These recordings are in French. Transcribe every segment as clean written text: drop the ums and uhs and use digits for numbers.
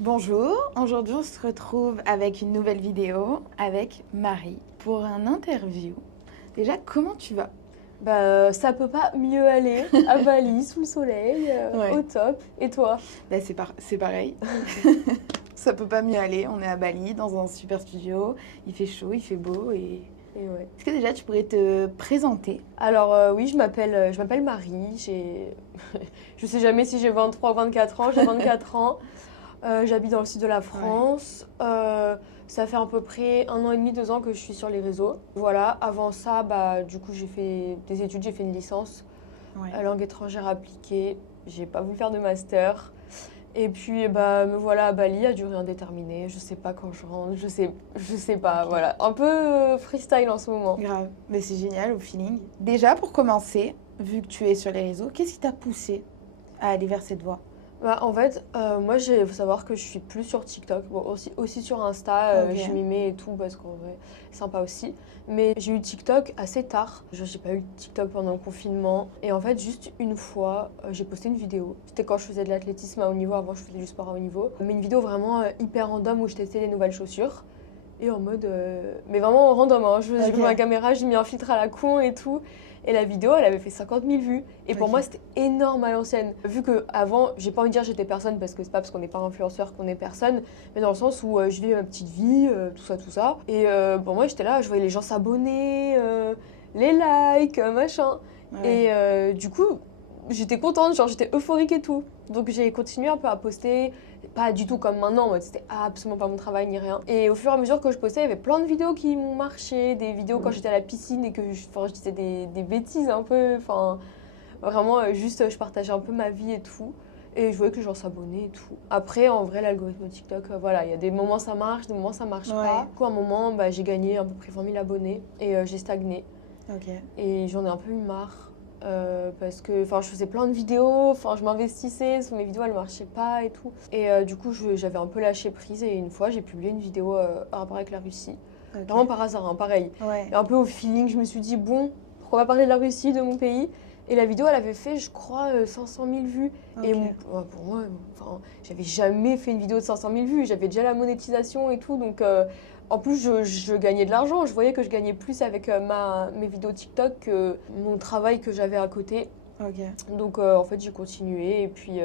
Bonjour, aujourd'hui on se retrouve avec une nouvelle vidéo avec Marie pour un interview. Déjà, comment tu vas? Ça peut pas mieux aller à Bali, sous le soleil, Ouais. au top. Et toi? C'est pareil. Ça peut pas mieux aller, on est à Bali dans un super studio, il fait chaud, il fait beau et... Et ouais. Est-ce que déjà tu pourrais te présenter? Alors oui, je m'appelle Marie, je sais jamais si j'ai 23 ou 24 ans, j'ai 24 ans. J'habite dans le sud de la France. Ça fait à peu près 1 an et demi, 2 ans que je suis sur les réseaux. Voilà, avant ça, du coup j'ai fait des études, j'ai fait une licence Ouais. langue étrangère appliquée. J'ai pas voulu faire de master. Et puis me voilà à Bali à durée indéterminée. Je sais pas quand je rentre, je sais pas. Ok. Voilà, un peu freestyle en ce moment. Grave, mais c'est génial au feeling. Déjà pour commencer, vu que tu es sur les réseaux, qu'est-ce qui t'a poussé à aller vers cette voie? En fait, moi, il faut savoir que je suis plus sur TikTok, bon, aussi sur Insta, Ok. je m'y mets et tout parce qu'en vrai, c'est sympa aussi. Mais j'ai eu TikTok assez tard. J'ai pas eu TikTok pendant le confinement. Et en fait, juste une fois, j'ai posté une vidéo. C'était quand je faisais de l'athlétisme à haut niveau. Avant, je faisais du sport à haut niveau. Mais une vidéo vraiment hyper random où je testais des nouvelles chaussures. Et en mode. Mais vraiment random, hein. J'ai pris ma caméra, j'ai mis un filtre à la con et tout. Et la vidéo, elle avait fait 50 000 vues. Et pour Ok. moi, c'était énorme à l'ancienne. Vu que avant, j'ai pas envie de dire j'étais personne parce que c'est pas parce qu'on n'est pas influenceur qu'on est personne, mais dans le sens où je vivais ma petite vie, tout ça, tout ça. Et pour moi, j'étais là, je voyais les gens s'abonner, les likes, machin. Ouais. Et du coup, j'étais contente, genre j'étais euphorique et tout. Donc j'ai continué un peu à poster, pas du tout comme maintenant, en mode c'était absolument pas mon travail ni rien. Et au fur et à mesure que je postais, il y avait plein de vidéos qui m'ont marché, des vidéos quand j'étais à la piscine et que je disais des bêtises un peu, enfin vraiment juste je partageais un peu ma vie et tout. Et je voyais que les gens s'abonnaient et tout. Après, en vrai, l'algorithme TikTok, voilà, il y a des moments ça marche, des moments ça marche Ouais. pas. Du coup, à un moment, j'ai gagné à peu près 20 000 abonnés et j'ai stagné. Ok. Et j'en ai un peu eu marre. Parce que je faisais plein de vidéos, je m'investissais, mes vidéos elles marchaient pas et tout. Et du coup j'avais un peu lâché prise et une fois j'ai publié une vidéo en rapport avec la Russie. Ok. Vraiment par hasard, hein, pareil. Ouais. Et un peu au feeling, je me suis dit bon, pourquoi pas parler de la Russie, de mon pays. Et la vidéo elle avait fait je crois 500 000 vues. Ok. Et pour moi, j'avais jamais fait une vidéo de 500 000 vues, j'avais déjà la monétisation et tout. Donc en plus, je gagnais de l'argent. Je voyais que je gagnais plus avec mes vidéos TikTok que mon travail que j'avais à côté. Ok. Donc, en fait, j'ai continué. Et puis,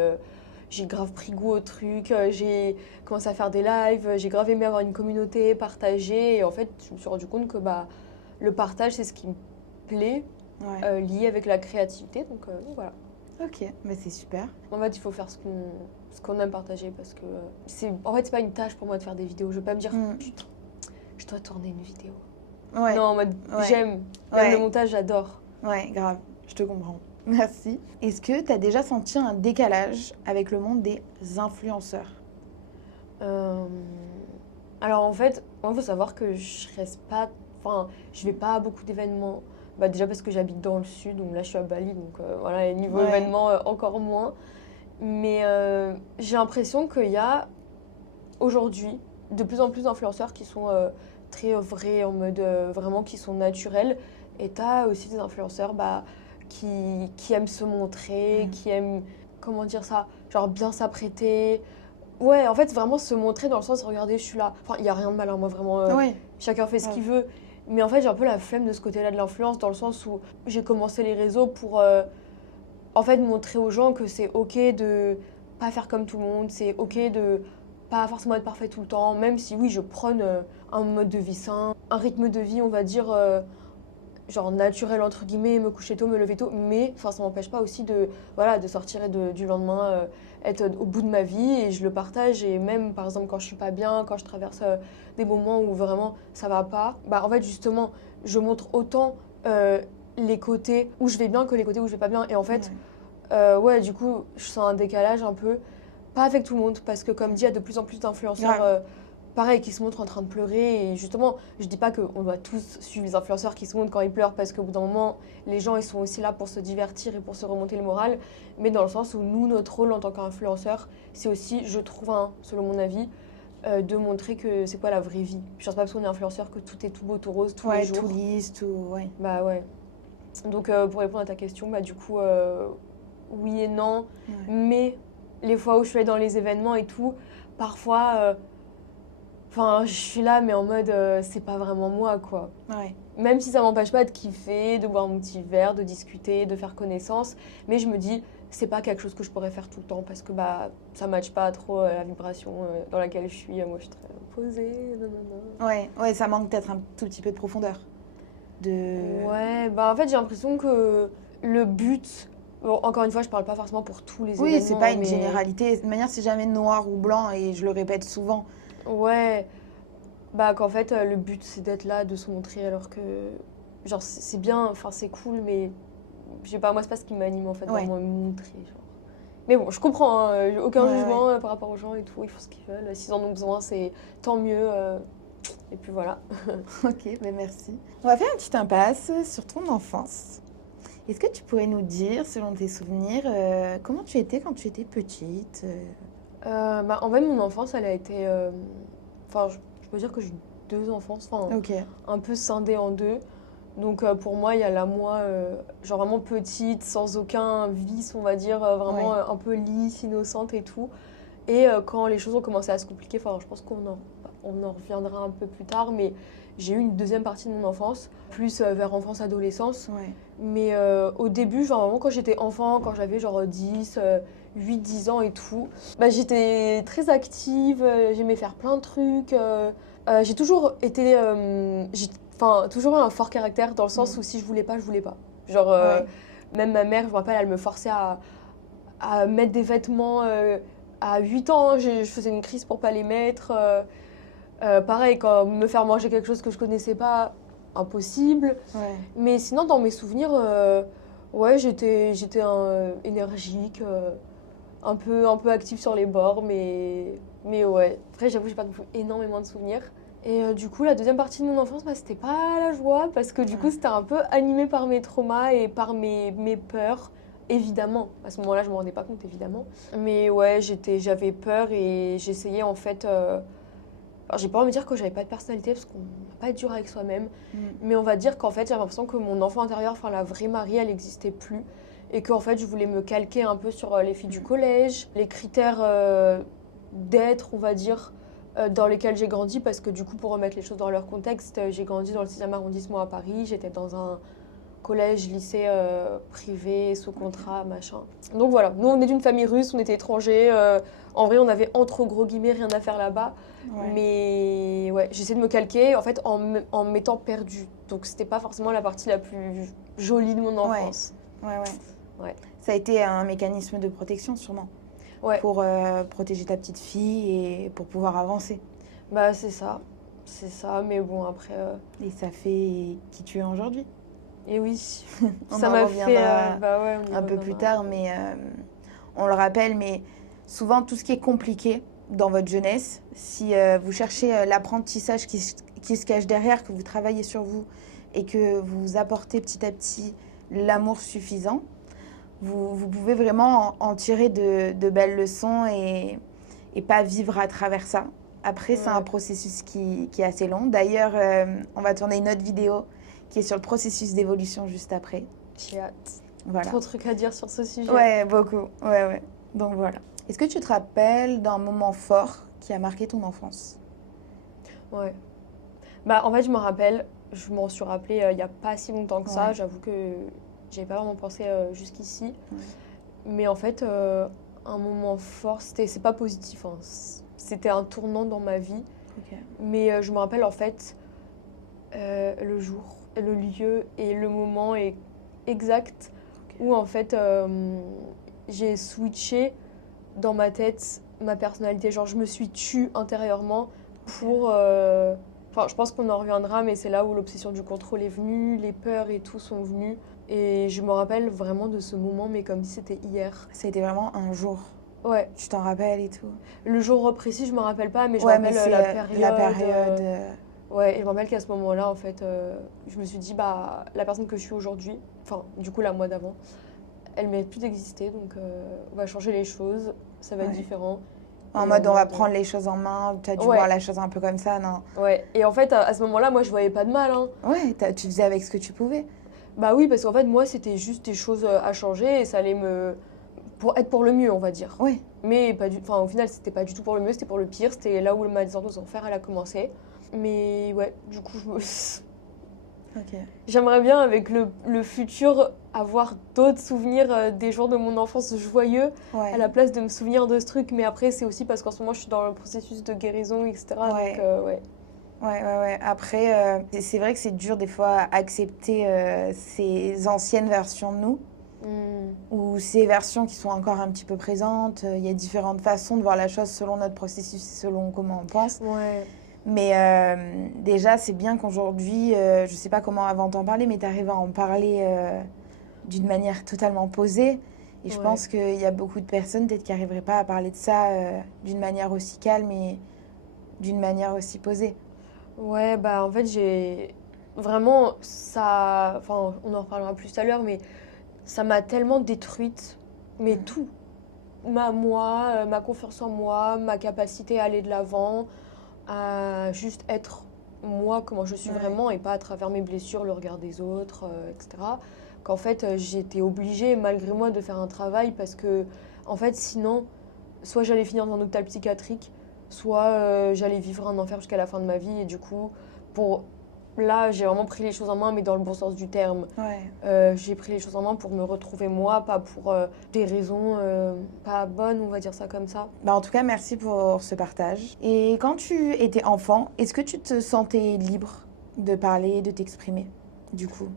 j'ai grave pris goût au truc. J'ai commencé à faire des lives. J'ai grave aimé avoir une communauté, partager. Et en fait, je me suis rendu compte que le partage, c'est ce qui me plaît, Ouais. lié avec la créativité. Donc, voilà. Ok, mais c'est super. En fait, il faut faire ce qu'on aime partager parce que en fait, c'est pas une tâche pour moi de faire des vidéos. Je vais pas me dire, putain, je dois tourner une vidéo. Ouais. Non, en mode, Ouais. j'aime. Ouais. Même le montage, j'adore. Ouais, grave. Je te comprends. Merci. Est-ce que tu as déjà senti un décalage avec le monde des influenceurs? Euh, Alors en fait, il faut savoir que je vais pas à beaucoup d'événements. Déjà parce que j'habite dans le sud, donc là je suis à Bali, donc voilà, et niveau Ouais. événements encore moins. Mais j'ai l'impression qu'il y a aujourd'hui de plus en plus d'influenceurs qui sont très vrais, en mode vraiment qui sont naturels. Et t'as aussi des influenceurs qui aiment se montrer, qui aiment, comment dire ça, genre bien s'apprêter. Ouais, en fait, vraiment se montrer dans le sens, regardez, je suis là. Enfin, il n'y a rien de mal, hein, moi, vraiment, Ouais. chacun fait ce Ouais. qu'il veut. Mais en fait, j'ai un peu la flemme de ce côté-là de l'influence, dans le sens où j'ai commencé les réseaux pour, en fait, montrer aux gens que c'est OK de pas faire comme tout le monde, c'est OK de pas forcément être parfait tout le temps, même si, oui, je prône un mode de vie sain, un rythme de vie, on va dire, genre naturel entre guillemets, me coucher tôt, me lever tôt, mais ça m'empêche pas aussi de sortir et du lendemain être au bout de ma vie et je le partage. Et même par exemple quand je suis pas bien, quand je traverse des moments où vraiment ça va pas, en fait justement je montre autant les côtés où je vais bien que les côtés où je vais pas bien. Et en fait ouais, du coup je sens un décalage un peu, pas avec tout le monde, parce que comme dit, il y a de plus en plus d'influenceurs pareil, qui se montrent en train de pleurer. Et justement, je dis pas qu'on doit tous suivre les influenceurs qui se montrent quand ils pleurent, parce qu'au bout d'un moment, les gens, ils sont aussi là pour se divertir et pour se remonter le moral. Mais dans le sens où nous, notre rôle en tant qu'influenceur, c'est aussi, je trouve, selon mon avis, de montrer que c'est pas la vraie vie. Je pense pas parce qu'on est influenceur que tout est tout beau, tout rose tous les jours. Tout lisse, tout... Ouais. Bah ouais. Donc pour répondre à ta question, du coup, oui et non. Ouais. Mais les fois où je suis allée dans les événements et tout, parfois, enfin, je suis là, mais en mode, c'est pas vraiment moi, quoi. Ouais. Même si ça m'empêche pas de kiffer, de boire mon petit verre, de discuter, de faire connaissance, mais je me dis, c'est pas quelque chose que je pourrais faire tout le temps parce que bah ça matche pas trop la vibration dans laquelle je suis. Moi, je suis très posée, nanana. Ouais, ça manque peut-être un tout petit peu de profondeur. Ouais, bah en fait, j'ai l'impression que le but. Bon, encore une fois, je parle pas forcément pour tous les Oui, événements, c'est pas une mais généralité. De toute manière, c'est jamais noir ou blanc et je le répète souvent. ouais, bah qu'en fait, le but c'est d'être là, de se montrer alors que. Genre, c'est bien, enfin, c'est cool, mais je sais pas, moi, c'est pas ce qui m'anime en fait, Ouais. vraiment me montrer. Genre. Mais bon, je comprends, hein, j'ai aucun Ouais, jugement par rapport aux gens et tout, ils font ce qu'ils veulent. S'ils en ont besoin, c'est tant mieux. Et puis voilà. Ok, ben merci. On va faire une petite impasse sur ton enfance. Est-ce que tu pourrais nous dire, selon tes souvenirs, comment tu étais quand tu étais petite? Bah, en fait, mon enfance, elle a été. Enfin, je peux dire que j'ai eu deux enfances, enfin, Ok, un peu scindées en deux. Donc pour moi, il y a la moi, genre vraiment petite, sans aucun vice, on va dire, vraiment Ouais. un peu lisse, innocente et tout. Et quand les choses ont commencé à se compliquer, enfin, je pense on en reviendra un peu plus tard, mais j'ai eu une deuxième partie de mon enfance, plus vers enfance-adolescence. Ouais. Mais au début, genre vraiment quand j'étais enfant, quand j'avais genre 8, 10 ans et tout, bah, j'étais très active, j'aimais faire plein de trucs. J'ai toujours été. Enfin, toujours eu un fort caractère dans le sens où si je voulais pas, je voulais pas. Genre, Ouais. même ma mère, je me rappelle, elle me forçait à mettre des vêtements. À 8 ans, je faisais une crise pour pas les mettre. Pareil, quand me faire manger quelque chose que je connaissais pas, impossible. Ouais. Mais sinon, dans mes souvenirs, ouais, j'étais énergique, un peu active sur les bords, mais ouais. Après, j'avoue, j'ai pas non plus énormément de souvenirs. Et du coup, la deuxième partie de mon enfance, bah, c'était pas la joie, parce que du coup, c'était un peu animé par mes traumas et par mes peurs. Évidemment, à ce moment-là, je me rendais pas compte, évidemment. Mais ouais, j'avais peur et j'essayais en fait. Alors, j'ai pas envie de dire que j'avais pas de personnalité parce qu'on va pas être dur avec soi-même, mais on va dire qu'en fait, j'avais l'impression que mon enfant intérieur, enfin la vraie Marie, elle n'existait plus. Et qu'en fait, je voulais me calquer un peu sur les filles du collège, les critères d'être, on va dire, dans lesquels j'ai grandi. Parce que du coup, pour remettre les choses dans leur contexte, j'ai grandi dans le 6e arrondissement à Paris. J'étais dans un collège, lycée privé, sous contrat, machin. Donc voilà, nous on est d'une famille russe, on était étrangers. En vrai, on avait entre gros guillemets rien à faire là-bas. Ouais. Mais ouais, j'essaie de me calquer en fait en m'étant perdue. Donc c'était pas forcément la partie la plus jolie de mon enfance. Ouais. Ouais. Ça a été un mécanisme de protection, sûrement. Ouais, Pour protéger ta petite fille et pour pouvoir avancer. bah c'est ça. C'est ça, mais bon après. Et ça fait qui tu es aujourd'hui. Et oui, On ça en m'a fait. reviendra Bah ouais, on y un peu plus reviendra. tard, mais on le rappelle, mais souvent tout ce qui est compliqué dans votre jeunesse, si vous cherchez l'apprentissage qui se cache derrière, que vous travaillez sur vous et que vous apportez petit à petit l'amour suffisant, vous pouvez vraiment en tirer de belles leçons et pas vivre à travers ça. Après, c'est un Ouais. processus qui est assez long. D'ailleurs, on va tourner une autre vidéo qui est sur le processus d'évolution juste après. J'ai hâte. Voilà. Trop de trucs à dire sur ce sujet. Ouais, beaucoup. Ouais. Donc voilà. Est-ce que tu te rappelles d'un moment fort qui a marqué ton enfance? Ouais. Bah en fait, je me rappelle, je m'en suis rappelé il y a pas si longtemps que ça. Ouais. J'avoue que j'avais pas vraiment pensé jusqu'ici. Ouais. Mais en fait, un moment fort, c'est pas positif, hein. C'était un tournant dans ma vie. Ok. Mais je me rappelle en fait le jour, le lieu et le moment exact Ok. où en fait j'ai switché dans ma tête ma personnalité. Genre je me suis tue intérieurement pour... Enfin je pense qu'on en reviendra, mais c'est là où l'obsession du contrôle est venue, les peurs et tout sont venus. Et je me rappelle vraiment de ce moment, mais comme si c'était hier. Ça a été vraiment un jour. Ouais, Tu t'en rappelles et tout. le jour précis, je me rappelle pas, mais je me Ouais, rappelle mais c'est la la période. période. Ouais, et je me rappelle qu'à ce moment-là, en fait, je me suis dit, bah, la personne que je suis aujourd'hui, enfin, du coup, la moi d'avant, elle mérite plus d'exister, donc on va changer les choses, ça va être Ouais. différent. En Et mode, on va prendre les choses en main. Tu as dû Ouais. voir la chose un peu comme ça, non? Ouais, et en fait, à ce moment-là, moi, je voyais pas de mal, hein. Ouais, tu faisais avec ce que tu pouvais. Bah oui, parce qu'en fait, moi, c'était juste des choses à changer et ça allait me pour être pour le mieux, on va dire. Ouais. Mais au final, c'était pas du tout pour le mieux, c'était pour le pire. C'était là où ma descente aux enfers, elle a commencé. Mais ouais, du coup, Ok. j'aimerais bien, avec le futur, avoir d'autres souvenirs des jours de mon enfance joyeux, Ouais. à la place de me souvenir de ce truc. Mais après, c'est aussi parce qu'en ce moment, je suis dans le processus de guérison, etc. Ouais. Donc, ouais. Ouais. Après, c'est vrai que c'est dur des fois à accepter ces anciennes versions de nous, ou ces versions qui sont encore un petit peu présentes. Il y a différentes façons de voir la chose selon notre processus, selon comment on pense. Ouais. Mais déjà, c'est bien qu'aujourd'hui, je sais pas comment avant t'en parler, mais tu arrives à en parler d'une manière totalement posée. Et je Ouais. pense qu'il y a beaucoup de personnes peut-être qui n'arriveraient pas à parler de ça d'une manière aussi calme et d'une manière aussi posée. Ouais, bah en fait, j'ai vraiment ça. Enfin, on en reparlera plus tout à l'heure, mais ça m'a tellement détruite. Mais tout. Ma confiance en moi, ma capacité à aller de l'avant, à juste être moi, comment je suis Ouais. vraiment, et pas à travers mes blessures, le regard des autres, etc. Qu'en fait, j'étais obligée, malgré moi, de faire un travail parce que, en fait, sinon, soit j'allais finir dans un hôpital psychiatrique, soit j'allais vivre un enfer jusqu'à la fin de ma vie. Et du coup, là, j'ai vraiment pris les choses en main, mais dans le bon sens du terme. Ouais. J'ai pris les choses en main pour me retrouver moi, pas pour des raisons pas bonnes, on va dire ça comme ça. Bah, en tout cas, merci pour ce partage. Et quand tu étais enfant, est-ce que tu te sentais libre de parler, de t'exprimer, du coup?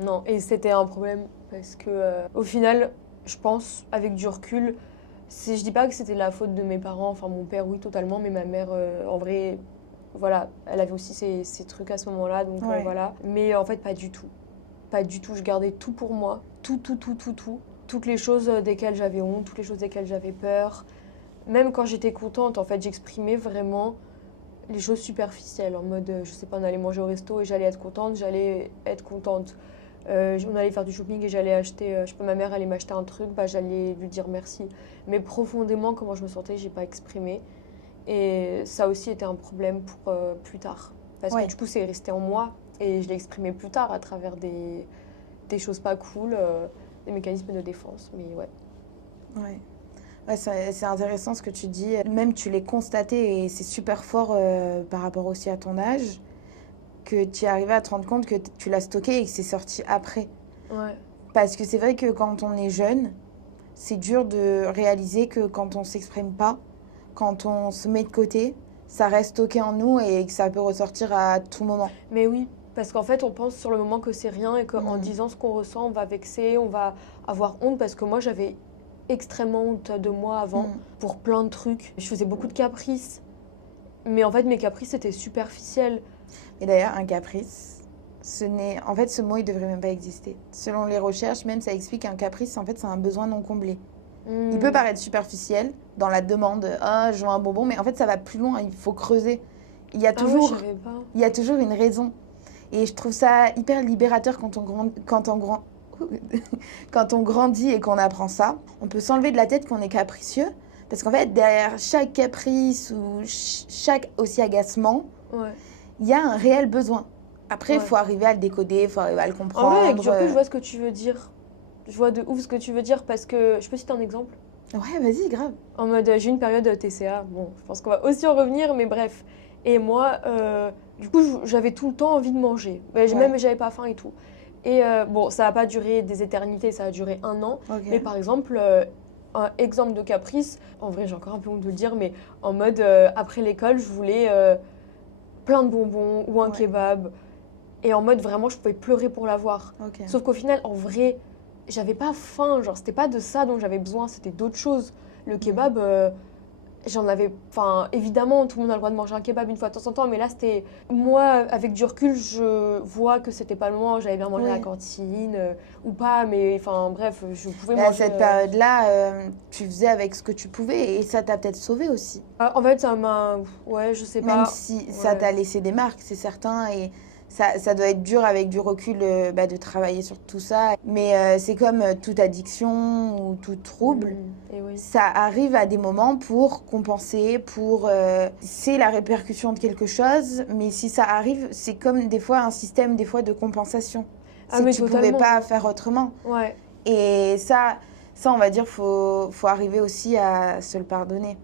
Non, et c'était un problème parce que au final, je pense, avec du recul, je dis pas que c'était la faute de mes parents, enfin mon père oui totalement, mais ma mère en vrai, voilà, elle avait aussi ses trucs à ce moment-là, donc Ouais. voilà. Mais en fait, pas du tout. Pas du tout, je gardais tout pour moi, tout. Toutes les choses desquelles j'avais honte, toutes les choses desquelles j'avais peur. Même quand j'étais contente, en fait, j'exprimais vraiment les choses superficielles, en mode, je sais pas, on allait manger au resto et j'allais être contente, on allait faire du shopping et j'allais acheter, je sais pas, ma mère allait m'acheter un truc, bah j'allais lui dire merci. Mais profondément, comment je me sentais, j'ai pas exprimé. Et ça aussi était un problème pour plus tard. Parce Ouais. que du coup, c'est resté en moi et je l'ai exprimé plus tard à travers des choses pas cool, des mécanismes de défense. Mais ouais. Ouais, c'est intéressant ce que tu dis. Même tu l'as constaté et c'est super fort par rapport aussi à ton âge, que tu es arrivé à te rendre compte que tu l'as stocké et que c'est sorti après. Ouais. Parce que c'est vrai que quand on est jeune, c'est dur de réaliser que quand on s'exprime pas, quand on se met de côté, ça reste stocké en nous et que ça peut ressortir à tout moment. Mais oui, parce qu'en fait, on pense sur le moment que c'est rien et qu'en Mm. disant ce qu'on ressent, on va vexer, on va avoir honte. Parce que moi, j'avais extrêmement honte de moi avant Mm. pour plein de trucs. Je faisais beaucoup de caprices. Mais en fait, mes caprices étaient superficiels. Et d'ailleurs, un caprice, en fait, ce mot, il devrait même pas exister. Selon les recherches, même, ça explique qu'un caprice, en fait, c'est un besoin non comblé. Il peut paraître superficiel dans la demande, ah, je veux un bonbon, mais en fait, ça va plus loin, il faut creuser. Il y a Ah ouais, toujours, je savais pas. il y a toujours une raison. Et je trouve ça hyper libérateur quand on grandit et qu'on apprend ça. On peut s'enlever de la tête qu'on est capricieux, parce qu'en fait, derrière chaque caprice ou chaque aussi agacement, Ouais. il y a un réel besoin. Après, il Ouais. faut arriver à le décoder, il faut arriver à le En comprendre. vrai, avec du recul, je vois ce que tu veux dire. Je vois de ouf ce que tu veux dire parce que je peux citer un exemple. Ouais, vas-y, grave. En mode, j'ai eu une période TCA. Bon, je pense qu'on va aussi en revenir, mais bref. Et moi, du coup, j'avais tout le temps envie de manger. Ouais. Même j'avais pas faim et tout. Et bon, ça n'a pas duré des éternités, ça a duré 1 an. Ok. Mais par exemple, un exemple de caprice, en vrai, j'ai encore un peu honte de le dire, mais en mode, après l'école, je voulais plein de bonbons ou un Ouais. kebab. Et en mode, vraiment, je pouvais pleurer pour l'avoir. Ok. Sauf qu'au final, en vrai, j'avais pas faim. Genre, c'était pas de ça dont j'avais besoin, c'était d'autres choses. Le kebab, j'en avais. Enfin, évidemment, tout le monde a le droit de manger un kebab une fois de temps en temps, mais là, c'était. Moi, avec du recul, je vois que c'était pas le moment. J'avais bien mangé à la Oui. cantine ou pas, mais enfin, bref, je pouvais Mais à manger. cette période-là, tu faisais avec ce que tu pouvais et ça t'a peut-être sauvé aussi. En fait, ça m'a. Ouais, je sais Même pas. si ça Ouais. t'a laissé des marques, c'est certain. Et ça doit être dur avec du recul de travailler sur tout ça. Mais c'est comme toute addiction ou tout trouble. Et oui. Ça arrive à des moments pour compenser, c'est la répercussion de quelque chose, mais si ça arrive, c'est comme des fois un système des fois de compensation. Ah, C'est mais que tu pouvais totalement. pas faire autrement. Ouais. Et ça ça, on va dire, faut arriver aussi à se le pardonner.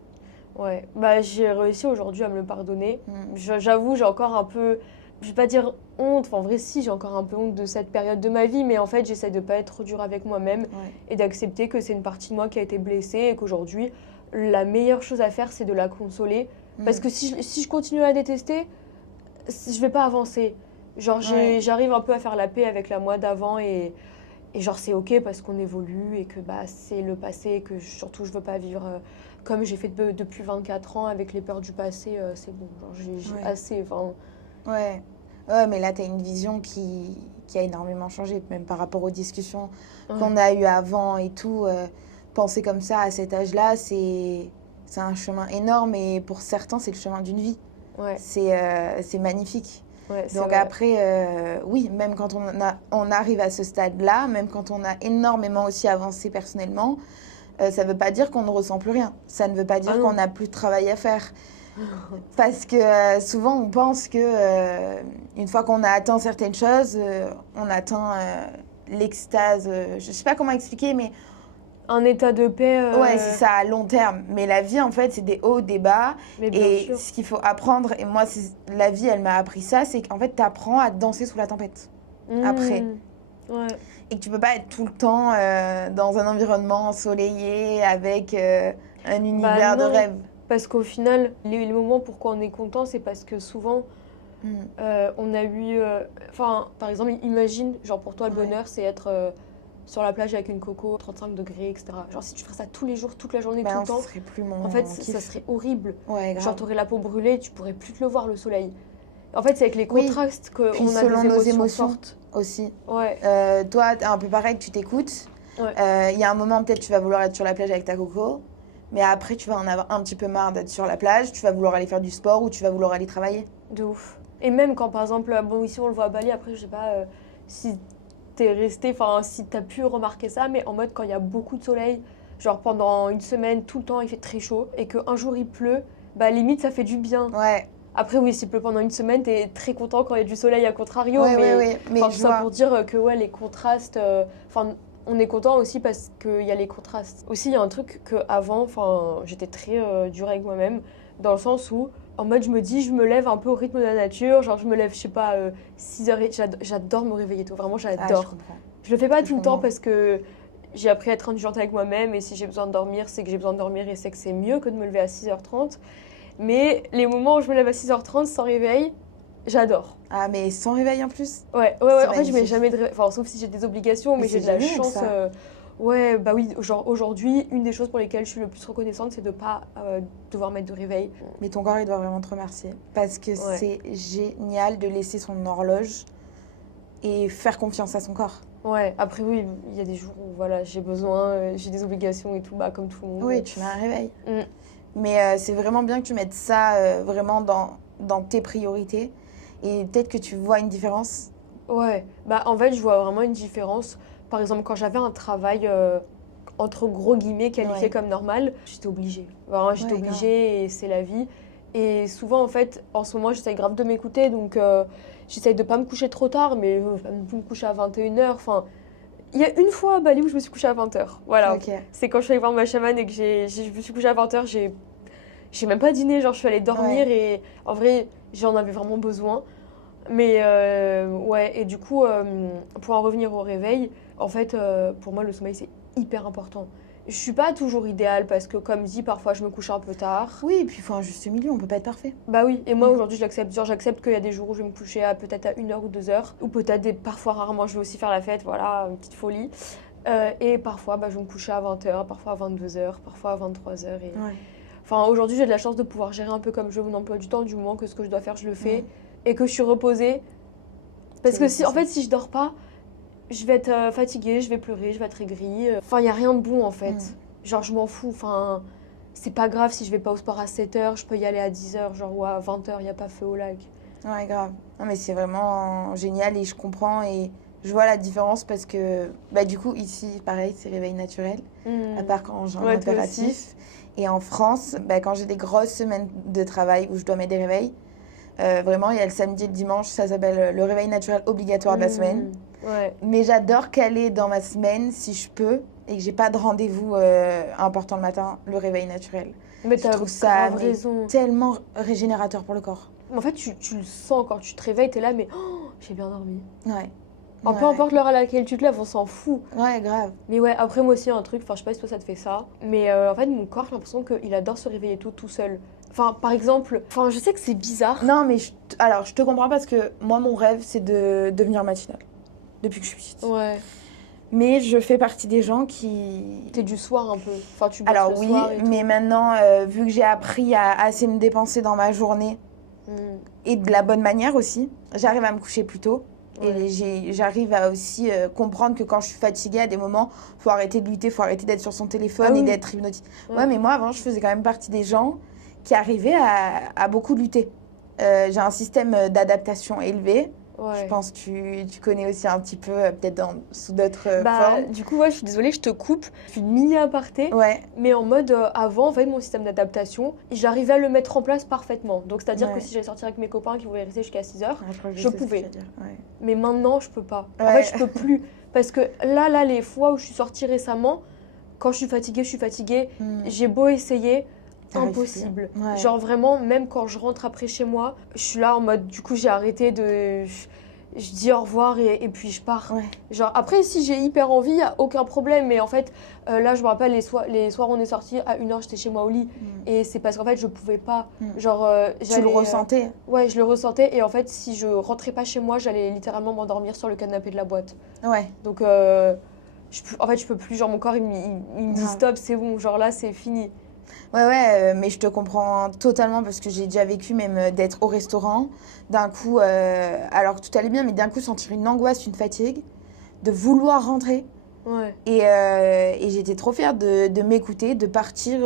Ouais, bah j'ai réussi aujourd'hui à me le pardonner. Mm. J'avoue, j'ai encore un peu, je vais pas dire honte, enfin en vrai si, j'ai encore un peu honte de cette période de ma vie, mais en fait j'essaie de pas être trop dure avec moi-même Ouais. et d'accepter que c'est une partie de moi qui a été blessée et qu'aujourd'hui, la meilleure chose à faire, c'est de la consoler. Parce que si je continue à la détester, je vais pas avancer. Genre Ouais. j'arrive un peu à faire la paix avec la moi d'avant et genre c'est ok parce qu'on évolue et que bah c'est le passé et que surtout je veux pas vivre comme j'ai fait depuis 24 ans avec les peurs du passé, c'est bon, genre j'ai Ouais. assez, enfin Ouais. Ouais, mais là, tu as une vision qui a énormément changé, même par rapport aux discussions qu'on a eues avant et tout. Penser comme ça à cet âge-là, c'est un chemin énorme et pour certains, c'est le chemin d'une vie. ouais, C'est magnifique. ouais, c'est Donc vrai. après, oui, même quand on arrive à ce stade-là, même quand on a énormément aussi avancé personnellement, ça ne veut pas dire qu'on ne ressent plus rien. Ça ne veut pas Ah dire non. qu'on n'a plus de travail à faire. Parce que souvent, on pense que une fois qu'on a atteint certaines choses, on atteint l'extase. Je ne sais pas comment expliquer, mais Un état de paix, ouais, c'est ça, à long terme. Mais la vie, en fait, c'est des hauts, des bas. mais bien Et sûr. ce qu'il faut apprendre, et moi, la vie, elle m'a appris ça, c'est qu'en fait, tu apprends à danser sous la tempête après. Ouais. Et que tu peux pas être tout le temps dans un environnement ensoleillé avec un Bah univers de non, rêve. parce qu'au final, les moments pourquoi on est content, c'est parce que souvent, Mm. on a eu... Enfin, par exemple, imagine, genre pour toi, le Ouais. bonheur, c'est être sur la plage avec une coco, 35 degrés, etc. Genre si tu ferais ça tous les jours, toute la journée, Bah tout non, le temps, ce serait plus mon en fait, kiff. ça serait horrible. Ouais, Genre, grave. t'aurais la peau brûlée, tu pourrais plus te le voir, le soleil. En fait, c'est avec les Oui, contrastes puis qu'on a selon des nos émotions émotions fortes. aussi. Ouais, Toi, t'es un peu pareil, tu t'écoutes. ouais, Il y a un moment, peut-être, tu vas vouloir être sur la plage avec ta coco. Mais après, tu vas en avoir un petit peu marre d'être sur la plage. Tu vas vouloir aller faire du sport ou tu vas vouloir aller travailler. de ouf. Et même quand, par exemple, bon, ici on le voit à Bali, après, je sais pas si t'es resté, enfin, si t'as pu remarquer ça, mais en mode quand il y a beaucoup de soleil, genre pendant une semaine, tout le temps, il fait très chaud, et qu'un jour il pleut, bah limite ça fait du bien. Ouais, Après, oui, s'il pleut pendant une semaine, t'es très content quand il y a du soleil à contrario, ouais, mais ouais. Mais enfin, je tout ça vois. pour dire que ouais, les contrastes, enfin, on est content aussi parce qu'il y a les contrastes. Aussi, il y a un truc que avant, enfin, j'étais très dure avec moi-même, dans le sens où, en mode, je me dis, je me lève un peu au rythme de la nature, genre je me lève, je sais pas, 6 heures, j'adore me réveiller tôt, vraiment Ah, je j'adore. comprends. Je le fais pas Je tout le temps comprends. parce que j'ai appris à être indulgente avec moi-même et si j'ai besoin de dormir, c'est que j'ai besoin de dormir et c'est que c'est mieux que de me lever à 6h30. Mais les moments où je me lève à 6h30 sans réveil, j'adore. Ah, mais sans réveil en plus. Ouais. C'est En fait, je mets magnifique. jamais de réveil. Enfin, sauf si j'ai des obligations, Mais mais j'ai c'est de la génial, chance. ça. Ouais, bah oui, genre aujourd'hui, une des choses pour lesquelles je suis le plus reconnaissante, c'est de pas devoir mettre de réveil. Mais ton corps, il doit vraiment te remercier. Parce que Ouais. c'est génial de laisser son horloge et faire confiance à son corps. Ouais, après oui, il y a des jours où voilà, j'ai besoin, j'ai des obligations et tout, bah comme tout le monde. Oui, tu mets un réveil. Mm. Mais c'est vraiment bien que tu mettes ça vraiment dans tes priorités. Et peut-être que tu vois une différence. Ouais, bah en fait, je vois vraiment une différence. Par exemple, quand j'avais un travail entre gros guillemets qualifié Ouais. comme normal, j'étais obligée. Vraiment, j'étais Ouais, grave. obligée et c'est la vie. Et souvent, en fait, en ce moment, j'essaye grave de m'écouter, donc j'essaye de pas me coucher trop tard, mais pas non plus me coucher à 21h. Enfin, il y a une fois à Bali où je me suis couchée à 20h. Voilà. Ok. C'est quand je suis allée voir ma chamane et que je me suis couchée à 20h, j'ai même pas dîné, genre je suis allée dormir et en vrai, j'en avais vraiment besoin. Mais ouais, et du coup, pour en revenir au réveil, en fait, pour moi, le sommeil, c'est hyper important. Je suis pas toujours idéale parce que, comme dit, parfois je me couche un peu tard. Oui, et puis il faut un juste milieu, on peut pas être parfait. Bah oui, et moi Mm. aujourd'hui, j'accepte. Genre, j'accepte qu'il y a des jours où je vais me coucher à peut-être à 1h ou 2h, ou peut-être parfois, rarement, je vais aussi faire la fête, voilà, une petite folie. Et parfois, bah, je vais me coucher à 20h, parfois à 22h, parfois à 23h. Et... Ouais. Enfin, aujourd'hui, j'ai de la chance de pouvoir gérer un peu comme je veux mon emploi du temps, du moment que ce que je dois faire, je le fais, Mm. et que je suis reposée. Parce C'est que si, en nécessaire. fait, si je dors pas, je vais être fatiguée, je vais pleurer, je vais être aigrie. Enfin, il y a rien de bon en fait. Mm. Genre, je m'en fous. Enfin, c'est pas grave si je vais pas au sport à 7h, je peux y aller à 10h, genre, ou à 20h, il y a pas feu au lac. Ouais, grave. Non, mais c'est vraiment génial et je comprends et je vois la différence parce que, bah, du coup, ici, pareil, c'est réveil naturel, à part quand j'ai un Ouais, toi impératif. Et en France, bah, quand j'ai des grosses semaines de travail où je dois mettre des réveils, vraiment, il y a le samedi et le dimanche, ça s'appelle le réveil naturel obligatoire de la semaine. Ouais. Mais j'adore caler dans ma semaine, si je peux, et que j'ai pas de rendez-vous important le matin, le réveil naturel. Mais Je t'as trouve ça grave mais, raison. tellement régénérateur pour le corps. En fait, tu le sens quand tu te réveilles, t'es là, mais j'ai bien dormi. Ouais. Peu importe l'heure à laquelle tu te lèves, on s'en fout. Ouais, grave. Mais ouais, après moi aussi, un truc, enfin, je sais pas si toi ça te fait ça, mais en fait, mon corps, j'ai l'impression qu'il adore se réveiller tout seul. Enfin, par exemple, enfin, je sais que c'est bizarre. Non, mais alors, je te comprends parce que moi, mon rêve, c'est de devenir matinale. Depuis que je suis petite. Ouais. Mais je fais partie des gens qui... T'es du soir un peu. Enfin, tu bosses Alors le oui, soir et mais tout. maintenant, vu que j'ai appris à assez me dépenser dans ma journée, Mm. et de la bonne manière aussi, j'arrive à me coucher plus tôt. Ouais. Et j'arrive à aussi comprendre que quand je suis fatiguée, à des moments, faut arrêter de lutter, faut arrêter d'être sur son téléphone Ah et oui. d'être hypnotisé. Ouais. Ouais, mais moi, avant, je faisais quand même partie des gens qui arrivaient à beaucoup lutter. J'ai un système d'adaptation élevé. Ouais. Je pense que tu connais aussi un petit peu, peut-être sous d'autres formes. Du coup, ouais, je suis désolée, je te coupe. Je suis une mini aparté. Ouais, Mais en mode, avant, en fait, mon système d'adaptation, j'arrivais à le mettre en place parfaitement. Donc, c'est-à-dire Ouais. que si j'allais sortir avec mes copains qui voulaient rester jusqu'à 6h, je Je sais ce que pouvais. tu veux dire. Ouais. mais maintenant, je peux pas. En Ouais. fait, je peux plus. Parce que là, les fois où je suis sortie récemment, quand je suis fatiguée, j'ai beau essayer, T'arrives impossible. plus. Ouais. Genre vraiment, même quand je rentre après chez moi, je suis là en mode, du coup, j'ai arrêté de... Je dis au revoir et puis je pars. Ouais. Genre, après, si j'ai hyper envie, il n'y a aucun problème. Mais en fait, là, je me rappelle, les soirs où on est sortis, à 1h, j'étais chez moi au lit. Et c'est parce qu'en fait, je pouvais pas. Genre, Tu le ressentais. Ouais, je le ressentais. Et en fait, si je rentrais pas chez moi, j'allais littéralement m'endormir sur le canapé de la boîte. Ouais. Donc, en fait, je peux plus. Genre, mon corps, il me dit Ouais. stop, c'est bon. Genre là, c'est fini. Ouais, mais je te comprends totalement parce que j'ai déjà vécu même d'être au restaurant, d'un coup, alors que tout allait bien, mais d'un coup sentir une angoisse, une fatigue, de vouloir rentrer. Ouais. Et j'étais trop fière de m'écouter, de partir. Bah,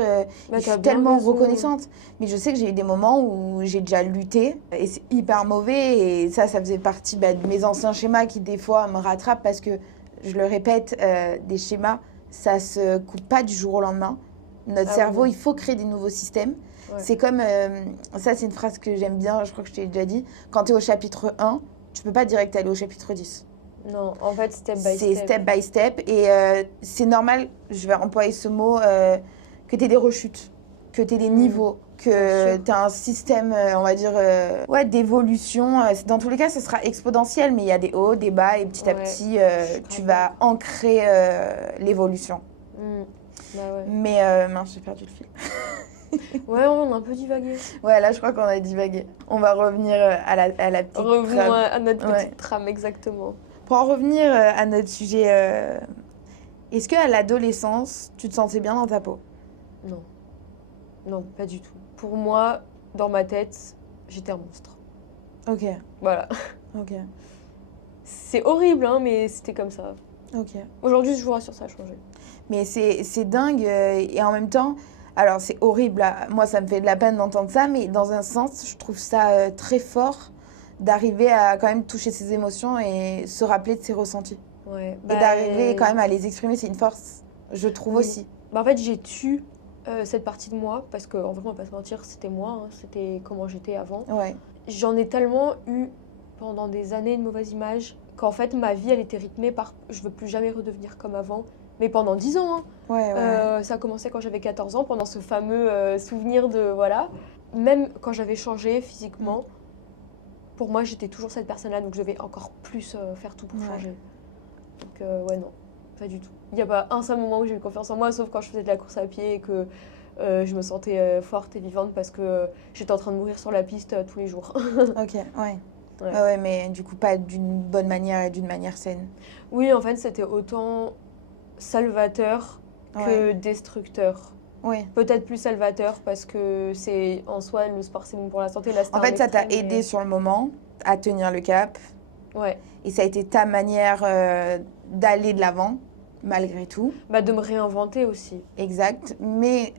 Je t'as suis bien tellement raison. reconnaissante. Mais je sais que j'ai eu des moments où j'ai déjà lutté et c'est hyper mauvais. Et ça faisait partie de mes anciens schémas qui, des fois, me rattrapent parce que, je le répète, des schémas, ça se coupe pas du jour au lendemain. Notre Ah cerveau, oui. il faut créer des nouveaux systèmes. Ouais. C'est comme, ça c'est une phrase que j'aime bien, je crois que je t'ai déjà dit, quand tu es au chapitre 1, tu peux pas direct aller au chapitre 10. Non, en fait, step by C'est step. step by step. Et c'est normal, je vais employer ce mot, que tu aies des rechutes, que tu aies des niveaux, Bien que sûr. tu as un système, on va dire, d'évolution. Dans tous les cas, ce sera exponentiel, mais il y a des hauts, des bas, et petit à Ouais, petit, je suis tu grave vas ancrer l'évolution. Mm. Bah ouais. Mais mince, j'ai perdu le fil. Ouais, on a un peu divagué. Ouais, là, je crois qu'on a divagué. On va revenir à la petite Revenons trame. à notre petite Ouais. trame, exactement. Pour en revenir à notre sujet, est-ce qu'à l'adolescence, tu te sentais bien dans ta peau? Non. Non, pas du tout. Pour moi, dans ma tête, j'étais un monstre. Ok, Voilà. ok, C'est horrible, hein, mais c'était comme ça. ok. Aujourd'hui, je vous rassure, ça a changé. Mais c'est dingue et en même temps, alors c'est horrible, là. Moi ça me fait de la peine d'entendre ça, mais dans un sens, je trouve ça très fort d'arriver à quand même toucher ses émotions et se rappeler de ses ressentis. Ouais. Et d'arriver quand même à les exprimer, c'est une force, je trouve Oui. aussi. Bah, en fait, j'ai tué cette partie de moi, parce qu'en vrai, on va pas se mentir, c'était moi, hein, c'était comment j'étais avant. Ouais, J'en ai tellement eu pendant des années une mauvaise image qu'en fait, ma vie, elle était rythmée par je veux plus jamais redevenir comme avant. Mais pendant 10 ans, hein. ouais. Ça a commencé quand j'avais 14 ans, pendant ce fameux souvenir de... Voilà. Même quand j'avais changé physiquement, pour moi, j'étais toujours cette personne-là, donc je devais encore plus faire tout pour Ouais. changer. Donc, ouais, non, pas du tout. Il n'y a pas un seul moment où j'ai eu confiance en moi, sauf quand je faisais de la course à pied et que je me sentais forte et vivante parce que j'étais en train de mourir sur la piste tous les jours. Ok, ouais. Ouais. Ouais, mais du coup, pas d'une bonne manière et d'une manière saine. Oui, en fait, c'était autant salvateur que Ouais. destructeur. Oui. Peut-être plus salvateur parce que c'est en soi le sport c'est bon pour la santé. Là, c'était En un fait, ça t'a extrême, aidé sur le moment à tenir le cap. Ouais. Et ça a été ta manière d'aller de l'avant, malgré tout. Bah, de me réinventer aussi. Exact. Mais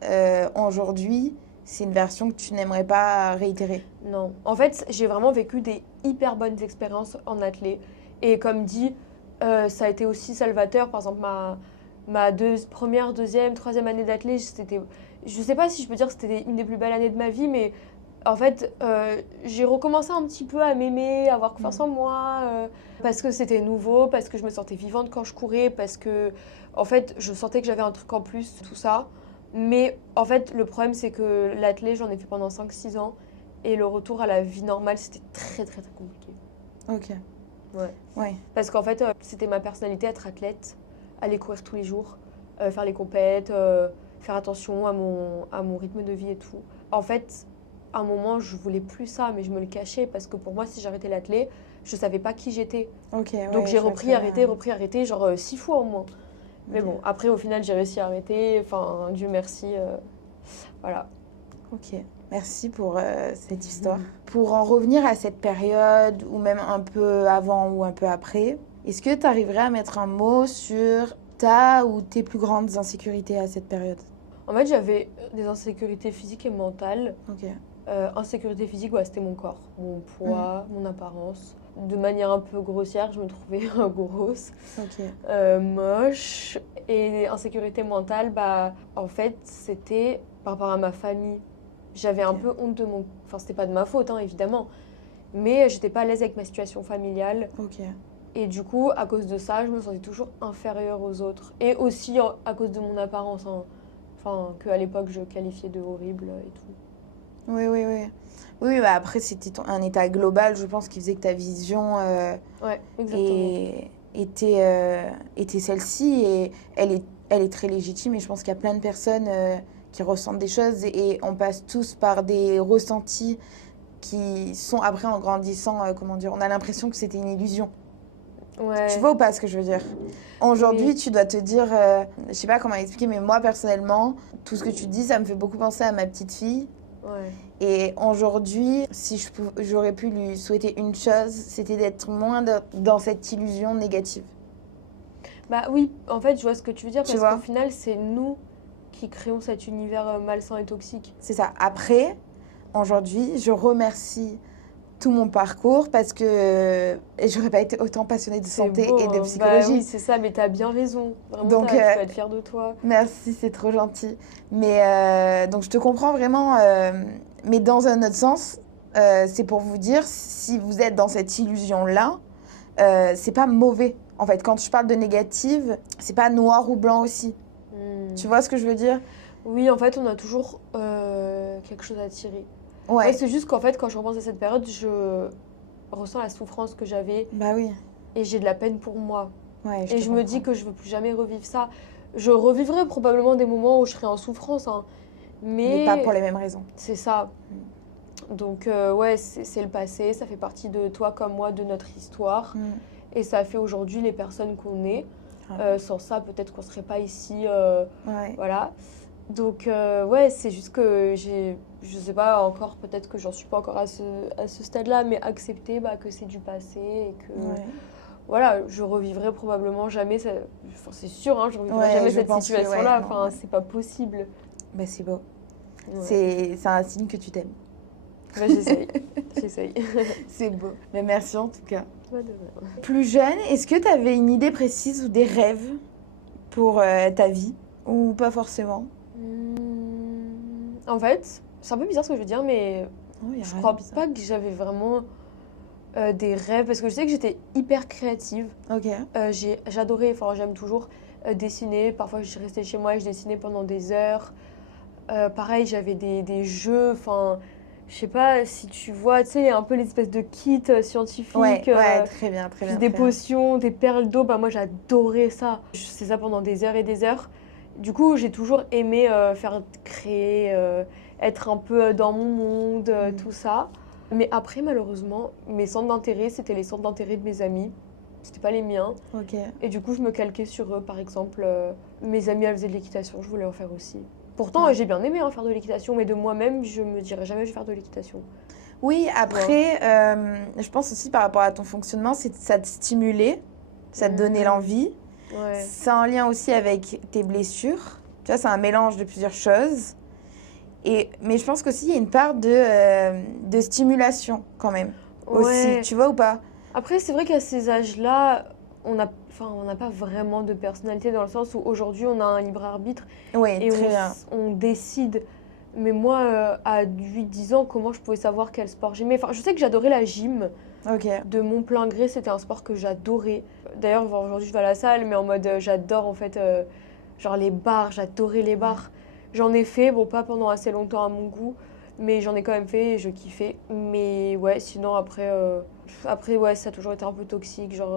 aujourd'hui, c'est une version que tu n'aimerais pas réitérer. Non. En fait, j'ai vraiment vécu des hyper bonnes expériences en athlée. Et comme dit, ça a été aussi salvateur. Par exemple, ma première, deuxième, troisième année d'athlée, c'était... Je sais pas si je peux dire que c'était une des plus belles années de ma vie, mais En fait, j'ai recommencé un petit peu à m'aimer, à avoir confiance en moi, parce que c'était nouveau, parce que je me sentais vivante quand je courais, parce que, en fait, je sentais que j'avais un truc en plus, tout ça. Mais en fait, le problème, c'est que l'athlé, j'en ai fait pendant 5-6 ans, et le retour à la vie normale, c'était très, très, très compliqué. Ok. Ouais. Ouais. Parce qu'en fait, c'était ma personnalité, être athlète, aller courir tous les jours, faire les compètes, faire attention à mon rythme de vie et tout. En fait, à un moment, je voulais plus ça, mais je me le cachais parce que pour moi, si j'arrêtais l'athlé, je savais pas qui j'étais. Ok, ouais, Donc j'ai je vois repris, très arrêté, bien. repris, arrêté, genre 6 fois au moins. Mais Ok. bon, après, au final, j'ai réussi à arrêter. Enfin, Dieu merci. Voilà. Ok, merci pour cette histoire. Pour en revenir à cette période, ou même un peu avant ou un peu après, est-ce que tu arriverais à mettre un mot sur ta ou tes plus grandes insécurités à cette période? En fait, j'avais des insécurités physiques et mentales. Ok. Insécurité physique, ouais, c'était mon corps, mon poids, mon apparence. De manière un peu grossière, je me trouvais grosse, Ok. moche. Et insécurité mentale, bah, en fait, c'était par rapport à ma famille. J'avais un Ok. peu honte de mon... Enfin, c'était pas de ma faute, hein, évidemment. Mais j'étais pas à l'aise avec ma situation familiale. Ok. Et du coup, à cause de ça, je me sentais toujours inférieure aux autres. Et aussi à cause de mon apparence, hein. Enfin, qu'à l'époque, je qualifiais de horrible et tout. Oui, oui, oui. Oui, bah après, c'était un état global, je pense, qui faisait que ta vision Ouais, exactement. était celle-ci. Et elle est très légitime. Et je pense qu'il y a plein de personnes qui ressentent des choses. Et on passe tous par des ressentis qui sont après, en grandissant, comment dire, on a l'impression que c'était une illusion. Tu Ouais, vois ou pas ce que je veux dire? Aujourd'hui, oui, tu dois te dire, je sais pas comment expliquer, mais moi, personnellement, tout ce que tu dis, ça me fait beaucoup penser à ma petite fille. ouais. Et aujourd'hui, si j'aurais pu lui souhaiter une chose, c'était d'être moins dans cette illusion négative. Bah oui, en fait, je vois ce que tu veux dire Tu parce qu'au vois? final, c'est nous qui créons cet univers malsain et toxique. C'est ça. Après, aujourd'hui, je remercie tout mon parcours parce que j'aurais pas été autant passionnée de C'est santé beau, et de hein. Bah oui, psychologie. c'est ça, mais t'as bien raison. Vraiment, Donc, tu peux être fière de toi. merci, c'est trop gentil. Mais donc, je te comprends vraiment. Mais dans un autre sens, c'est pour vous dire, si vous êtes dans cette illusion-là, c'est pas mauvais. En fait, quand je parle de négative, c'est pas noir ou blanc aussi. Hmm. Tu vois ce que je veux dire? Oui, en fait, on a toujours quelque chose à tirer. Ouais, Ouais, c'est juste qu'en fait, quand je repense à cette période, je ressens la souffrance que j'avais bah oui. et j'ai de la peine pour moi. Ouais, je Et te je me dis comprends. que je veux plus jamais revivre ça. Je revivrai probablement des moments où je serai en souffrance, hein. Mais pas pour Mais les mêmes raisons. c'est ça. Donc ouais, c'est le passé, ça fait partie de toi comme moi, de notre histoire. Mm. Et ça fait aujourd'hui les personnes qu'on est. Grave. Sans ça, peut-être qu'on serait pas ici. Ouais. Voilà. Donc ouais, c'est juste que je sais pas encore, peut-être que j'en suis pas encore à ce stade-là, mais accepter bah, que c'est du passé et que Ouais. voilà, je revivrai probablement jamais, enfin, c'est sûr, hein, je revivrai Ouais, jamais je cette pense que ouais, situation-là, non, enfin ouais. c'est pas possible. Bah c'est beau. Ouais. C'est un signe que tu t'aimes. Bah, j'essaye, j'essaye. C'est beau. Mais merci en tout cas. Pas de rien. Plus jeune, est-ce que tu avais une idée précise ou des rêves pour ta vie? Ou pas forcément? En fait, c'est un peu bizarre ce que je veux dire, mais Oh, y a je rien de crois bizarre. pas que j'avais vraiment des rêves, parce que je sais que j'étais hyper créative. Ok. J'adorais, enfin j'aime toujours dessiner. Parfois je restais chez moi et je dessinais pendant des heures. Pareil, j'avais des jeux, enfin je sais pas si tu vois, tu sais, un peu l'espèce de kit Ouais, scientifique, ouais, très bien, très plus bien, des très bien. potions, des perles d'eau. Bah moi j'adorais ça. Je faisais ça pendant des heures et des heures. Du coup, j'ai toujours aimé créer, être un peu dans mon monde, tout ça. Mais après, malheureusement, mes centres d'intérêt, c'était les centres d'intérêt de mes amis. C'était pas les miens. Ok. Et du coup, je me calquais sur eux. Par exemple, mes amis, elles faisaient de l'équitation, je voulais en faire aussi. Pourtant, Ouais. j'ai bien aimé hein, faire de l'équitation, mais de moi-même, je me dirais jamais je vais faire de l'équitation. Oui, Tu vois. après, je pense aussi par rapport à ton fonctionnement, c'est ça te stimulait, ça te donnait l'envie. Ouais. C'est en lien aussi avec tes blessures. Tu vois, c'est un mélange de plusieurs choses. Mais je pense qu'aussi, il y a une part de stimulation quand même. Aussi, Ouais. tu vois ou pas? Après, c'est vrai qu'à ces âges-là, on n'a pas vraiment de personnalité dans le sens où aujourd'hui, on a un libre arbitre Oui, et très bien. on décide Mais moi, à 8-10 ans, comment je pouvais savoir quel sport j'aimais? Enfin, je sais que j'adorais la gym. Ok. De mon plein gré, c'était un sport que j'adorais. D'ailleurs, aujourd'hui, je vais à la salle, mais en mode, j'adore en fait, genre les barres, j'adorais les barres. J'en ai fait, bon, pas pendant assez longtemps à mon goût, mais j'en ai quand même fait et je kiffais. Mais ouais, sinon, après ouais, ça a toujours été un peu toxique. Genre,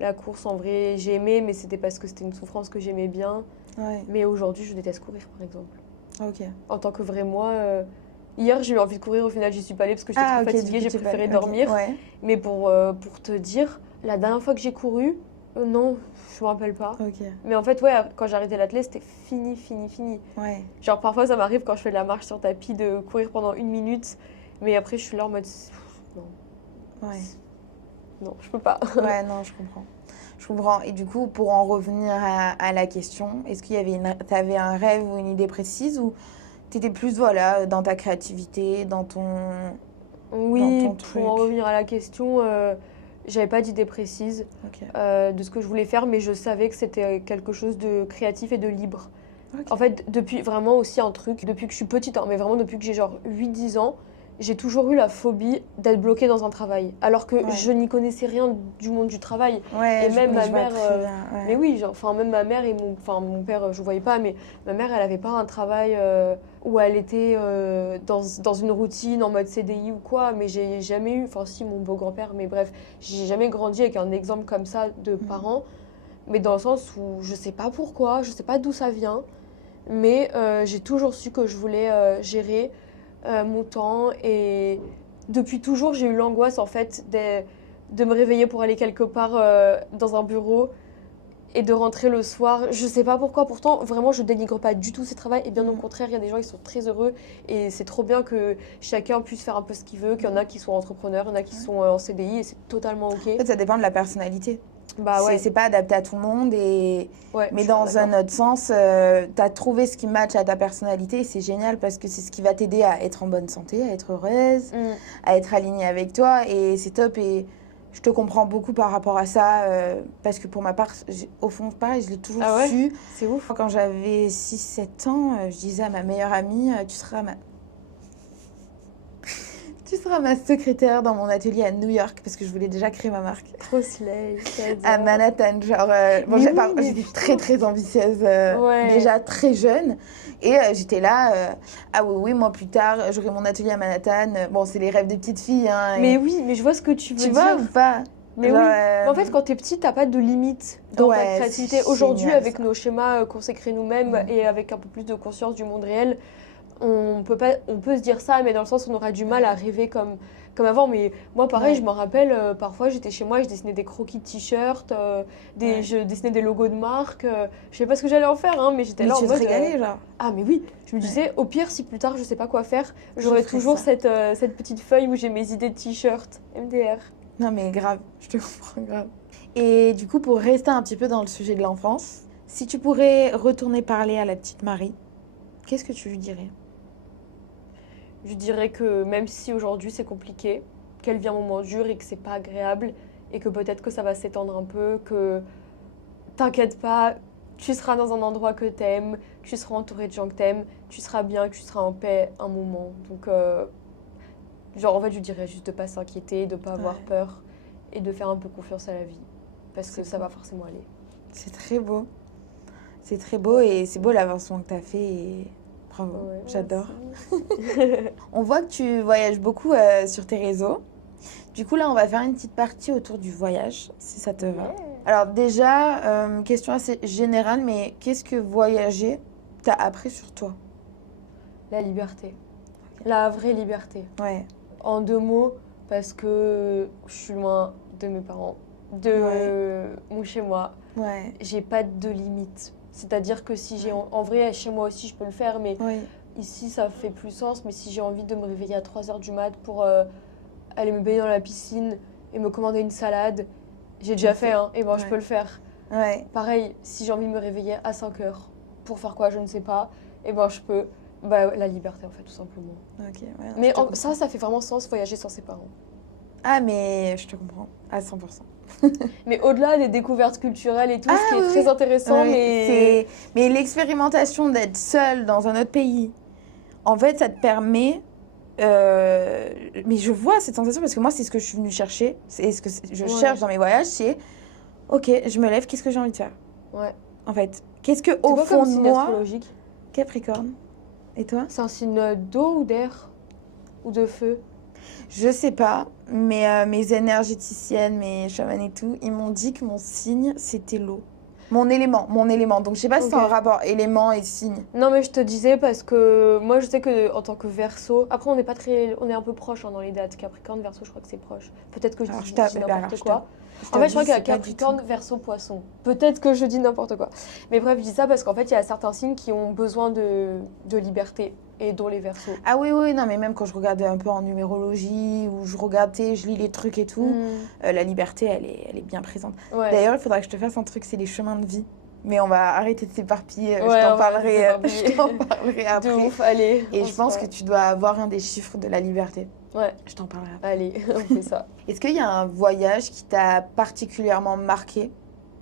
la course, en vrai, j'ai aimé, mais c'était parce que c'était une souffrance que j'aimais bien. Ouais. Mais aujourd'hui, je déteste courir, par exemple. Ok. En tant que vrai moi, hier, j'ai eu envie de courir, au final, j'y suis pas allée parce que j'étais trop Ok, fatiguée, du j'ai coup, préféré ok. dormir. Ouais. Mais pour te dire, la dernière fois que j'ai couru, non, je me rappelle pas. Ok. Mais en fait, ouais, quand j'ai arrêté l'athlète, c'était fini. Ouais. Genre, parfois, ça m'arrive quand je fais de la marche sur tapis de courir pendant 1 minute. Mais après, je suis là en mode, non, Ouais. non, je peux pas. Ouais, non, je comprends. Je comprends. Et du coup, pour en revenir à la question, est-ce qu'il y avait t'avais un rêve ou une idée précise ou t'étais plus, voilà, dans ta créativité, dans ton Oui, truc? pour en revenir à la question, j'avais pas d'idée précise Ok. de ce que je voulais faire, mais je savais que c'était quelque chose de créatif et de libre. Ok. En fait, depuis vraiment aussi un truc, depuis que je suis petite, hein, mais vraiment depuis que j'ai genre 8-10 ans, j'ai toujours eu la phobie d'être bloquée dans un travail. Alors que Ouais. je n'y connaissais rien du monde du travail. Ouais, Et même mais ma je vois mère, très bien. Ouais. mais oui, genre, enfin même ma mère et mon père, je voyais pas, mais ma mère, elle avait pas un travail où elle était dans une routine en mode CDI ou quoi. Mais j'ai jamais eu, enfin si mon beau grand-père, mais bref, j'ai jamais grandi avec un exemple comme ça de parents. Mais dans le sens où je sais pas pourquoi, je sais pas d'où ça vient. Mais j'ai toujours su que je voulais gérer mon temps et depuis toujours j'ai eu l'angoisse en fait de me réveiller pour aller quelque part dans un bureau et de rentrer le soir. Je sais pas pourquoi, pourtant vraiment je dénigre pas du tout ces travails et bien au contraire il y a des gens qui sont très heureux et c'est trop bien que chacun puisse faire un peu ce qu'il veut, qu'il y en a qui sont entrepreneurs, il y en a qui sont en CDI et c'est totalement ok. En fait, ça dépend de la personnalité. Bah ouais, C'est pas adapté à tout le monde. ouais, je Mais suis grave dans un d'accord. autre sens, t'as trouvé ce qui match à ta personnalité et c'est génial parce que c'est ce qui va t'aider à être en bonne santé, à être heureuse, à être alignée avec toi et c'est top et je te comprends beaucoup par rapport à ça parce que pour ma part, au fond, pareil, je l'ai toujours Ah ouais, su. c'est ouf. Quand j'avais 6-7 ans, je disais à ma meilleure amie, tu seras ma secrétaire dans mon atelier à New York parce que je voulais déjà créer ma marque. Trop slay, À Manhattan, genre, bon, Mais oui, mais j'étais putain. très très ambitieuse, Ouais. déjà très jeune, et j'étais là, ah oui, moi plus tard, j'aurai mon atelier à Manhattan. Bon, c'est les rêves des petites filles, hein. Mais oui, mais je vois ce que tu veux Tu dire. vois ou pas? Mais Genre, oui. Mais en fait, quand t'es petite, t'as pas de limite dans ta ouais, créativité. c'est Aujourd'hui, génial, avec ça. nos schémas qu'on s'est créés nous-mêmes et avec un peu plus de conscience du monde réel, on peut se dire ça, mais dans le sens où on aura du mal à rêver comme avant. Mais moi, pareil, Ouais. je me rappelle, parfois, j'étais chez moi, je dessinais des croquis de t-shirts, Ouais. je dessinais des logos de marque. Je sais pas ce que j'allais en faire, hein, mais j'étais Mais là tu en te mode. régalais, genre. Ah, mais oui, je me disais, au pire, si plus tard, je sais pas quoi faire, Je j'aurais ferais toujours ça. cette petite feuille où j'ai mes idées de t-shirts. MDR. Non, mais grave, je te comprends grave. Et du coup, pour rester un petit peu dans le sujet de l'enfance, si tu pourrais retourner parler à la petite Marie, qu'est-ce que tu lui dirais? Je dirais que même si aujourd'hui c'est compliqué, qu'elle vit un moment dur et que c'est pas agréable, et que peut-être que ça va s'étendre un peu, que t'inquiète pas, tu seras dans un endroit que t'aimes, que tu seras entouré de gens que t'aimes, tu seras bien, que tu seras en paix un moment. Donc, genre, en fait, je dirais juste de pas s'inquiéter, de pas avoir Ouais. peur et de faire un peu confiance à la vie. Parce que C'est ça beau. va forcément aller. C'est très beau. C'est très beau et c'est beau l'avancement que tu as fait et bravo, Ouais, j'adore. merci. On voit que tu voyages beaucoup sur tes réseaux. Du coup, là, on va faire une petite partie autour du voyage, si ça te va. Yeah. Alors déjà, question assez générale, mais qu'est-ce que voyager t'a appris sur toi? La liberté. La vraie liberté. Ouais, En 2 mots, parce que je suis loin de mes parents, de mon chez-moi. ouais, J'ai pas de limite. C'est-à-dire que si j'ai en vrai, chez moi aussi, je peux le faire, mais ouais. ici, ça fait plus sens. Mais si j'ai envie de me réveiller à 3h du mat pour aller me baigner dans la piscine et me commander une salade, j'ai déjà fait, hein, et ben je Ouais. peux le faire. Ouais, Pareil, si j'ai envie de me réveiller à 5h pour faire quoi, je ne sais pas, et ben je peux. Bah, la liberté, en fait, tout simplement. ok. Ouais, non, Mais je te comprends. ça fait vraiment sens, voyager sans ses parents. Ah, mais je te comprends, à 100%. Mais au-delà des découvertes culturelles et tout, Ah, ce qui est oui, très oui. intéressant, Oui, mais mais l'expérimentation d'être seule dans un autre pays, En fait, ça te permet... mais je vois cette sensation parce que moi, c'est ce que je suis venue chercher. C'est ce que je Ouais. cherche dans mes voyages, c'est... Ok, je me lève, qu'est-ce que j'ai envie de faire? Ouais. En fait, qu'est-ce que C'est au quoi fond comme de signe moi... astrologique? Capricorne. Et toi? C'est un signe d'eau ou d'air? Ou de feu? Je sais pas, mais mes énergéticiennes, mes chamans et tout, ils m'ont dit que mon signe, c'était l'eau. Mon élément. Donc, je sais pas si c'est Ok. un rapport élément et signe. Non, mais je te disais parce que moi je sais que en tant que Verseau, après on n'est pas très, on est un peu proche dans les dates. Capricorne, Verseau, je crois que c'est proche. Peut-être que je Alors, dis, je je dis t'avoue, n'importe quoi. En fait, je t'avoue, crois qu'il y a c'est pas du tout. Capricorne, Verseau, Poisson. Peut-être que je dis n'importe quoi. Mais bref, je dis ça parce qu'en fait, il y a certains signes qui ont besoin de liberté, et dont les Verseaux. Ah oui, non, mais même quand je regarde un peu en numérologie, ou je regarde, tu sais, je lis les trucs et tout, la liberté, elle est bien présente. Ouais. D'ailleurs, il faudra que je te fasse un truc, c'est les chemins de vie. Mais on va arrêter de s'éparpiller, Ouais, je t'en on va parlerai, s'éparpiller. je t'en parlerai De après. ouf, allez. Et on je se pense fait- que tu dois avoir un des chiffres de la liberté. Ouais, Je t'en parlerai après. allez, on fait ça. Est-ce qu'il y a un voyage qui t'a particulièrement marqué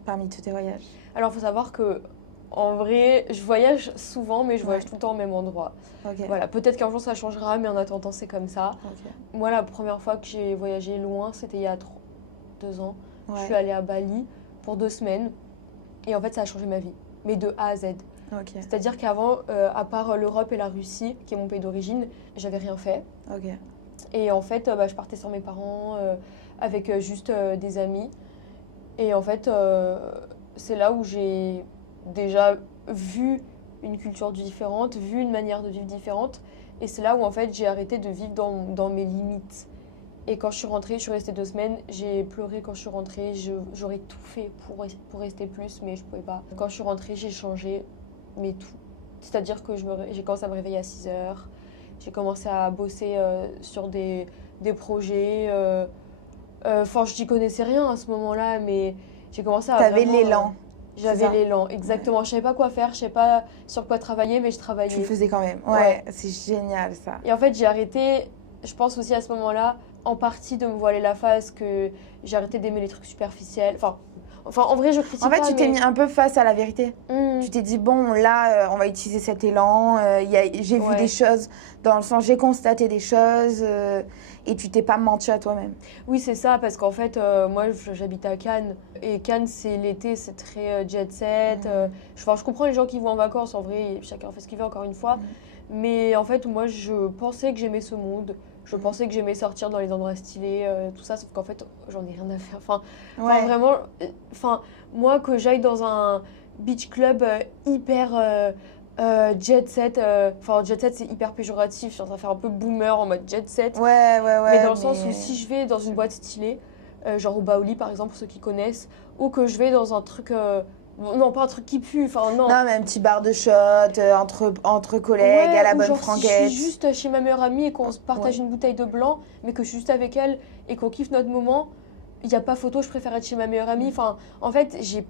parmi tous tes voyages? Alors, faut savoir que en vrai, je voyage souvent, mais je voyage Ouais. tout le temps au même endroit. Ok. Voilà, peut-être qu'un jour ça changera, mais en attendant, c'est comme ça. Ok. Moi, la première fois que j'ai voyagé loin, c'était il y a 2 ans. Je suis Ouais. allée à Bali pour 2 semaines. Et en fait, ça a changé ma vie. Mais de A à Z. Ok. C'est-à-dire qu'avant, à part l'Europe et la Russie, qui est mon pays d'origine, j'avais rien fait. Ok. Et en fait, je partais sans mes parents, avec juste des amis. Et en fait, c'est là où j'ai déjà vu une culture différente, vu une manière de vivre différente. Et c'est là où en fait j'ai arrêté de vivre dans mes limites. Et quand je suis rentrée, je suis restée 2 semaines, j'ai pleuré quand je suis rentrée, j'aurais tout fait pour rester plus, mais je pouvais pas. Quand je suis rentrée, j'ai changé, mais tout. C'est-à-dire que j'ai commencé à me réveiller à 6 heures, j'ai commencé à bosser sur des projets. Enfin, je n'y connaissais rien à ce moment-là, mais j'ai commencé à T'avais vraiment, l'élan. j'avais c'est ça l'élan, exactement. Je savais pas quoi faire, je savais pas sur quoi travailler, mais je Tu travaillais. le faisais quand même. Ouais, Ouais. c'est génial ça. Et en fait, j'ai arrêté, je pense aussi à ce moment-là, en partie de me voiler la face, que j'ai arrêté d'aimer les trucs superficiels. Enfin, en vrai, je critique En fait, pas, tu t'es mais... mis un peu face à la vérité. Hmm, Tu t'es dit, bon, là, on va utiliser cet élan. J'ai vu Ouais. des choses, dans le sens, j'ai constaté des choses, et tu t'es pas menti à toi-même. Oui, c'est ça, parce qu'en fait, moi, j'habite à Cannes. Et Cannes, c'est l'été, c'est très jet set. Je comprends les gens qui vont en vacances, en vrai, chacun fait ce qu'il veut, encore une fois. Mais en fait, moi, je pensais que j'aimais ce monde. Je pensais que j'aimais sortir dans les endroits stylés, tout ça, sauf qu'en fait, j'en ai rien à faire. Enfin, Ouais. vraiment, moi, que j'aille dans un beach club hyper jet set, jet set, c'est hyper péjoratif, je suis en train de faire un peu boomer en mode jet set. Ouais. Mais dans le sens où si je vais dans une boîte stylée, genre au Baoli par exemple, pour ceux qui connaissent, ou que je vais dans un truc. Non, pas un truc qui pue, enfin non. Non, mais un petit bar de shot, entre collègues, Ouais, à la ou bonne genre si je franquette. suis juste chez ma meilleure amie et qu'on se partage une bouteille de blanc, mais que je suis juste avec elle et qu'on kiffe notre moment, il n'y a pas photo, je préfère être chez ma meilleure amie. Enfin, en fait, j'ai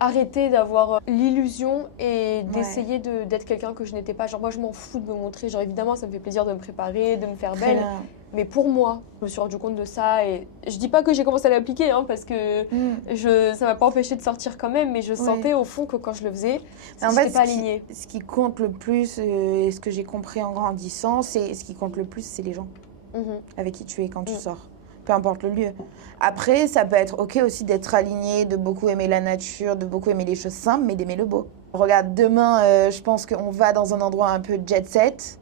arrêté d'avoir l'illusion et d'essayer d'être quelqu'un que je n'étais pas. Genre moi, je m'en fous de me montrer. Genre évidemment, ça me fait plaisir de me préparer, de me faire Très belle. bien. Mais pour moi, je me suis rendu compte de ça et je dis pas que j'ai commencé à l'appliquer parce que ça m'a pas empêché de sortir quand même, mais je sentais au fond que quand je le faisais, En j'étais fait, pas alignée. ce qui compte le plus, et ce que j'ai compris en grandissant, c'est ce qui compte le plus, c'est les gens Mhm. avec qui tu es quand tu sors. Peu importe le lieu. Après, ça peut être ok aussi d'être aligné, de beaucoup aimer la nature, de beaucoup aimer les choses simples, mais d'aimer le beau. Regarde, demain, je pense qu'on va dans un endroit un peu jet set.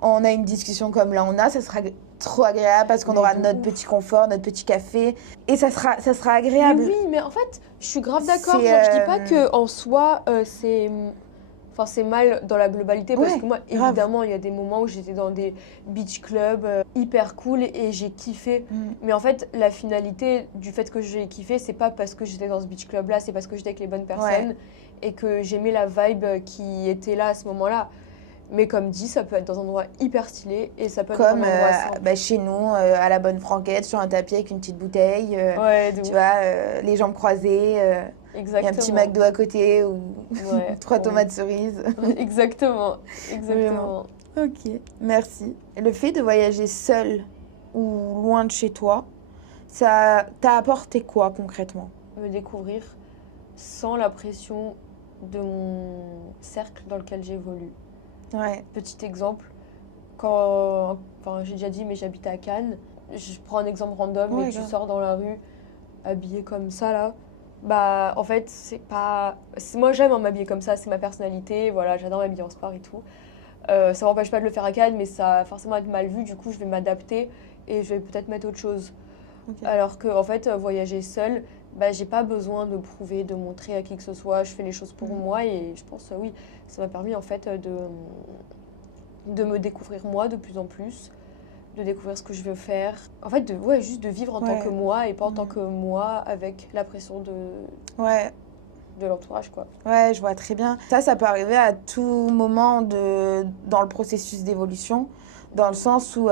On a une discussion comme là on a, ça sera trop agréable parce qu'on Mais aura de notre ouf. petit confort, notre petit café. Et ça sera Mais agréable. oui, mais en fait, je suis grave d'accord. C'est, Genre, je dis pas que en soi, c'est mal dans la globalité parce Ouais, que moi, grave. évidemment, il y a des moments où j'étais dans des beach clubs hyper cool et j'ai kiffé. Mais en fait, la finalité du fait que j'ai kiffé, c'est pas parce que j'étais dans ce beach club là, c'est parce que j'étais avec les bonnes personnes et que j'aimais la vibe qui était là à ce moment-là. Mais comme dit, ça peut être dans un endroit hyper stylé et ça peut être Comme dans un endroit simple. chez nous, à la bonne franquette, sur un tapis avec une petite bouteille. Ouais, de Tu ouf. vois, les jambes croisées. Il y a Exactement. un petit McDo à côté ou Ouais, 3 ouais. tomates cerises. Exactement, exactement. Ok, merci. Le fait de voyager seul ou loin de chez toi, ça t'a apporté quoi concrètement? Me découvrir sans la pression de mon cercle dans lequel j'évolue. Ouais. Petit exemple, Enfin, j'ai déjà dit, mais j'habite à Cannes. Je prends un exemple random, Ouais, mais tu grave. sors dans la rue habillé comme ça, là. Bah, en fait, c'est pas. Moi, j'aime m'habiller comme ça, c'est ma personnalité. Voilà, j'adore m'habiller en sport et tout. Ça m'empêche pas de le faire à Cannes, mais ça va forcément être mal vu. Du coup, je vais m'adapter et je vais peut-être mettre autre chose. Ok. Alors que, en fait, voyager seule, bah, j'ai pas besoin de prouver, de montrer à qui que ce soit. Je fais les choses pour moi et je pense, oui, ça m'a permis, en fait, de me découvrir moi de plus en plus, de découvrir ce que je veux faire. En fait, ouais, juste de vivre en tant que Ouais. moi et pas en tant que moi avec la pression Ouais, de l'entourage, quoi. ouais, je vois très bien. Ça peut arriver à tout moment dans le processus d'évolution, dans le sens où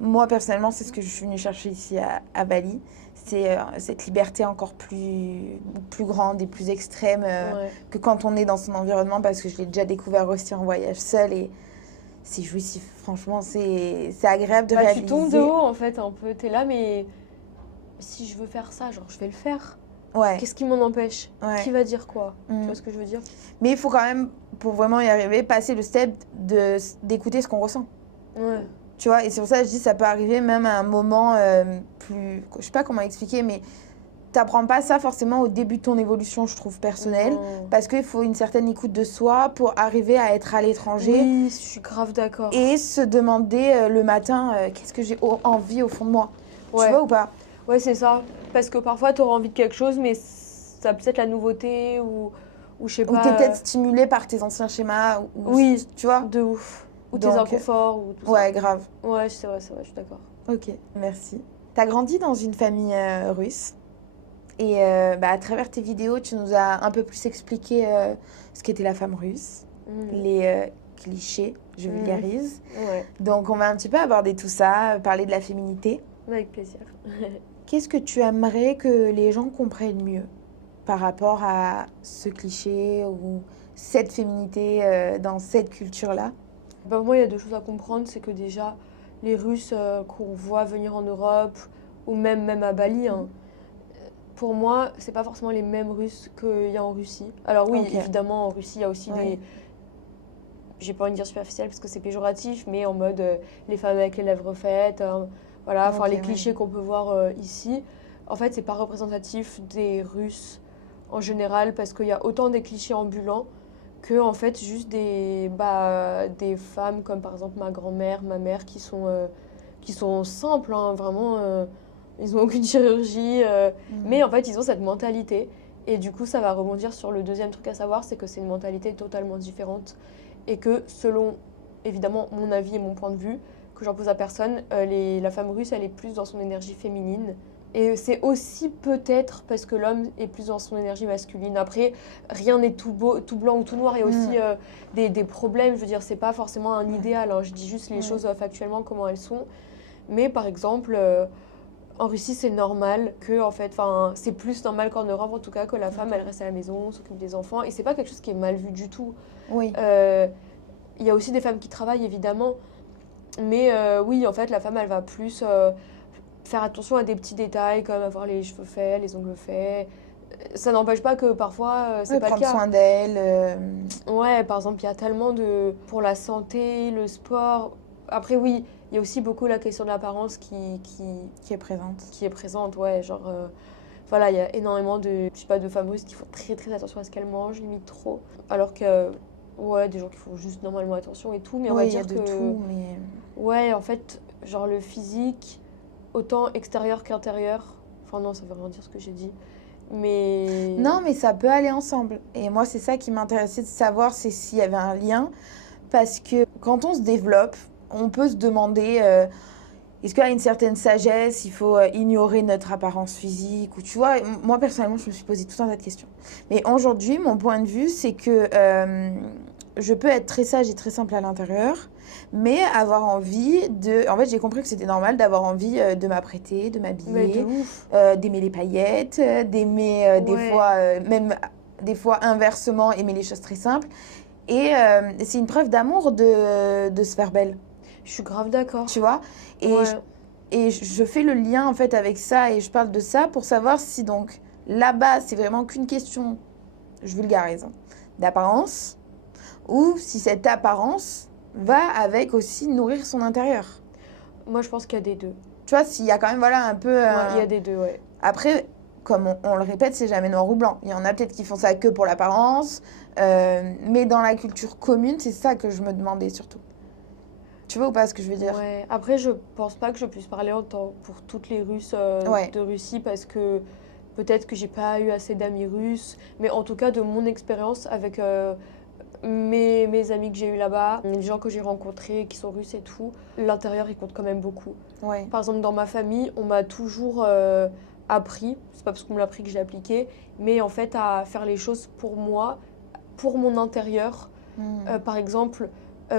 moi, personnellement, c'est ce que je suis venue chercher ici à Bali. C'est cette liberté encore plus grande et plus extrême Ouais. que quand on est dans son environnement, parce que je l'ai déjà découvert aussi en voyage seul et c'est jouissif. Franchement, c'est agréable de Bah, tu réaliser. tombes de haut, en fait, un peu. T'es là, mais si je veux faire ça, genre, je vais le faire. Ouais, Qu'est-ce qui m'en empêche? ouais. Qui va dire quoi? Tu Mm. vois ce que je veux dire? Mais il faut quand même, pour vraiment y arriver, passer le step d'écouter ce qu'on ressent. Ouais. Tu vois, et c'est pour ça que je dis ça peut arriver même à un moment plus. Je sais pas comment expliquer, mais t'apprends pas ça forcément au début de ton évolution, je trouve, personnelle. Non. Parce qu'il faut une certaine écoute de soi pour arriver à être à l'étranger Oui, je suis grave d'accord. et se demander le matin qu'est-ce que j'ai envie au fond de moi. Ouais. Tu vois ou pas? Ouais, c'est ça. Parce que parfois, t'auras envie de quelque chose, mais ça peut être la nouveauté ou je sais Ou pas. t'es peut-être stimulé par tes anciens schémas. Oui, Tu vois? de ouf. Ou tes Donc, inconforts ou tout ça. Ouais, grave. Ouais, c'est vrai, je suis d'accord. Ok, merci. T'as grandi dans une famille russe. Et à travers tes vidéos, tu nous as un peu plus expliqué ce qu'était la femme russe, les clichés, je vulgarise. Ouais, Donc on va un petit peu aborder tout ça, parler de la féminité. avec plaisir. Qu'est-ce que tu aimerais que les gens comprennent mieux par rapport à ce cliché ou cette féminité dans cette culture-là? Bah, moi, il y a deux choses à comprendre. C'est que déjà, les Russes qu'on voit venir en Europe, ou même à Bali, hein, pour moi, c'est pas forcément les mêmes Russes qu'il y a en Russie. Alors oui, Ok. évidemment, en Russie, il y a aussi Ouais. des... J'ai pas envie de dire superficielles parce que c'est péjoratif, mais en mode les femmes avec les lèvres faites, voilà, enfin Ok, les ouais. clichés qu'on peut voir ici. En fait, c'est pas représentatif des Russes en général parce qu'il y a autant des clichés ambulants que en fait juste des femmes comme par exemple ma grand-mère, ma mère qui sont simples, hein, vraiment, ils ont aucune chirurgie, mais en fait ils ont cette mentalité. Et du coup, ça va rebondir sur le deuxième truc à savoir, c'est que c'est une mentalité totalement différente et que selon évidemment mon avis et mon point de vue, que j'en pose à personne, la femme russe elle est plus dans son énergie féminine. Et c'est aussi peut-être parce que l'homme est plus dans son énergie masculine. Après, rien n'est tout beau, tout blanc ou tout noir. Il y a aussi des problèmes. Je veux dire, c'est pas forcément un idéal, hein. Je dis juste les choses factuellement comment elles sont. Mais par exemple, en Russie, c'est normal que, en fait, enfin, c'est plus normal qu'en Europe en tout cas que la femme elle reste à la maison, s'occupe des enfants. Et c'est pas quelque chose qui est mal vu du tout. Oui. Il y a aussi des femmes qui travaillent évidemment, mais oui, en fait, la femme elle va plus faire attention à des petits détails comme avoir les cheveux faits, les ongles faits. Ça n'empêche pas que parfois c'est Ouais, pas le prendre cas. soin d'elle. Ouais, par exemple, il y a tellement de pour la santé, le sport. Après oui, il y a aussi beaucoup la question de l'apparence Qui est présente. qui est présente, ouais, genre voilà, il y a énormément de je sais pas de femmes russes qui font très très attention à ce qu'elles mangent, limite trop, alors que ouais, des gens qui font juste normalement attention et tout, mais on va Oui, il y a dire de que tout, mais. ouais, en fait, genre le physique autant extérieur qu'intérieur. Enfin non, ça veut rien dire ce que j'ai dit. Mais Non, mais ça peut aller ensemble. Et moi, c'est ça qui m'intéressait de savoir, c'est s'il y avait un lien. Parce que quand on se développe, on peut se demander est-ce qu'à une certaine sagesse, il faut ignorer notre apparence physique ou tu vois, moi personnellement, je me suis posé tout un tas de questions. Mais aujourd'hui, mon point de vue, c'est que je peux être très sage et très simple à l'intérieur, mais avoir envie de. En fait, j'ai compris que c'était normal d'avoir envie de m'apprêter, de mais de m'habiller, ouf. d'aimer les paillettes, d'aimer des Ouais. fois, même des fois inversement, aimer les choses très simples. Et c'est une preuve d'amour de se faire belle, Je suis grave d'accord. tu vois. Et, Ouais. et je fais le lien en fait avec ça et je parle de ça pour savoir si donc là-bas c'est vraiment qu'une question, je vulgarise, hein, d'apparence ou si cette apparence va avec aussi nourrir son intérieur. Moi, je pense qu'il y a des deux. Tu vois, s'il y a quand même voilà, un peu... Ouais, il y a des deux, ouais. Après, comme on le répète, c'est jamais noir ou blanc. Il y en a peut-être qui font ça que pour l'apparence. Mais dans la culture commune, c'est ça que je me demandais surtout. Tu vois ou pas ce que je veux dire? Ouais. Après, je pense pas que je puisse parler pour toutes les Russes Ouais. de Russie parce que peut-être que j'ai pas eu assez d'amis russes. Mais en tout cas, de mon expérience avec mes amis que j'ai eu là-bas, les gens que j'ai rencontrés qui sont russes et tout, l'intérieur, il compte quand même beaucoup. Ouais. Par exemple, dans ma famille, on m'a toujours appris, c'est pas parce qu'on me l'a appris que j'ai appliqué, mais en fait à faire les choses pour moi, pour mon intérieur. Par exemple,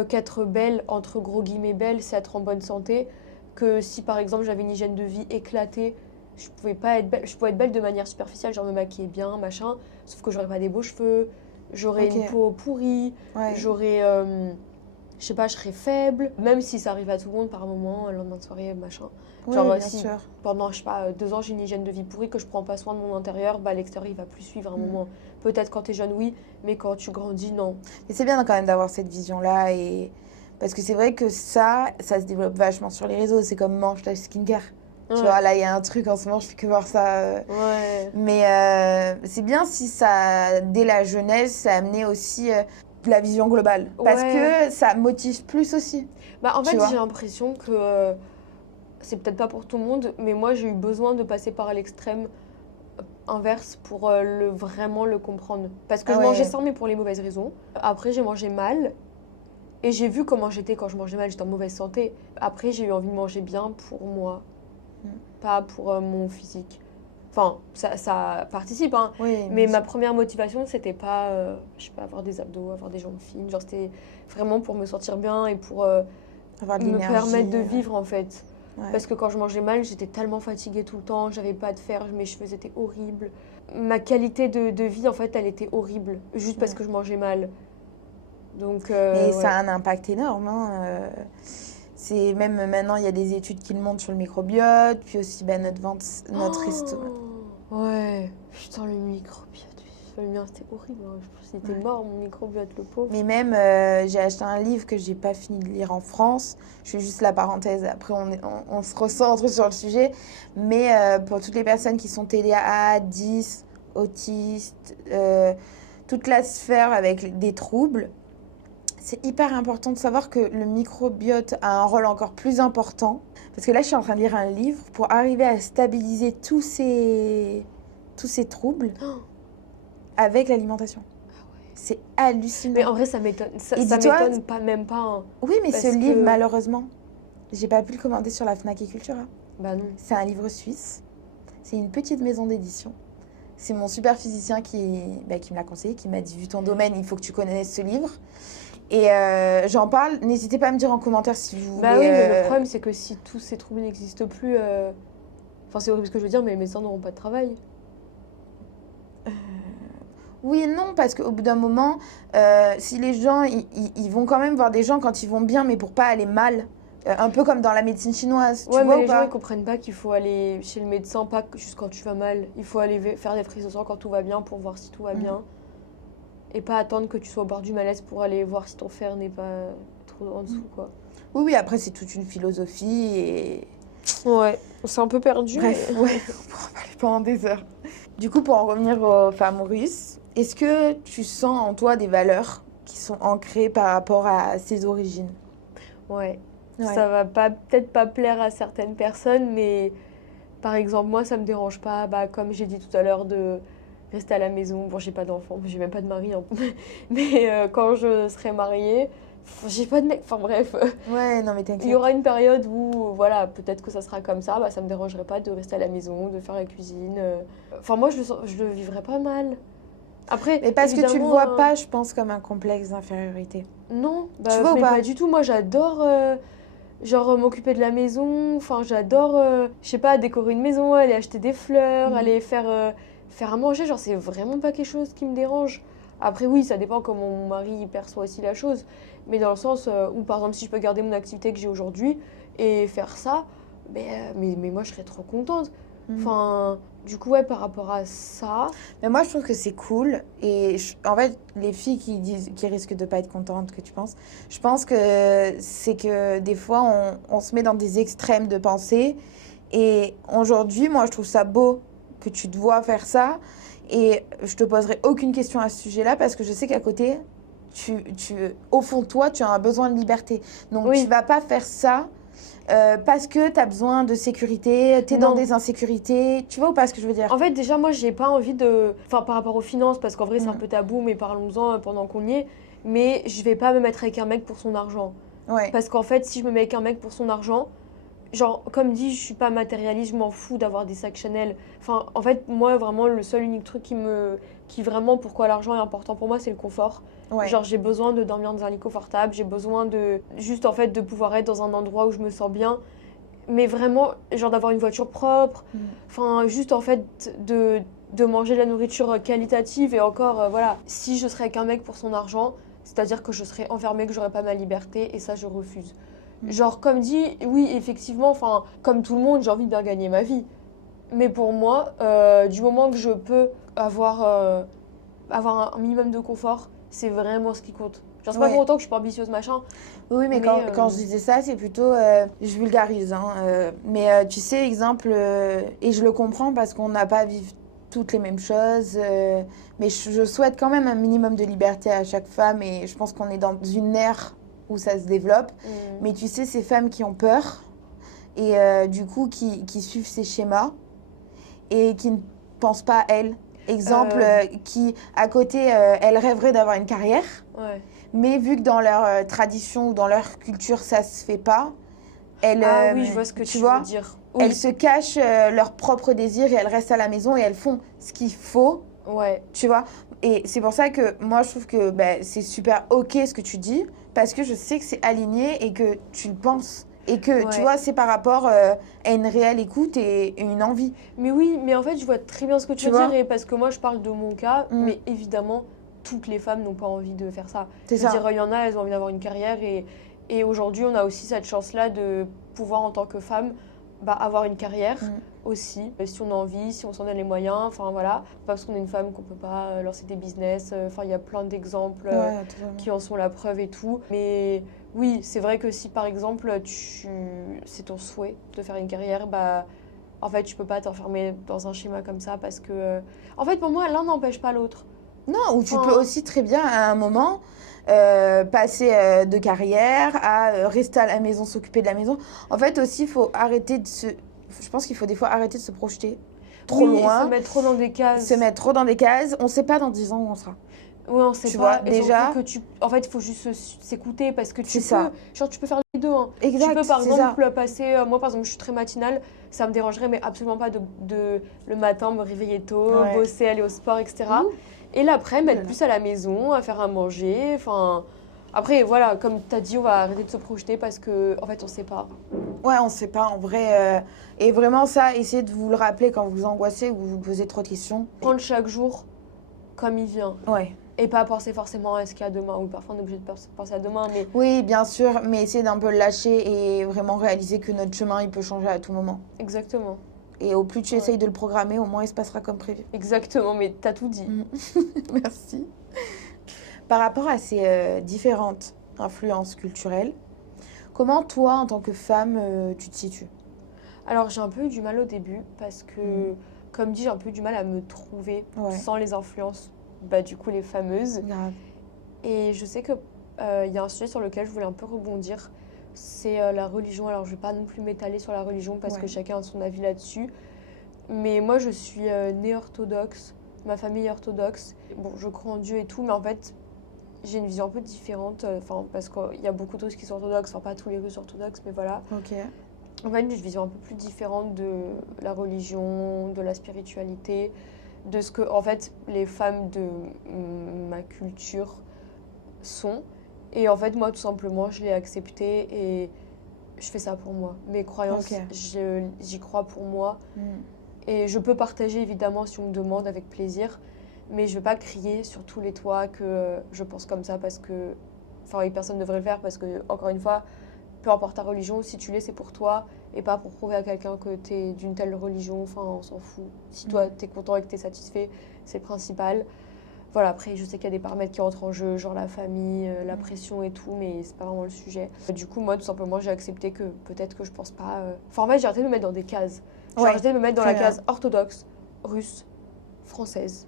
qu'être belle, entre gros guillemets belle, c'est être en bonne santé. Que si par exemple j'avais une hygiène de vie éclatée, je pouvais pas être belle, je pouvais être belle de manière superficielle, genre me maquiller bien, machin, sauf que j'aurais pas des beaux cheveux, j'aurais une Ok. peau pourrie, Ouais. j'aurais, je sais pas, je serais faible, même si ça arrive à tout le monde par moment, le lendemain de soirée, machin. Oui, Genre, bien si sûr. pendant, je sais pas, 2 ans, j'ai une hygiène de vie pourrie, que je prends pas soin de mon intérieur, bah l'extérieur, il va plus suivre à un moment. Peut-être quand t'es jeune, oui, mais quand tu grandis, non. Mais c'est bien quand même d'avoir cette vision-là. Parce que c'est vrai que ça se développe vachement sur les réseaux. C'est comme mange ta skincare. Tu Ouais. vois, là, il y a un truc en ce moment, je fais que voir ça. Ouais. Mais c'est bien si ça, dès la jeunesse, ça amenait aussi de la vision globale. Parce Ouais. que ça motive plus aussi. Bah, en Tu fait, vois. j'ai l'impression que c'est peut-être pas pour tout le monde, mais moi, j'ai eu besoin de passer par l'extrême inverse pour vraiment le comprendre. Parce que Ah je mangeais ouais. sans, mais pour les mauvaises raisons. Après, j'ai mangé mal. Et j'ai vu comment j'étais quand je mangeais mal, j'étais en mauvaise santé. Après, j'ai eu envie de manger bien pour moi, pas pour mon physique. Enfin, ça participe, hein. Oui, Mais bien ma sûr. première motivation, c'était pas, je sais pas, avoir des abdos, avoir des jambes fines. Genre, c'était vraiment pour me sentir bien et pour Avoir de me l'énergie. permettre de vivre, en fait. Ouais. Parce que quand je mangeais mal, j'étais tellement fatiguée tout le temps, j'avais pas de fer, mes cheveux étaient horribles. Ma qualité de vie, en fait, elle était horrible, juste parce Ouais. que je mangeais mal. Donc, Mais ça ouais. a un impact énorme. Hein. C'est même maintenant, il y a des études qui le montrent sur le microbiote, puis aussi bah, notre estomac. Ouais, putain, le microbiote. Le mien, c'était horrible. Hein. Je pense qu'il était Ouais. mort, mon microbiote, le pauvre. Mais même, j'ai acheté un livre que j'ai pas fini de lire en France. Je fais juste la parenthèse. Après, on se recentre sur le sujet. Mais pour toutes les personnes qui sont TDAH, 10, autistes, toute la sphère avec des troubles, c'est hyper important de savoir que le microbiote a un rôle encore plus important. Parce que là, je suis en train de lire un livre pour arriver à stabiliser tous ces troubles Oh, avec l'alimentation. C'est hallucinant. mais en vrai, ça m'étonne. Et Ça dis-toi, m'étonne pas, même pas. Hein. oui, mais Parce ce livre, que- malheureusement, j'ai pas pu le commander sur la Fnac et Cultura. Bah non. C'est un livre suisse. C'est une petite maison d'édition. C'est mon super physicien qui me l'a conseillé, qui m'a dit, vu ton domaine, il faut que tu connaisses ce livre. Et j'en parle. N'hésitez pas à me dire en commentaire si vous voulez. Bah oui, mais le problème, c'est que si tous ces troubles n'existent plus. Enfin, c'est horrible ce que je veux dire, mais les médecins n'auront pas de travail. Oui et non, parce qu'au bout d'un moment, si les gens, ils vont quand même voir des gens quand ils vont bien, mais pour pas aller mal. Un peu comme dans la médecine chinoise, tu Ouais, vois mais ou les gens, pas? ils comprennent pas qu'il faut aller chez le médecin, pas que juste quand tu vas mal. Il faut aller faire des prises de sang quand tout va bien pour voir si tout va bien. Et pas attendre que tu sois au bord du malaise pour aller voir si ton fer n'est pas trop en dessous, quoi. Oui, oui, après, c'est toute une philosophie et... Ouais, c'est un peu perdu. Bref, ouais, on pourra en parler pendant des heures. Du coup, pour en revenir aux femmes russes, est-ce que tu sens en toi des valeurs qui sont ancrées par rapport à ses origines? Ouais. Ouais. Ça va peut-être pas plaire à certaines personnes, mais par exemple, moi, ça me dérange pas, bah, comme j'ai dit tout à l'heure, de rester à la maison. Bon, j'ai pas d'enfant, j'ai même pas de mari, hein. Mais quand je serai mariée, j'ai pas de mec. Enfin bref, Ouais, non mais il t'inquiète. y aura une période où, voilà, peut-être que ça sera comme ça, bah, ça me dérangerait pas de rester à la maison, de faire la cuisine. Enfin, moi, je le vivrais pas mal. Après, Mais parce que tu le évidemment, vois pas, je pense, comme un complexe d'infériorité. Non, bah, Tu vois ou mais pas? pas du tout. Moi, j'adore genre m'occuper de la maison. Enfin, j'adore, je sais pas, décorer une maison, aller acheter des fleurs, aller faire à manger. Genre, c'est vraiment pas quelque chose qui me dérange. Après, oui, ça dépend comment mon mari perçoit aussi la chose. Mais dans le sens où, par exemple, si je peux garder mon activité que j'ai aujourd'hui et faire ça, mais moi, je serais trop contente. Enfin, du coup, ouais, par rapport à ça... Mais moi, je trouve que c'est cool. Et en fait, les filles qui risquent de pas être contentes, que tu penses, je pense que c'est que des fois, on se met dans des extrêmes de pensée. Et aujourd'hui, moi, je trouve ça beau que tu te vois faire ça. Et je te poserai aucune question à ce sujet-là parce que je sais qu'à côté, au fond de toi, tu as un besoin de liberté. Donc, Oui. tu vas pas faire ça parce que tu as besoin de sécurité, tu es dans Non. des insécurités. Tu vois ou pas ce que je veux dire? En fait, déjà, moi, j'ai pas envie de... Enfin, par rapport aux finances, parce qu'en vrai, c'est un Mm. peu tabou, mais parlons-en pendant qu'on y est. Mais je vais pas me mettre avec un mec pour son argent. Ouais. Parce qu'en fait, si je me mets avec un mec pour son argent, genre, comme dit, je suis pas matérialiste, je m'en fous d'avoir des sacs Chanel. Enfin, en fait, moi, vraiment, le seul unique truc qui vraiment, pourquoi l'argent est important pour moi, c'est le confort. Ouais. Genre, j'ai besoin de dormir dans un lit confortable, j'ai besoin de... Juste, en fait, de pouvoir être dans un endroit où je me sens bien. Mais vraiment, genre, d'avoir une voiture propre. Mm. Enfin, juste, en fait, de manger de la nourriture qualitative. Et encore, voilà, si je serais avec un mec pour son argent, c'est-à-dire que je serais enfermée, que j'aurais pas ma liberté. Et ça, je refuse. Genre, comme dit, oui, effectivement, enfin, comme tout le monde, j'ai envie de bien gagner ma vie. Mais pour moi, du moment que je peux avoir un minimum de confort, c'est vraiment ce qui compte. Genre, c'est pas Ouais. pour autant que je suis pas ambitieuse, machin. Oui, mais Mais, quand je disais ça, c'est plutôt, je vulgarise, hein, mais tu sais, exemple, et je le comprends parce qu'on n'a pas à vivre toutes les mêmes choses, mais je souhaite quand même un minimum de liberté à chaque femme et je pense qu'on est dans une ère où ça se développe. Mais tu sais, ces femmes qui ont peur et du coup qui suivent ces schémas et qui ne pensent pas à elles. Exemple, qui à côté, elles rêveraient d'avoir une carrière. Ouais. Mais vu que dans leur tradition ou dans leur culture, ça se fait pas, elles, Ah oui, je vois ce que tu vois, veux dire. Oui. elles se cachent leurs propres désirs et elles restent à la maison et elles font ce qu'il faut, Ouais. tu vois. Et c'est pour ça que moi, je trouve que c'est super OK ce que tu dis, parce que je sais que c'est aligné et que tu le penses. Et que, Ouais. tu vois, c'est par rapport à une réelle écoute et une envie. Mais oui, mais en fait, je vois très bien ce que tu veux vois dire. Et parce que moi, je parle de mon cas, Mm. mais évidemment, toutes les femmes n'ont pas envie de faire ça. C'est Je veux ça. dire, il y en a, elles ont envie d'avoir une carrière. Et aujourd'hui, on a aussi cette chance-là de pouvoir, en tant que femme, avoir une carrière aussi. Si on a envie, si on s'en donne les moyens. Enfin, voilà. Pas parce qu'on est une femme qu'on peut pas lancer des business. Enfin, il y a plein d'exemples Ouais, totalement. qui en sont la preuve et tout. Mais oui, c'est vrai que si, par exemple, c'est ton souhait de faire une carrière, en fait, tu peux pas t'enfermer dans un schéma comme ça parce que... En fait, pour moi, l'un n'empêche pas l'autre. Non, ou tu Enfin- peux aussi très bien à un moment passer de carrière à rester à la maison, s'occuper de la maison. En fait aussi, faut arrêter de se... Je pense qu'il faut des fois arrêter de se projeter trop Oui, et loin, se mettre trop dans des cases. se mettre trop dans des cases. On sait pas dans 10 ans où on sera. Oui, on sait Tu pas. vois, Et déjà- surtout que en fait, il faut juste s'écouter parce que tu C'est peux... ça. Genre, tu peux faire les deux, hein. Exact, Tu peux, par c'est exemple, passer... moi, par exemple, je suis très matinale. Ça me dérangerait, mais absolument pas le matin, me réveiller tôt, Ouais. bosser, aller au sport, etc. Ouh. Et l'après, mettre Oulala. plus à la maison, à faire à manger. Enfin... Après, voilà, comme tu as dit, on va arrêter de se projeter parce que, en fait, on sait pas. Ouais, on sait pas en vrai. Et vraiment ça, essayez de vous le rappeler quand vous angoissez ou vous vous posez trop de questions. Prendre chaque jour comme il vient. Ouais. Et pas penser forcément à ce qu'il y a demain. Ou parfois, on est obligé de penser à demain, mais... Oui, bien sûr, mais essayez d'un peu le lâcher et vraiment réaliser que notre chemin, il peut changer à tout moment. Exactement. Et au plus tu Ouais. essayes de le programmer, au moins il se passera comme prévu. Exactement, mais t'as tout dit. Merci. Par rapport à ces différentes influences culturelles, comment toi, en tant que femme, tu te situes? Alors, j'ai un peu eu du mal au début parce que, comme dit, j'ai un peu eu du mal à me trouver Ouais. sans les influences, du coup, les fameuses. Grave. Et je sais que y a un sujet sur lequel je voulais un peu rebondir, c'est la religion. Alors, je vais pas non plus m'étaler sur la religion parce Ouais. que chacun a son avis là-dessus. Mais moi, je suis née orthodoxe, ma famille est orthodoxe. Bon, je crois en Dieu et tout, mais en fait, j'ai une vision un peu différente. Parce qu'il y a beaucoup de Russes qui sont orthodoxes, enfin pas tous les Russes orthodoxes, mais voilà. Ok. En fait, j'ai une vision un peu plus différente de la religion, de la spiritualité, de ce que, en fait, les femmes de ma culture sont. Et en fait, moi, tout simplement, je l'ai accepté et je fais ça pour moi. Mes croyances, Ok. j'y crois pour moi. Et je peux partager, évidemment, si on me demande, avec plaisir. Mais je ne vais pas crier sur tous les toits que je pense comme ça parce que... Enfin, oui, personne ne devrait le faire parce que, encore une fois, peu importe ta religion, si tu l'es, c'est pour toi. et pas pour prouver à quelqu'un que t'es d'une telle religion, enfin on s'en fout. Si toi t'es content et que t'es satisfait, c'est le principal. Voilà, après je sais qu'il y a des paramètres qui rentrent en jeu, genre la famille, la pression et tout, mais c'est pas vraiment le sujet. Du coup moi tout simplement j'ai accepté que peut-être que je pense pas... Enfin en fait j'ai arrêté de me mettre dans des cases. J'ai Ouais, arrêté de me mettre dans très la case orthodoxe, russe, française,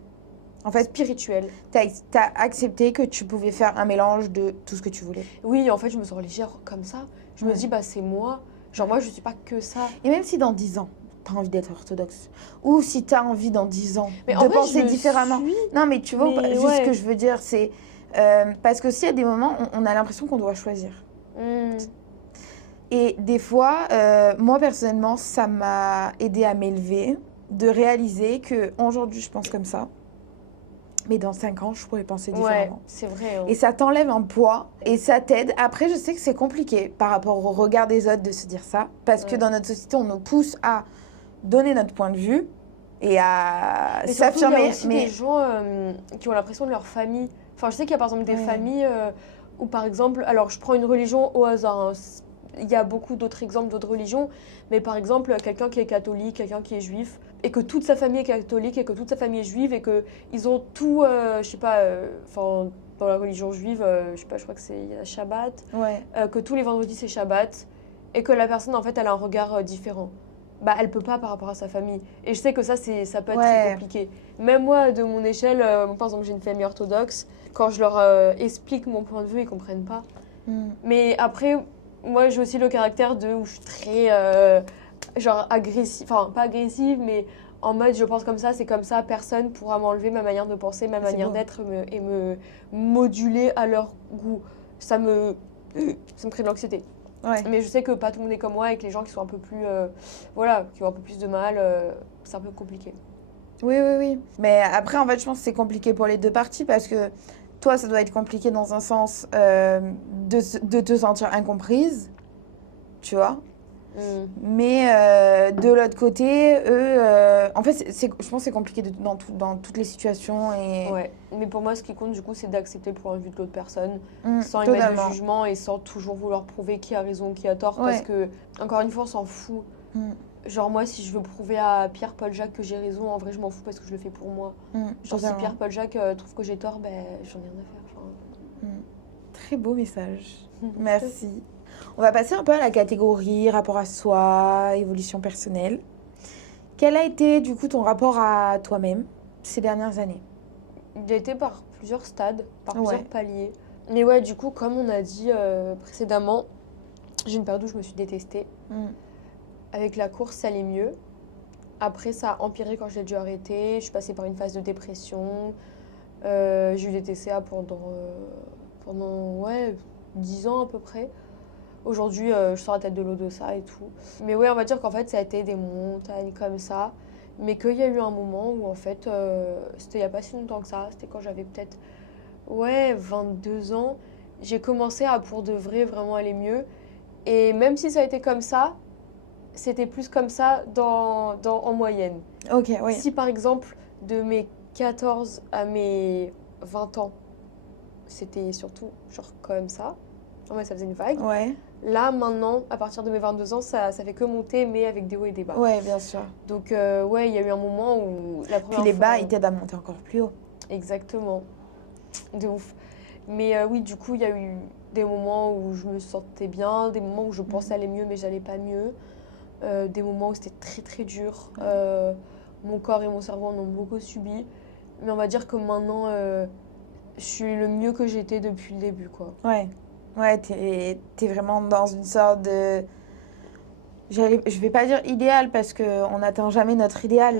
En fait, spirituelle. t'as accepté que tu pouvais faire un mélange de tout ce que tu voulais. Oui, en fait je me sens légère comme ça. Je me Ouais. dis bah c'est moi. Genre moi je suis pas que ça. Et même si dans 10 ans, t'as envie d'être orthodoxe, ou si t'as envie dans 10 ans Mais de en vrai, penser je le différemment. suis. Non, mais tu vois, Mais juste ce ouais. que je veux dire, c'est... parce que s'il y a des moments, on a l'impression qu'on doit choisir. Hmm. Et des fois, moi personnellement, ça m'a aidé à m'élever, de réaliser que aujourd'hui je pense comme ça, mais dans 5 ans, je pourrais penser Ouais, différemment. c'est vrai. Hein. Et ça t'enlève un poids et ça t'aide. Après, je sais que c'est compliqué par rapport au regard des autres de se dire ça, parce que Ouais. dans notre société, on nous pousse à donner notre point de vue et à Et surtout, il y a s'affirmer. aussi Mais des gens qui ont l'impression de leur famille. Enfin, je sais qu'il y a par exemple des Ouais. familles où, par exemple, alors je prends une religion au hasard. Hein. Il y a beaucoup d'autres exemples d'autres religions, mais par exemple, quelqu'un qui est catholique, quelqu'un qui est juif, et que toute sa famille est catholique, et que toute sa famille est juive, et qu'ils ont tout, je sais pas, enfin, dans la religion juive, je sais pas, je crois que c'est il y a Shabbat, ouais, que tous les vendredis c'est Shabbat, et que la personne, en fait, elle a un regard différent. Bah, elle peut pas par rapport à sa famille. Et je sais que ça peut être Ouais. très compliqué. Même moi, de mon échelle, par exemple, j'ai une famille orthodoxe. Quand je leur explique mon point de vue, ils comprennent pas. Mm. Mais après, moi, j'ai aussi le caractère où je suis très, genre, agressive. Enfin, pas agressive, mais en mode, je pense comme ça, c'est comme ça. Personne pourra m'enlever ma manière de penser, ma C'est manière beau. d'être et me moduler à leur goût. Ça me crée de l'anxiété. Ouais. Mais je sais que pas tout le monde est comme moi et que les gens qui sont un peu plus, voilà, qui ont un peu plus de mal, c'est un peu compliqué. Oui, oui, oui. Mais après, en fait, je pense que c'est compliqué pour les deux parties parce que toi, ça doit être compliqué dans un sens de te sentir incomprise, tu vois. Mm. Mais de l'autre côté, eux, en fait, je pense que c'est compliqué dans toutes les situations. Et... Ouais. Mais pour moi, ce qui compte, du coup, c'est d'accepter le point de vue de l'autre personne sans y totalement. mettre de jugement et sans toujours vouloir prouver qui a raison, qui a tort. Ouais. Parce que, encore une fois, on s'en fout. Mm. Genre, moi, si je veux prouver à Pierre, Paul, Jacques que j'ai raison, en vrai, je m'en fous parce que je le fais pour moi. Genre, si Totalement. Pierre, Paul, Jacques trouve que j'ai tort, ben, j'en ai rien à faire. Enfin, Très beau message. Merci. On va passer un peu à la catégorie rapport à soi, évolution personnelle. Quel a été du coup ton rapport à toi-même ces dernières années? Il a été par plusieurs stades, par Ouais. plusieurs paliers. Mais ouais, du coup, comme on a dit précédemment, j'ai une période où je me suis détestée. Avec la course, ça allait mieux. Après, ça a empiré quand j'ai dû arrêter. Je suis passée par une phase de dépression. J'ai eu des TCA pendant ouais, 10 ans à peu près. Aujourd'hui, je sors la tête de l'eau de ça et tout. Mais ouais, on va dire qu'en fait, ça a été des montagnes comme ça. Mais qu'il y a eu un moment où, en fait, c'était il n'y a pas si longtemps que ça. C'était quand j'avais peut-être, ouais, 22 ans. J'ai commencé à, pour de vrai, vraiment aller mieux. Et même si ça a été comme ça, c'était plus comme ça en moyenne. Ok, oui. Si par exemple, de mes 14 à mes 20 ans, c'était surtout genre comme ça, ouais, ça faisait une vague. Ouais, Là, maintenant, à partir de mes 22 ans, ça fait que monter, mais avec des hauts et des bas. ouais, bien sûr. Donc, ouais, il y a eu un moment où la première Puis les fois... bas, ils t'aident à monter encore plus haut. Exactement. De ouf. Mais oui, du coup, il y a eu des moments où je me sentais bien, des moments où je pensais aller mieux, mais j'allais pas mieux. Des moments où c'était très très dur. Mon corps et mon cerveau en ont beaucoup subi. Mais on va dire que maintenant, je suis le mieux que j'étais depuis le début, quoi. Ouais, ouais, t'es vraiment dans une sorte de... Je vais pas dire idéal parce qu'on n'atteint jamais notre idéal,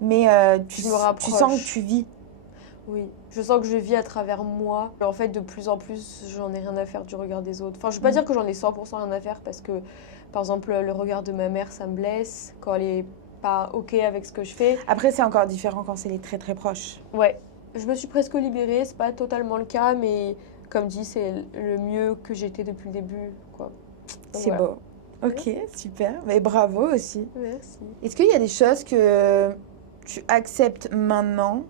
mais tu Je me rapproche. sens que tu vis. Oui, je sens que je vis à travers moi. En fait, de plus en plus, j'en ai rien à faire du regard des autres. Enfin, je ne veux pas dire que j'en ai 100% rien à faire parce que, par exemple, le regard de ma mère, ça me blesse quand elle est pas OK avec ce que je fais. Après, c'est encore différent quand c'est les très très proches. Ouais, je me suis presque libérée, c'est pas totalement le cas, mais comme dit, c'est le mieux que j'étais depuis le début, quoi. Donc, C'est voilà. beau. Ok, super. Mais bravo aussi. Merci. Est-ce qu'il y a des choses que tu acceptes maintenant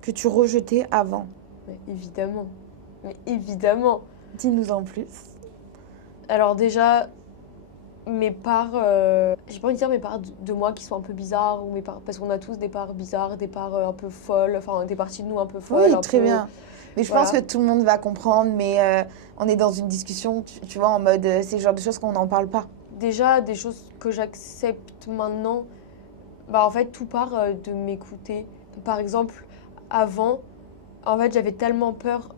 que tu rejetais avant? Mais évidemment. Mais évidemment. Dis-nous en plus. Alors déjà, mes parts, j'ai pas envie de dire mes parts de moi qui sont un peu bizarres, ou mes parts, parce qu'on a tous des parts bizarres, des parts un peu folles, enfin des parties de nous un peu folles. Oui, un très peu- bien. Mais je voilà. pense que tout le monde va comprendre, mais on est dans une discussion, tu vois, en mode, c'est le genre de choses qu'on n'en parle pas. Déjà, des choses que j'accepte maintenant, bah en fait, tout part de m'écouter. Par exemple, avant, en fait, j'avais tellement peur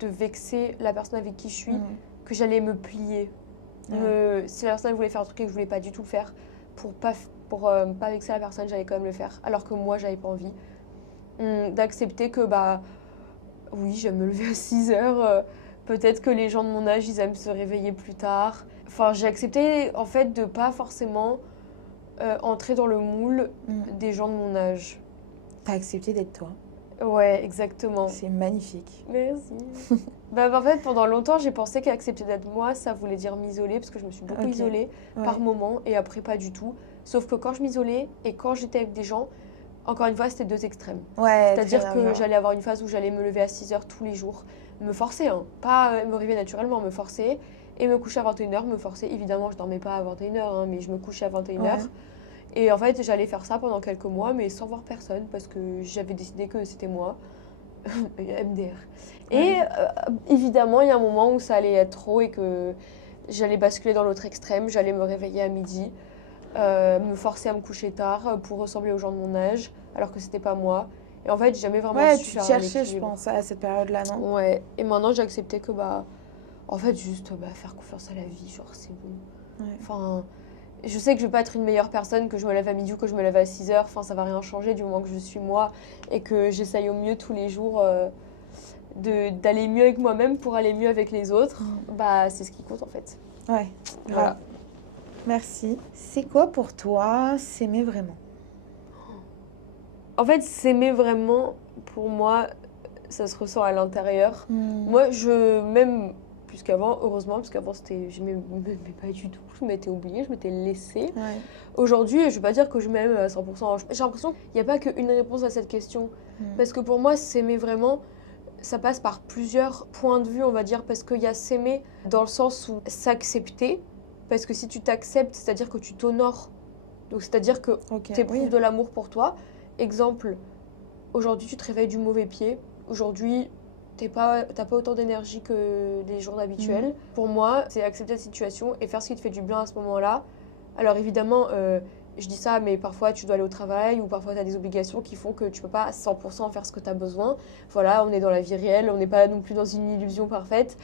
de vexer la personne avec qui je suis que j'allais me plier. Si la personne elle voulait faire un truc et que je voulais pas du tout le faire, pas vexer la personne, j'allais quand même le faire, alors que moi, j'avais pas envie. D'accepter que, bah, oui, j'aime me lever à 6 heures. Peut-être que les gens de mon âge, ils aiment se réveiller plus tard. Enfin, j'ai accepté, en fait, de pas forcément entrer dans le moule des gens de mon âge. T'as accepté d'être toi. Ouais, exactement. C'est magnifique. Merci. Bah, en fait, pendant longtemps, j'ai pensé qu'accepter d'être moi, ça voulait dire m'isoler, parce que je me suis beaucoup isolée par moments, et après pas du tout. Sauf que quand je m'isolais et quand j'étais avec des gens, encore une fois, c'était deux extrêmes. Ouais, C'est-à-dire que j'allais avoir une phase où j'allais me lever à 6 heures tous les jours, me forcer, hein, pas me réveiller naturellement, me forcer, et me coucher à 21h, me forcer. Évidemment, je dormais pas à 21h, hein, mais je me couchais à 21h. Et en fait, j'allais faire ça pendant quelques mois, mais sans voir personne, parce que j'avais décidé que c'était moi. MDR. Et évidemment, il y a un moment où ça allait être trop et que j'allais basculer dans l'autre extrême. J'allais me réveiller à midi, me forcer à me coucher tard pour ressembler aux gens de mon âge, alors que c'était pas moi. Et en fait, j'ai jamais vraiment su tu faire un cherchais, je équilibre. pense, à cette période-là, non? Ouais. Et maintenant, j'ai accepté que, bah, en fait, juste faire confiance à la vie, genre, c'est bon. Ouais. Enfin, je sais que je vais pas être une meilleure personne que je me lève à midi ou que je me lève à 6 heures. Enfin, ça va rien changer du moment que je suis moi et que j'essaye au mieux tous les jours d'aller mieux avec moi-même pour aller mieux avec les autres. Bah, c'est ce qui compte en fait. Ouais, Voilà. Merci. C'est quoi pour toi s'aimer vraiment? En fait, s'aimer vraiment, pour moi, ça se ressent à l'intérieur. Moi, même plus qu'avant, heureusement, parce qu'avant, je m'aimais pas du tout. Je m'étais oubliée, je m'étais laissée. Ouais. Aujourd'hui, je vais pas dire que je m'aime à 100%. J'ai l'impression qu'il n'y a pas qu'une réponse à cette question. Parce que pour moi, s'aimer vraiment, ça passe par plusieurs points de vue, on va dire. Parce qu'il y a s'aimer dans le sens où s'accepter. Parce que si tu t'acceptes, c'est-à-dire que tu t'honores. Donc, c'est-à-dire que tu éprouves de l'amour pour toi. Exemple, aujourd'hui, tu te réveilles du mauvais pied. Aujourd'hui, t'as pas autant d'énergie que les jours habituels. Pour moi, c'est accepter la situation et faire ce qui te fait du bien à ce moment-là. Alors évidemment, je dis ça, mais parfois tu dois aller au travail ou parfois tu as des obligations qui font que tu peux pas à 100% faire ce que tu as besoin. Voilà, on est dans la vie réelle, on n'est pas non plus dans une illusion parfaite,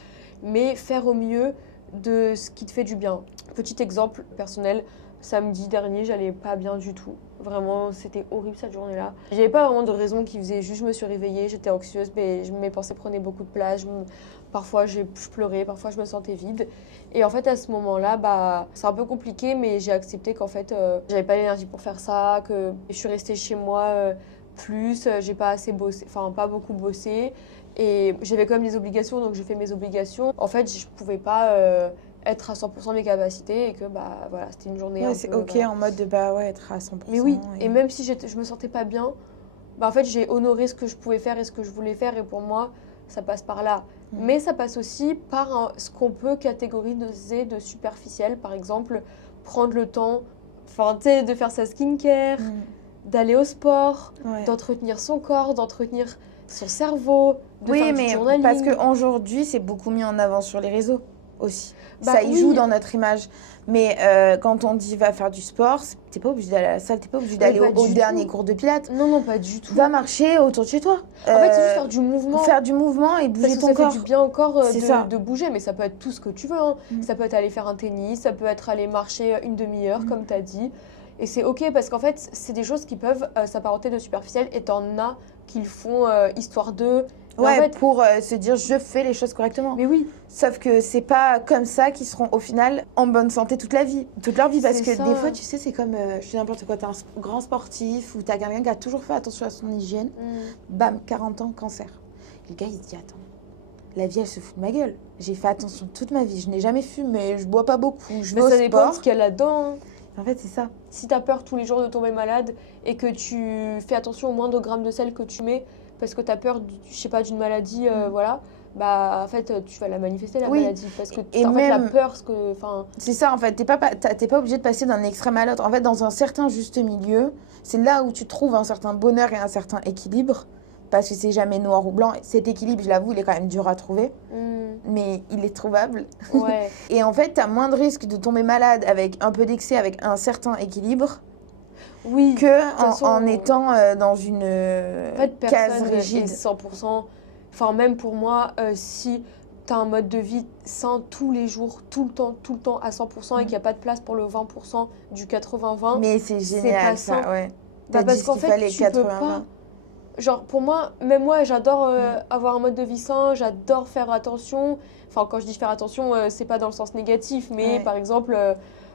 mais faire au mieux de ce qui te fait du bien. Petit exemple personnel, samedi dernier, j'allais pas bien du tout. Vraiment, c'était horrible cette journée-là. J'avais pas vraiment de raison qui faisait, juste je me suis réveillée, j'étais anxieuse, mais mes pensées prenaient beaucoup de place. Parfois, je pleurais, parfois, je me sentais vide. Et en fait, à ce moment-là, bah, c'est un peu compliqué, mais j'ai accepté qu'en fait, j'avais pas l'énergie pour faire ça, que je suis restée chez moi plus, j'ai pas assez bossé, enfin, pas beaucoup bossé. Et j'avais quand même des obligations, donc j'ai fait mes obligations. En fait, je pouvais pas être à 100% de mes capacités et que bah voilà, c'était une journée un c'est peu, ok voilà. en mode de être à 100%. Mais oui, et même si je me sentais pas bien, bah en fait j'ai honoré ce que je pouvais faire et ce que je voulais faire et pour moi ça passe par là. Mais ça passe aussi par ce qu'on peut catégoriser de superficiel, par exemple prendre le temps, enfin tu sais, de faire sa skincare, d'aller au sport, d'entretenir son corps, d'entretenir son cerveau, de faire du journaling. Parce qu'aujourd'hui c'est beaucoup mis en avant sur les réseaux aussi. Bah, ça y joue dans notre image. Mais quand on dit va faire du sport, t'es pas obligé d'aller à la salle, t'es pas obligé d'aller au dernier cours de pilates. Non, pas du tout. Va marcher autour de chez toi. En fait, c'est juste faire du mouvement. Faire du mouvement et bouger ton corps. Ça fait du bien au corps de bouger, mais ça peut être tout ce que tu veux. Hein. Ça peut être aller faire un tennis, ça peut être aller marcher une demi-heure, comme tu as dit. Et c'est ok parce qu'en fait, c'est des choses qui peuvent s'apparenter de superficielles et t'en as qui le font histoire d'eux. Ouais, en fait, pour se dire je fais les choses correctement. Mais oui. Sauf que c'est pas comme ça qu'ils seront au final en bonne santé toute leur vie. Parce que des fois, tu sais, c'est comme, je sais n'importe quoi, t'es un grand sportif ou t'as quelqu'un qui a toujours fait attention à son hygiène. Bam, 40 ans, cancer. Et le gars, il se dit attends, la vie, elle se fout de ma gueule. J'ai fait attention toute ma vie. Je n'ai jamais fumé, je bois pas beaucoup, je vais au sport. Ça dépend de ce qu'il y a là-dedans. En fait, c'est ça. Si t'as peur tous les jours de tomber malade et que tu fais attention au moindre gramme de sel que tu mets parce que t'as peur, je sais pas, d'une maladie, voilà, bah en fait tu vas la manifester la Oui. maladie parce que Et en fait, la même- peur, ce que, enfin, C'est ça, en fait. T'es pas obligé de passer d'un extrême à l'autre. En fait, dans un certain juste milieu, c'est là où tu trouves un certain bonheur et un certain équilibre. Parce que c'est jamais noir ou blanc. Cet équilibre, je l'avoue, il est quand même dur à trouver. Mais il est trouvable. ouais. Et en fait, t'as moins de risques de tomber malade avec un peu d'excès, avec un certain équilibre, Oui. que De toute façon, en étant dans une en fait, case personne rigide. est 100%. Enfin, même pour moi, si tu as un mode de vie sain tous les jours, tout le temps à 100% et qu'il n'y a pas de place pour le 20% du 80-20, Mais c'est c'est génial, pas ça, sain. ouais. Bah, T'as parce dit qu'en qu'il fait, fallait tu peux 80-20. pas. Genre, pour moi, même moi, j'adore avoir un mode de vie sain, j'adore faire attention. Enfin, quand je dis faire attention, c'est pas dans le sens négatif, mais Ouais. par exemple,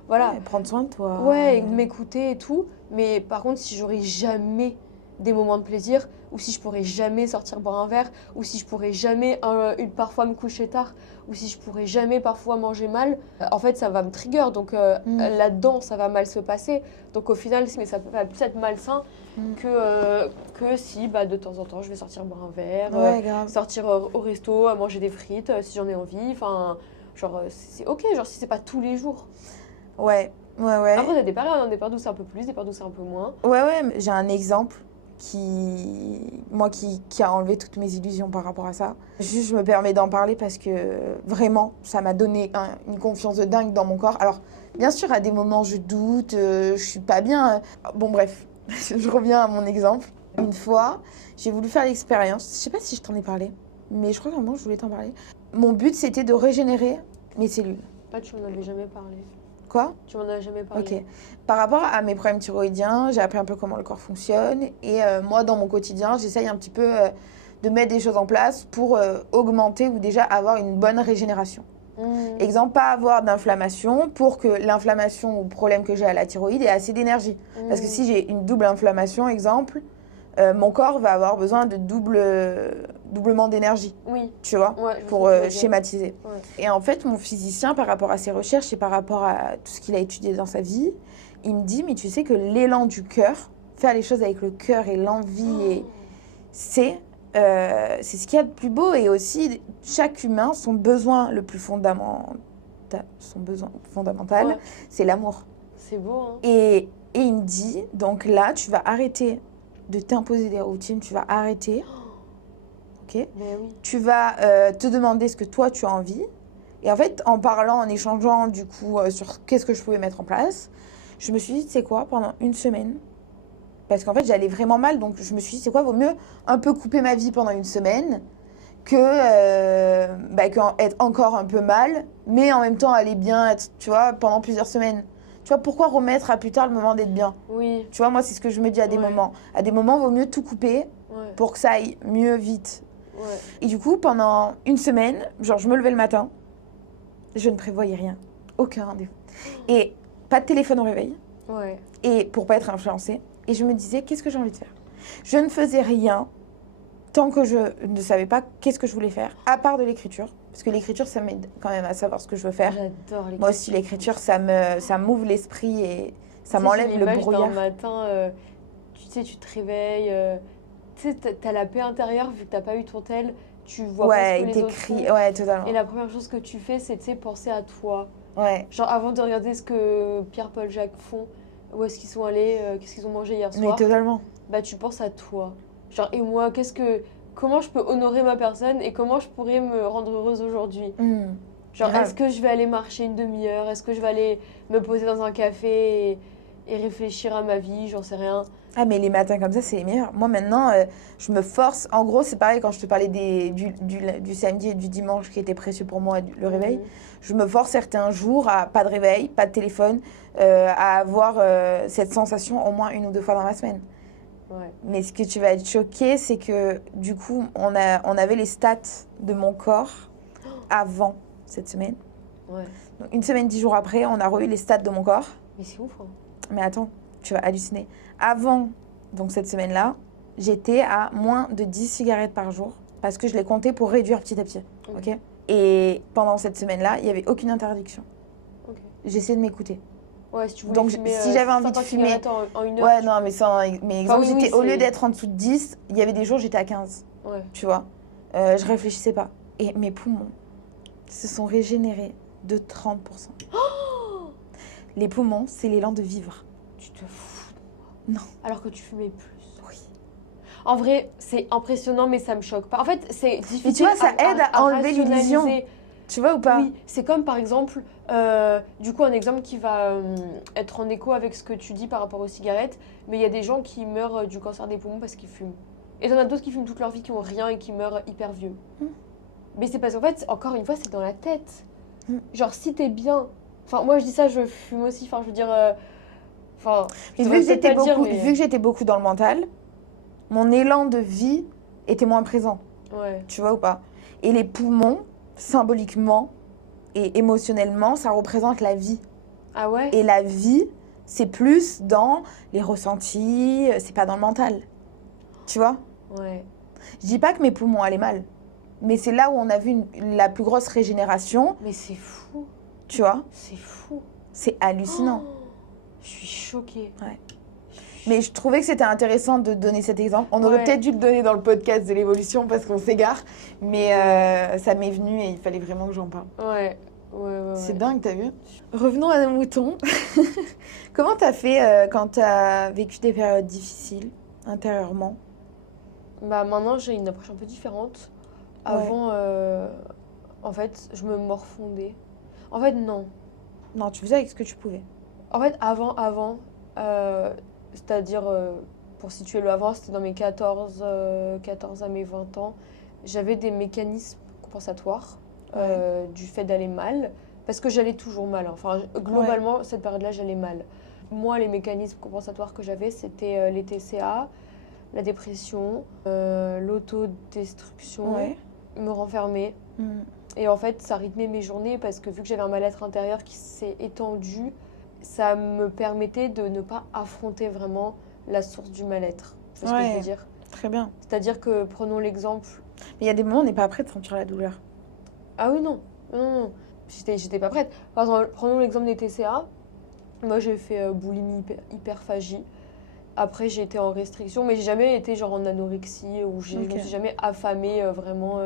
voilà, Ouais, prendre soin de toi. ouais, m'écouter et tout. Mais par contre, si j'aurais jamais des moments de plaisir, ou si je pourrais jamais sortir boire un verre, ou si je pourrais jamais parfois me coucher tard, ou si je pourrais jamais parfois manger mal, en fait, ça va me trigger. Donc là-dedans, ça va mal se passer. Donc au final, mais ça va plus être malsain que si bah, de temps en temps, je vais sortir boire un verre, Ouais, grave. sortir au resto, manger des frites si j'en ai envie. Enfin, genre, c'est ok, genre si c'est pas tous les jours. Ouais, ouais. Après, il y a des périodes où c'est un peu plus, des périodes où c'est un peu moins. Ouais, mais j'ai un exemple qui a enlevé toutes mes illusions par rapport à ça. Juste, je me permets d'en parler parce que vraiment, ça m'a donné une confiance de dingue dans mon corps. Alors, bien sûr, à des moments, je doute, je suis pas bien. Bon, bref, je reviens à mon exemple. Une fois, j'ai voulu faire l'expérience. Je sais pas si je t'en ai parlé, mais je crois qu'à un moment, je voulais t'en parler. Mon but, c'était de régénérer mes cellules. Là, tu m'en avais jamais parlé. Quoi ? Tu m'en as jamais parlé. Ok. Par rapport à mes problèmes thyroïdiens, j'ai appris un peu comment le corps fonctionne. Et moi, dans mon quotidien, j'essaye un petit peu de mettre des choses en place pour augmenter ou déjà avoir une bonne régénération. Exemple, pas avoir d'inflammation pour que l'inflammation ou le problème que j'ai à la thyroïde ait assez d'énergie. Parce que si j'ai une double inflammation, exemple, mon corps va avoir besoin de doublement d'énergie. Oui. Tu vois, Ouais, je pour vois ce que tu veux dire. schématiser. Ouais. Et en fait, mon physicien, par rapport à ses recherches et par rapport à tout ce qu'il a étudié dans sa vie, il me dit, mais tu sais que l'élan du cœur, faire les choses avec le cœur et l'envie, et c'est ce qu'il y a de plus beau. Et aussi, chaque humain, son besoin le plus fondamental, Ouais. c'est l'amour. C'est beau, hein. Et il me dit, donc là, tu vas arrêter de t'imposer des routines, tu vas arrêter, ok ? Mais oui. Tu vas te demander ce que toi, tu as envie. Et en fait, en parlant, en échangeant, du coup, sur qu'est-ce que je pouvais mettre en place, je me suis dit, tu sais quoi, pendant une semaine, parce qu'en fait, j'allais vraiment mal, donc je me suis dit, c'est quoi, vaut mieux un peu couper ma vie pendant une semaine que être encore un peu mal, mais en même temps aller bien, être, tu vois, pendant plusieurs semaines. Tu vois, pourquoi remettre à plus tard le moment d'être bien ? Oui. Tu vois, moi, c'est ce que je me dis à des Ouais. moments. À des moments, vaut mieux tout couper Ouais. pour que ça aille mieux vite. Ouais. Et du coup, pendant une semaine, genre, je me levais le matin, je ne prévoyais rien, aucun rendez-vous. Et pas de téléphone au réveil, Ouais. et pour pas être influencée. Et je me disais, qu'est-ce que j'ai envie de faire ? Je ne faisais rien tant que je ne savais pas qu'est-ce que je voulais faire, à part de l'écriture. Parce que l'écriture, ça m'aide quand même à savoir ce que je veux faire. J'adore les Moi aussi, l'écriture, ça m'ouvre l'esprit et ça Tu sais, m'enlève j'ai le l'image brouillard. d'un matin, tu sais, tu te réveilles, tu sais, t'as la paix intérieure vu que t'as pas eu ton tel, tu vois pas ce Ouais, que il les autres t'écrit, font. ouais, totalement. Et la première chose que tu fais, c'est, tu sais, penser à toi. Ouais, Genre avant de regarder ce que Pierre, Paul, Jacques font, où est-ce qu'ils sont allés, qu'est-ce qu'ils ont mangé hier mais soir, totalement. bah tu penses à toi. Genre, et moi, comment je peux honorer ma personne et comment je pourrais me rendre heureuse aujourd'hui. Mmh. Genre, Grave. est-ce que je vais aller marcher une demi-heure? Est-ce que je vais aller me poser dans un café et réfléchir à ma vie? J'en sais rien. Ah, mais les matins comme ça, c'est les meilleurs. Moi, maintenant, je me force. En gros, c'est pareil quand je te parlais du samedi et du dimanche qui étaient précieux pour moi, le réveil. Je me force certains jours à pas de réveil, pas de téléphone, à avoir cette sensation au moins 1 ou 2 fois dans la semaine. Ouais. Mais ce que tu vas être choqué, c'est que du coup, on avait les stats de mon corps avant cette semaine. Ouais. Donc, 1 semaine, 10 jours après, on a revu les stats de mon corps. Mais c'est ouf, hein. Mais attends, tu vas halluciner. Avant, donc cette semaine-là, j'étais à moins de 10 cigarettes par jour parce que je les comptais pour réduire petit à petit. Ok. Et pendant cette semaine-là, il n'y avait aucune interdiction. Ok. J'essayais de m'écouter. Ouais, si tu voulais Donc, fumer, si j'avais envie de 50 fumer- cigarettes en 1 heure. Ouais, non, mais exemple, oui, au lieu c'est- d'être en dessous de 10, il y avait des jours, j'étais à 15, Ouais. tu vois. Je réfléchissais pas. Et mes poumons se sont régénérés de 30%. Les poumons, c'est l'élan de vivre. Tu te fous. Non. Alors que tu fumais plus. Oui. En vrai, c'est impressionnant, mais ça me choque pas. En fait, c'est difficile. Mais tu vois, ça aide à enlever l'illusion. rationaliser. Tu vois ou pas? Oui, c'est comme par exemple, du coup, un exemple qui va être en écho avec ce que tu dis par rapport aux cigarettes, mais il y a des gens qui meurent du cancer des poumons parce qu'ils fument. Et t'en as d'autres qui fument toute leur vie, qui ont rien et qui meurent hyper vieux. Mais c'est parce qu'en fait, encore une fois, c'est dans la tête. Genre, si t'es bien. Enfin, moi je dis ça, je fume aussi, enfin, je veux dire. Enfin, Mais je vu devrais que peut-être pas le dire, mais- vu que j'étais beaucoup dans le mental, mon élan de vie était moins présent. Ouais. Tu vois ou pas? Et les poumons, symboliquement et émotionnellement, ça représente la vie. Ah ouais? Et la vie, c'est plus dans les ressentis, c'est pas dans le mental. Tu vois? Ouais. Je dis pas que mes poumons allaient mal, mais c'est là où on a vu la plus grosse régénération, Mais c'est fou. tu vois? C'est fou. C'est hallucinant. Oh, je suis choquée. Ouais. Mais je trouvais que c'était intéressant de donner cet exemple. On aurait Ouais. peut-être dû le donner dans le podcast de l'évolution parce qu'on s'égare, mais ça m'est venu et il fallait vraiment que j'en parle. Ouais. Ouais. C'est dingue, t'as vu? Revenons à nos moutons. Comment t'as fait quand t'as vécu des périodes difficiles intérieurement? Bah maintenant, j'ai une approche un peu différente. Ouais. Avant, en fait, je me morfondais. En fait, non. Non, tu faisais avec ce que tu pouvais. En fait, avant, c'est-à-dire, pour situer le avant, c'était dans mes 14 à mes 20 ans, j'avais des mécanismes compensatoires du fait d'aller mal, parce que j'allais toujours mal. Enfin, globalement, cette période-là, j'allais mal. Moi, les mécanismes compensatoires que j'avais, c'était les TCA, la dépression, l'autodestruction, Ouais. me renfermer. Et en fait, ça rythmait mes journées parce que vu que j'avais un mal-être intérieur qui s'est étendu, ça me permettait de ne pas affronter vraiment la source du mal-être. C'est ce que je veux dire. Très bien. C'est-à-dire que, prenons l'exemple... Mais il y a des moments où on n'est pas prêt de sentir la douleur. Ah oui, non. Non. J'étais pas prête. Par exemple, prenons l'exemple des TCA. Moi, j'ai fait boulimie, hyperphagie. Après, j'ai été en restriction, mais j'ai jamais été genre en anorexie ou je me suis jamais affamée vraiment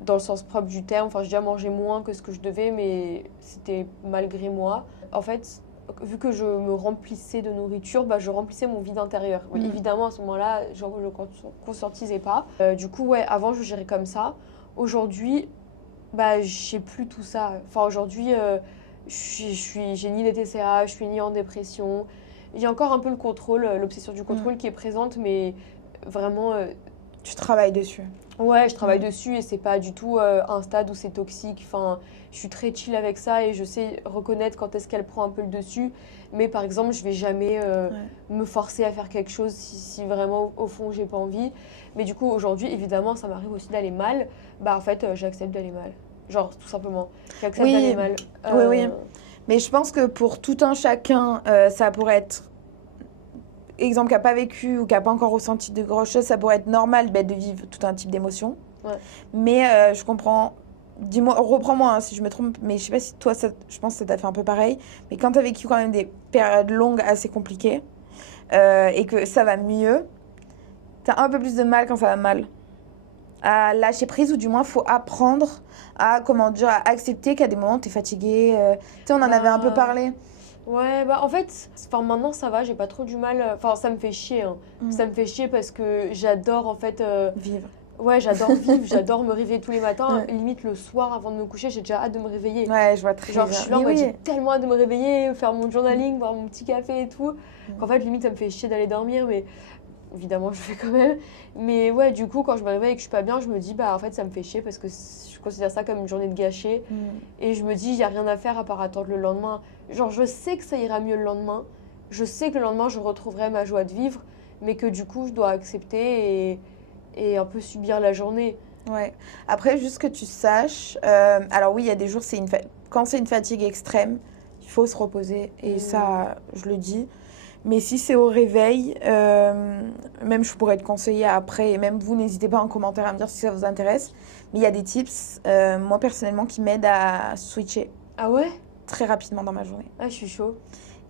dans le sens propre du terme. Enfin, j'ai déjà mangé moins que ce que je devais, mais c'était malgré moi. En fait, vu que je me remplissais de nourriture, bah, je remplissais mon vide intérieur. Oui, évidemment, à ce moment-là, je ne conscientisais pas. Du coup, ouais, avant, je gérais comme ça. Aujourd'hui, bah, j'ai plus tout ça. Enfin, aujourd'hui, j'ai ni les TCA, je suis ni en dépression. Il y a encore un peu le contrôle, l'obsession du contrôle qui est présente, mais vraiment... Tu travailles dessus. Ouais, je travaille dessus et c'est pas du tout un stade où c'est toxique. Enfin, je suis très chill avec ça et je sais reconnaître quand est-ce qu'elle prend un peu le dessus. Mais par exemple, je vais jamais me forcer à faire quelque chose si vraiment au fond j'ai pas envie. Mais du coup, aujourd'hui, évidemment, ça m'arrive aussi d'aller mal. Bah en fait, j'accepte d'aller mal. Genre, tout simplement. J'accepte d'aller mal. Oui. Mais je pense que pour tout un chacun, ça pourrait être... Exemple qui n'a pas vécu ou qui n'a pas encore ressenti de grosses choses, ça pourrait être normal de vivre tout un type d'émotion. Ouais. Mais je comprends. Dis-moi, reprends-moi si je me trompe, mais je sais pas si toi, je pense que ça t'a fait un peu pareil. Mais quand tu as vécu quand même des périodes longues assez compliquées et que ça va mieux, tu as un peu plus de mal quand ça va mal. À lâcher prise, ou du moins, il faut apprendre à, à accepter qu'à des moments, tu es fatigué. Tu sais, on en avait un peu parlé. Ouais, bah en fait, maintenant ça va, j'ai pas trop du mal. Enfin, ça me fait chier. Ça me fait chier parce que j'adore en fait. Vivre. Ouais, j'adore vivre, j'adore me réveiller tous les matins. Limite le soir avant de me coucher, j'ai déjà hâte de me réveiller. Ouais, je vois très bien. Genre, je suis là, moi, j'ai tellement hâte de me réveiller, faire mon journaling, boire mon petit café et tout. Qu'en fait, limite, ça me fait chier d'aller dormir, mais évidemment, je le fais quand même. Mais ouais, du coup, quand je me réveille et que je suis pas bien, je me dis, bah en fait, ça me fait chier parce que je considère ça comme une journée de gâchée. Et je me dis, il y a rien à faire à part attendre le lendemain. Genre, je sais que ça ira mieux le lendemain. Je sais que le lendemain, je retrouverai ma joie de vivre, mais que du coup, je dois accepter et un peu subir la journée. Ouais. Après, juste que tu saches, alors oui, il y a des jours, quand c'est une fatigue extrême, il faut se reposer. Et ça, je le dis. Mais si c'est au réveil, même je pourrais te conseiller après, et même vous, n'hésitez pas en commentaire à me dire si ça vous intéresse. Mais il y a des tips, moi personnellement, qui m'aident à switcher. Ah ouais? Très rapidement dans ma journée. Ah, je suis chaud.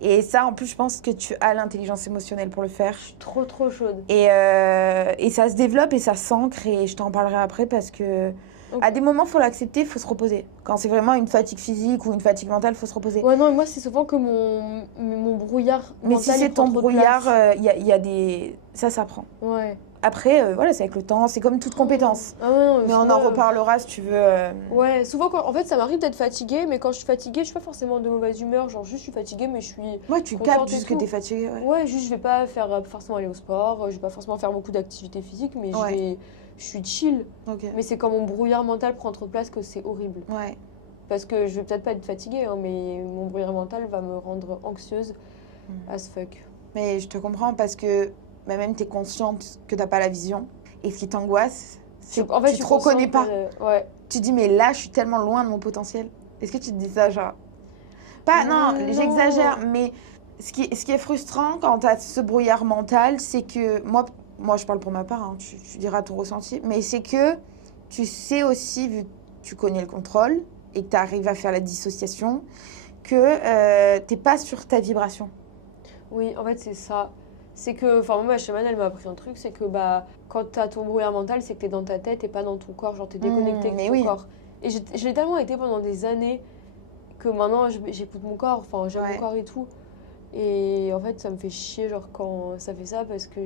Et ça, en plus, je pense que tu as l'intelligence émotionnelle pour le faire. Je suis trop chaude. Et ça se développe et ça s'ancre, et je t'en parlerai après parce que Ok. À des moments, il faut l'accepter, il faut se reposer. Quand c'est vraiment une fatigue physique ou une fatigue mentale, il faut se reposer. Ouais, non, moi, c'est souvent que mon brouillard Mais mental, si il c'est prend ton trop de brouillard, place. il y a des... Ça prend. Ouais. Après, voilà, c'est avec le temps, c'est comme toute compétence. Ah ouais, non, Mais on en reparlera si tu veux. Ouais, souvent, en fait, ça m'arrive d'être fatiguée, mais quand je suis fatiguée, je suis pas forcément de mauvaise humeur. Genre, juste, je suis fatiguée, mais je suis Ouais, tu contente captes et juste que tout. t'es fatiguée. Ouais. Ouais, juste, je vais pas faire forcément aller au sport, je vais pas forcément faire beaucoup d'activités physiques, mais Ouais. je suis chill. Ok. Mais c'est quand mon brouillard mental prend trop de place que c'est horrible. Ouais. Parce que je vais peut-être pas être fatiguée, hein, mais mon brouillard mental va me rendre anxieuse as fuck. Mais je te comprends parce que bah, même t'es consciente que t'as pas la vision. Et ce qui t'angoisse, c'est En fait, que tu te reconnais pas. Ouais. Tu te dis, mais là, je suis tellement loin de mon potentiel. Est-ce que tu te dis ça, genre? Pas, non, Non. j'exagère, mais ce qui est frustrant quand t'as ce brouillard mental, c'est que, moi je parle pour ma part, hein, tu diras ton ressenti, mais c'est que tu sais aussi, vu que tu connais le contrôle et que tu arrives à faire la dissociation, que t'es pas sur ta vibration. Oui, en fait, c'est ça. C'est que, enfin, moi, ma chamane, elle m'a appris un truc, c'est que, bah, quand t'as ton brouillard mental, c'est que t'es dans ta tête et pas dans ton corps, genre t'es déconnecté avec Mais ton oui. corps. Et je l'ai tellement été pendant des années que maintenant, j'écoute mon corps, enfin, j'aime Ouais. mon corps et tout. Et en fait, ça me fait chier, genre, quand ça fait ça, parce que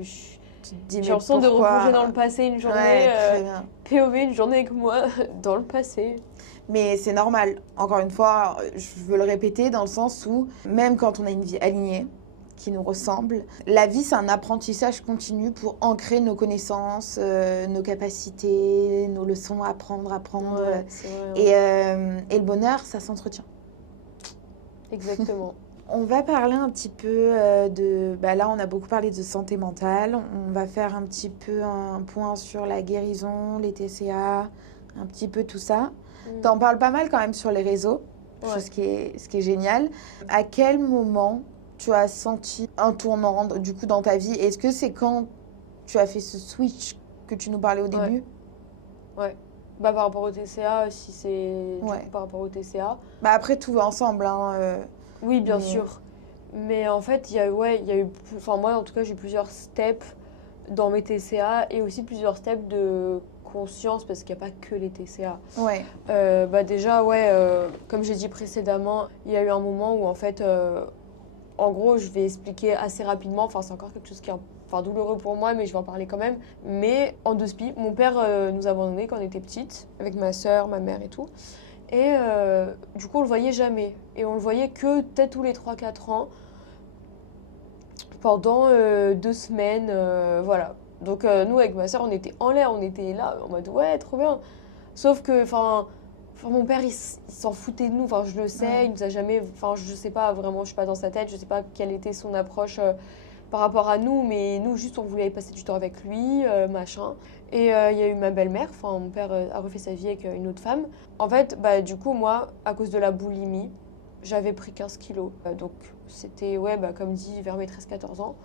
Tu te dis, mais j'ai l'impression de pourquoi replonger dans le passé une journée, Ouais, très bien. POV, une journée avec moi, dans le passé. Mais c'est normal. Encore une fois, je veux le répéter dans le sens où même quand on a une vie alignée, qui nous ressemble, la vie, c'est un apprentissage continu pour ancrer nos connaissances, nos capacités, nos leçons à apprendre. Ouais, c'est vrai. Et le bonheur, ça s'entretient. Exactement. On va parler un petit peu de... Bah là, on a beaucoup parlé de santé mentale. On va faire un petit peu un point sur la guérison, les TCA, un petit peu tout ça. T'en parles pas mal quand même sur les réseaux, Ouais. ce qui est génial. À quel moment tu as senti un tournant du coup dans ta vie? Est-ce que c'est quand tu as fait ce switch que tu nous parlais au début? Ouais. Bah, par rapport au TCA, si c'est du Ouais. coup par rapport au TCA. Bah après, tout va ensemble. Hein, Oui, bien mais- sûr. Mais en fait, il y a eu. Enfin, moi, en tout cas, j'ai eu plusieurs steps dans mes TCA et aussi plusieurs steps de conscience parce qu'il n'y a pas que les TCA. Ouais. Bah, déjà, comme j'ai dit précédemment, il y a eu un moment où en fait. En gros, je vais expliquer assez rapidement. Enfin, c'est encore quelque chose qui est douloureux pour moi, mais je vais en parler quand même. Mais en deux spi, mon père nous a abandonnés quand on était petite, avec ma soeur, ma mère et tout. Et du coup, on le voyait jamais. Et on le voyait que peut-être tous les 3-4 ans, pendant 2 semaines. Voilà. Donc, nous, avec ma soeur, on était en l'air, on était là, en mode ouais, trop bien. Sauf que, mon père, il s'en foutait de nous. Enfin, je le sais, Ouais. il nous a jamais. Enfin, je sais pas vraiment, je suis pas dans sa tête, je sais pas quelle était son approche par rapport à nous, mais nous, juste, on voulait passer du temps avec lui, machin. Et il y a eu ma belle-mère, enfin, mon père a refait sa vie avec une autre femme. En fait, bah, du coup, moi, à cause de la boulimie, j'avais pris 15 kilos. Donc, c'était, comme dit, vers mes 13-14 ans.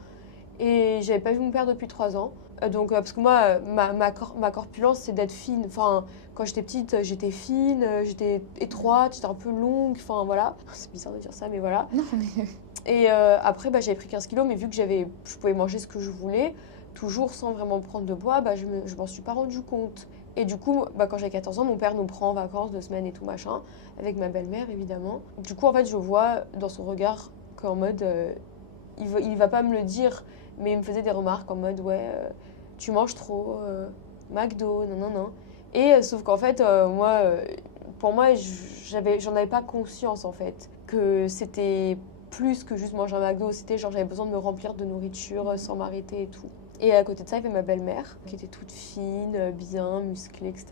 Et j'avais pas vu mon père depuis 3 ans. Donc, parce que moi, ma corpulence, c'est d'être fine. Enfin, quand j'étais petite, j'étais fine, j'étais étroite, j'étais un peu longue. Enfin, voilà. C'est bizarre de dire ça, mais voilà. Non, mais... Et après, bah, j'avais pris 15 kilos, mais vu que je pouvais manger ce que je voulais, toujours sans vraiment prendre de poids, bah, je m'en suis pas rendu compte. Et du coup, bah, quand j'avais 14 ans, mon père nous prend en vacances 2 semaines et tout machin, avec ma belle-mère évidemment. Du coup, en fait, je vois dans son regard qu'en mode, il va pas me le dire, mais il me faisait des remarques en mode, ouais, tu manges trop, McDo, non. Et sauf qu'en fait, pour moi, j'en avais pas conscience en fait, que c'était plus que juste manger un McDo, c'était genre j'avais besoin de me remplir de nourriture sans m'arrêter et tout. Et à côté de ça, il y avait ma belle-mère, qui était toute fine, bien, musclée, etc.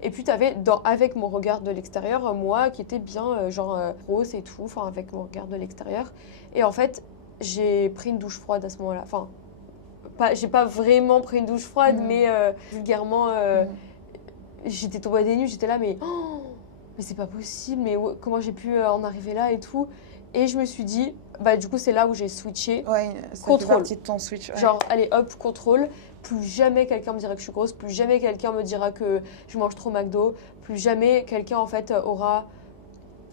Et puis, tu avais, avec mon regard de l'extérieur, moi qui était bien, rose et tout, enfin, avec mon regard de l'extérieur. Et en fait, j'ai pris une douche froide à ce moment-là. Enfin, j'ai pas vraiment pris une douche froide, mais vulgairement, j'étais tombée des nues, j'étais là, mais c'est pas possible, mais comment j'ai pu en arriver là et tout. Et je me suis dit, bah du coup c'est là où j'ai switché. Ouais, ça Contrôle. fait partie de ton switch. Ouais. Genre, allez hop, contrôle. Plus jamais quelqu'un me dira que je suis grosse, plus jamais quelqu'un me dira que je mange trop McDo, plus jamais quelqu'un en fait aura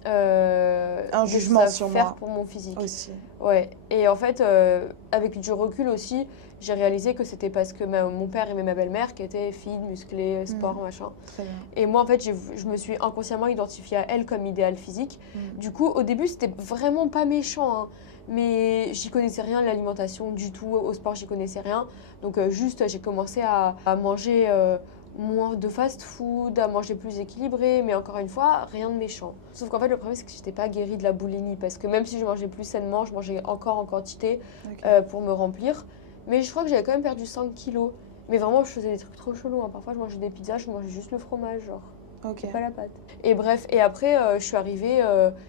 Un de jugement ça sur faire moi pour mon physique. aussi. Ouais, et en fait, avec du recul aussi, j'ai réalisé que c'était parce que mon père aimait ma belle-mère qui était fine, musclée, sport, machin. Très bien. Et moi, en fait, je me suis inconsciemment identifiée à elle comme idéal physique. Du coup, au début, c'était vraiment pas méchant, hein, mais j'y connaissais rien de l'alimentation du tout. Au sport, j'y connaissais rien. Donc, juste, j'ai commencé à manger moins de fast-food, à manger plus équilibré, mais encore une fois, rien de méchant. Sauf qu'en fait, le problème, c'est que j'étais pas guérie de la boulimie, parce que même si je mangeais plus sainement, je mangeais encore en quantité pour me remplir. Mais je crois que j'avais quand même perdu 5 kilos. Mais vraiment, je faisais des trucs trop chelous, hein. Parfois, je mangeais des pizzas, je mangeais juste le fromage, genre. Ok. Pas la pâte. Et bref, et après, je suis arrivée,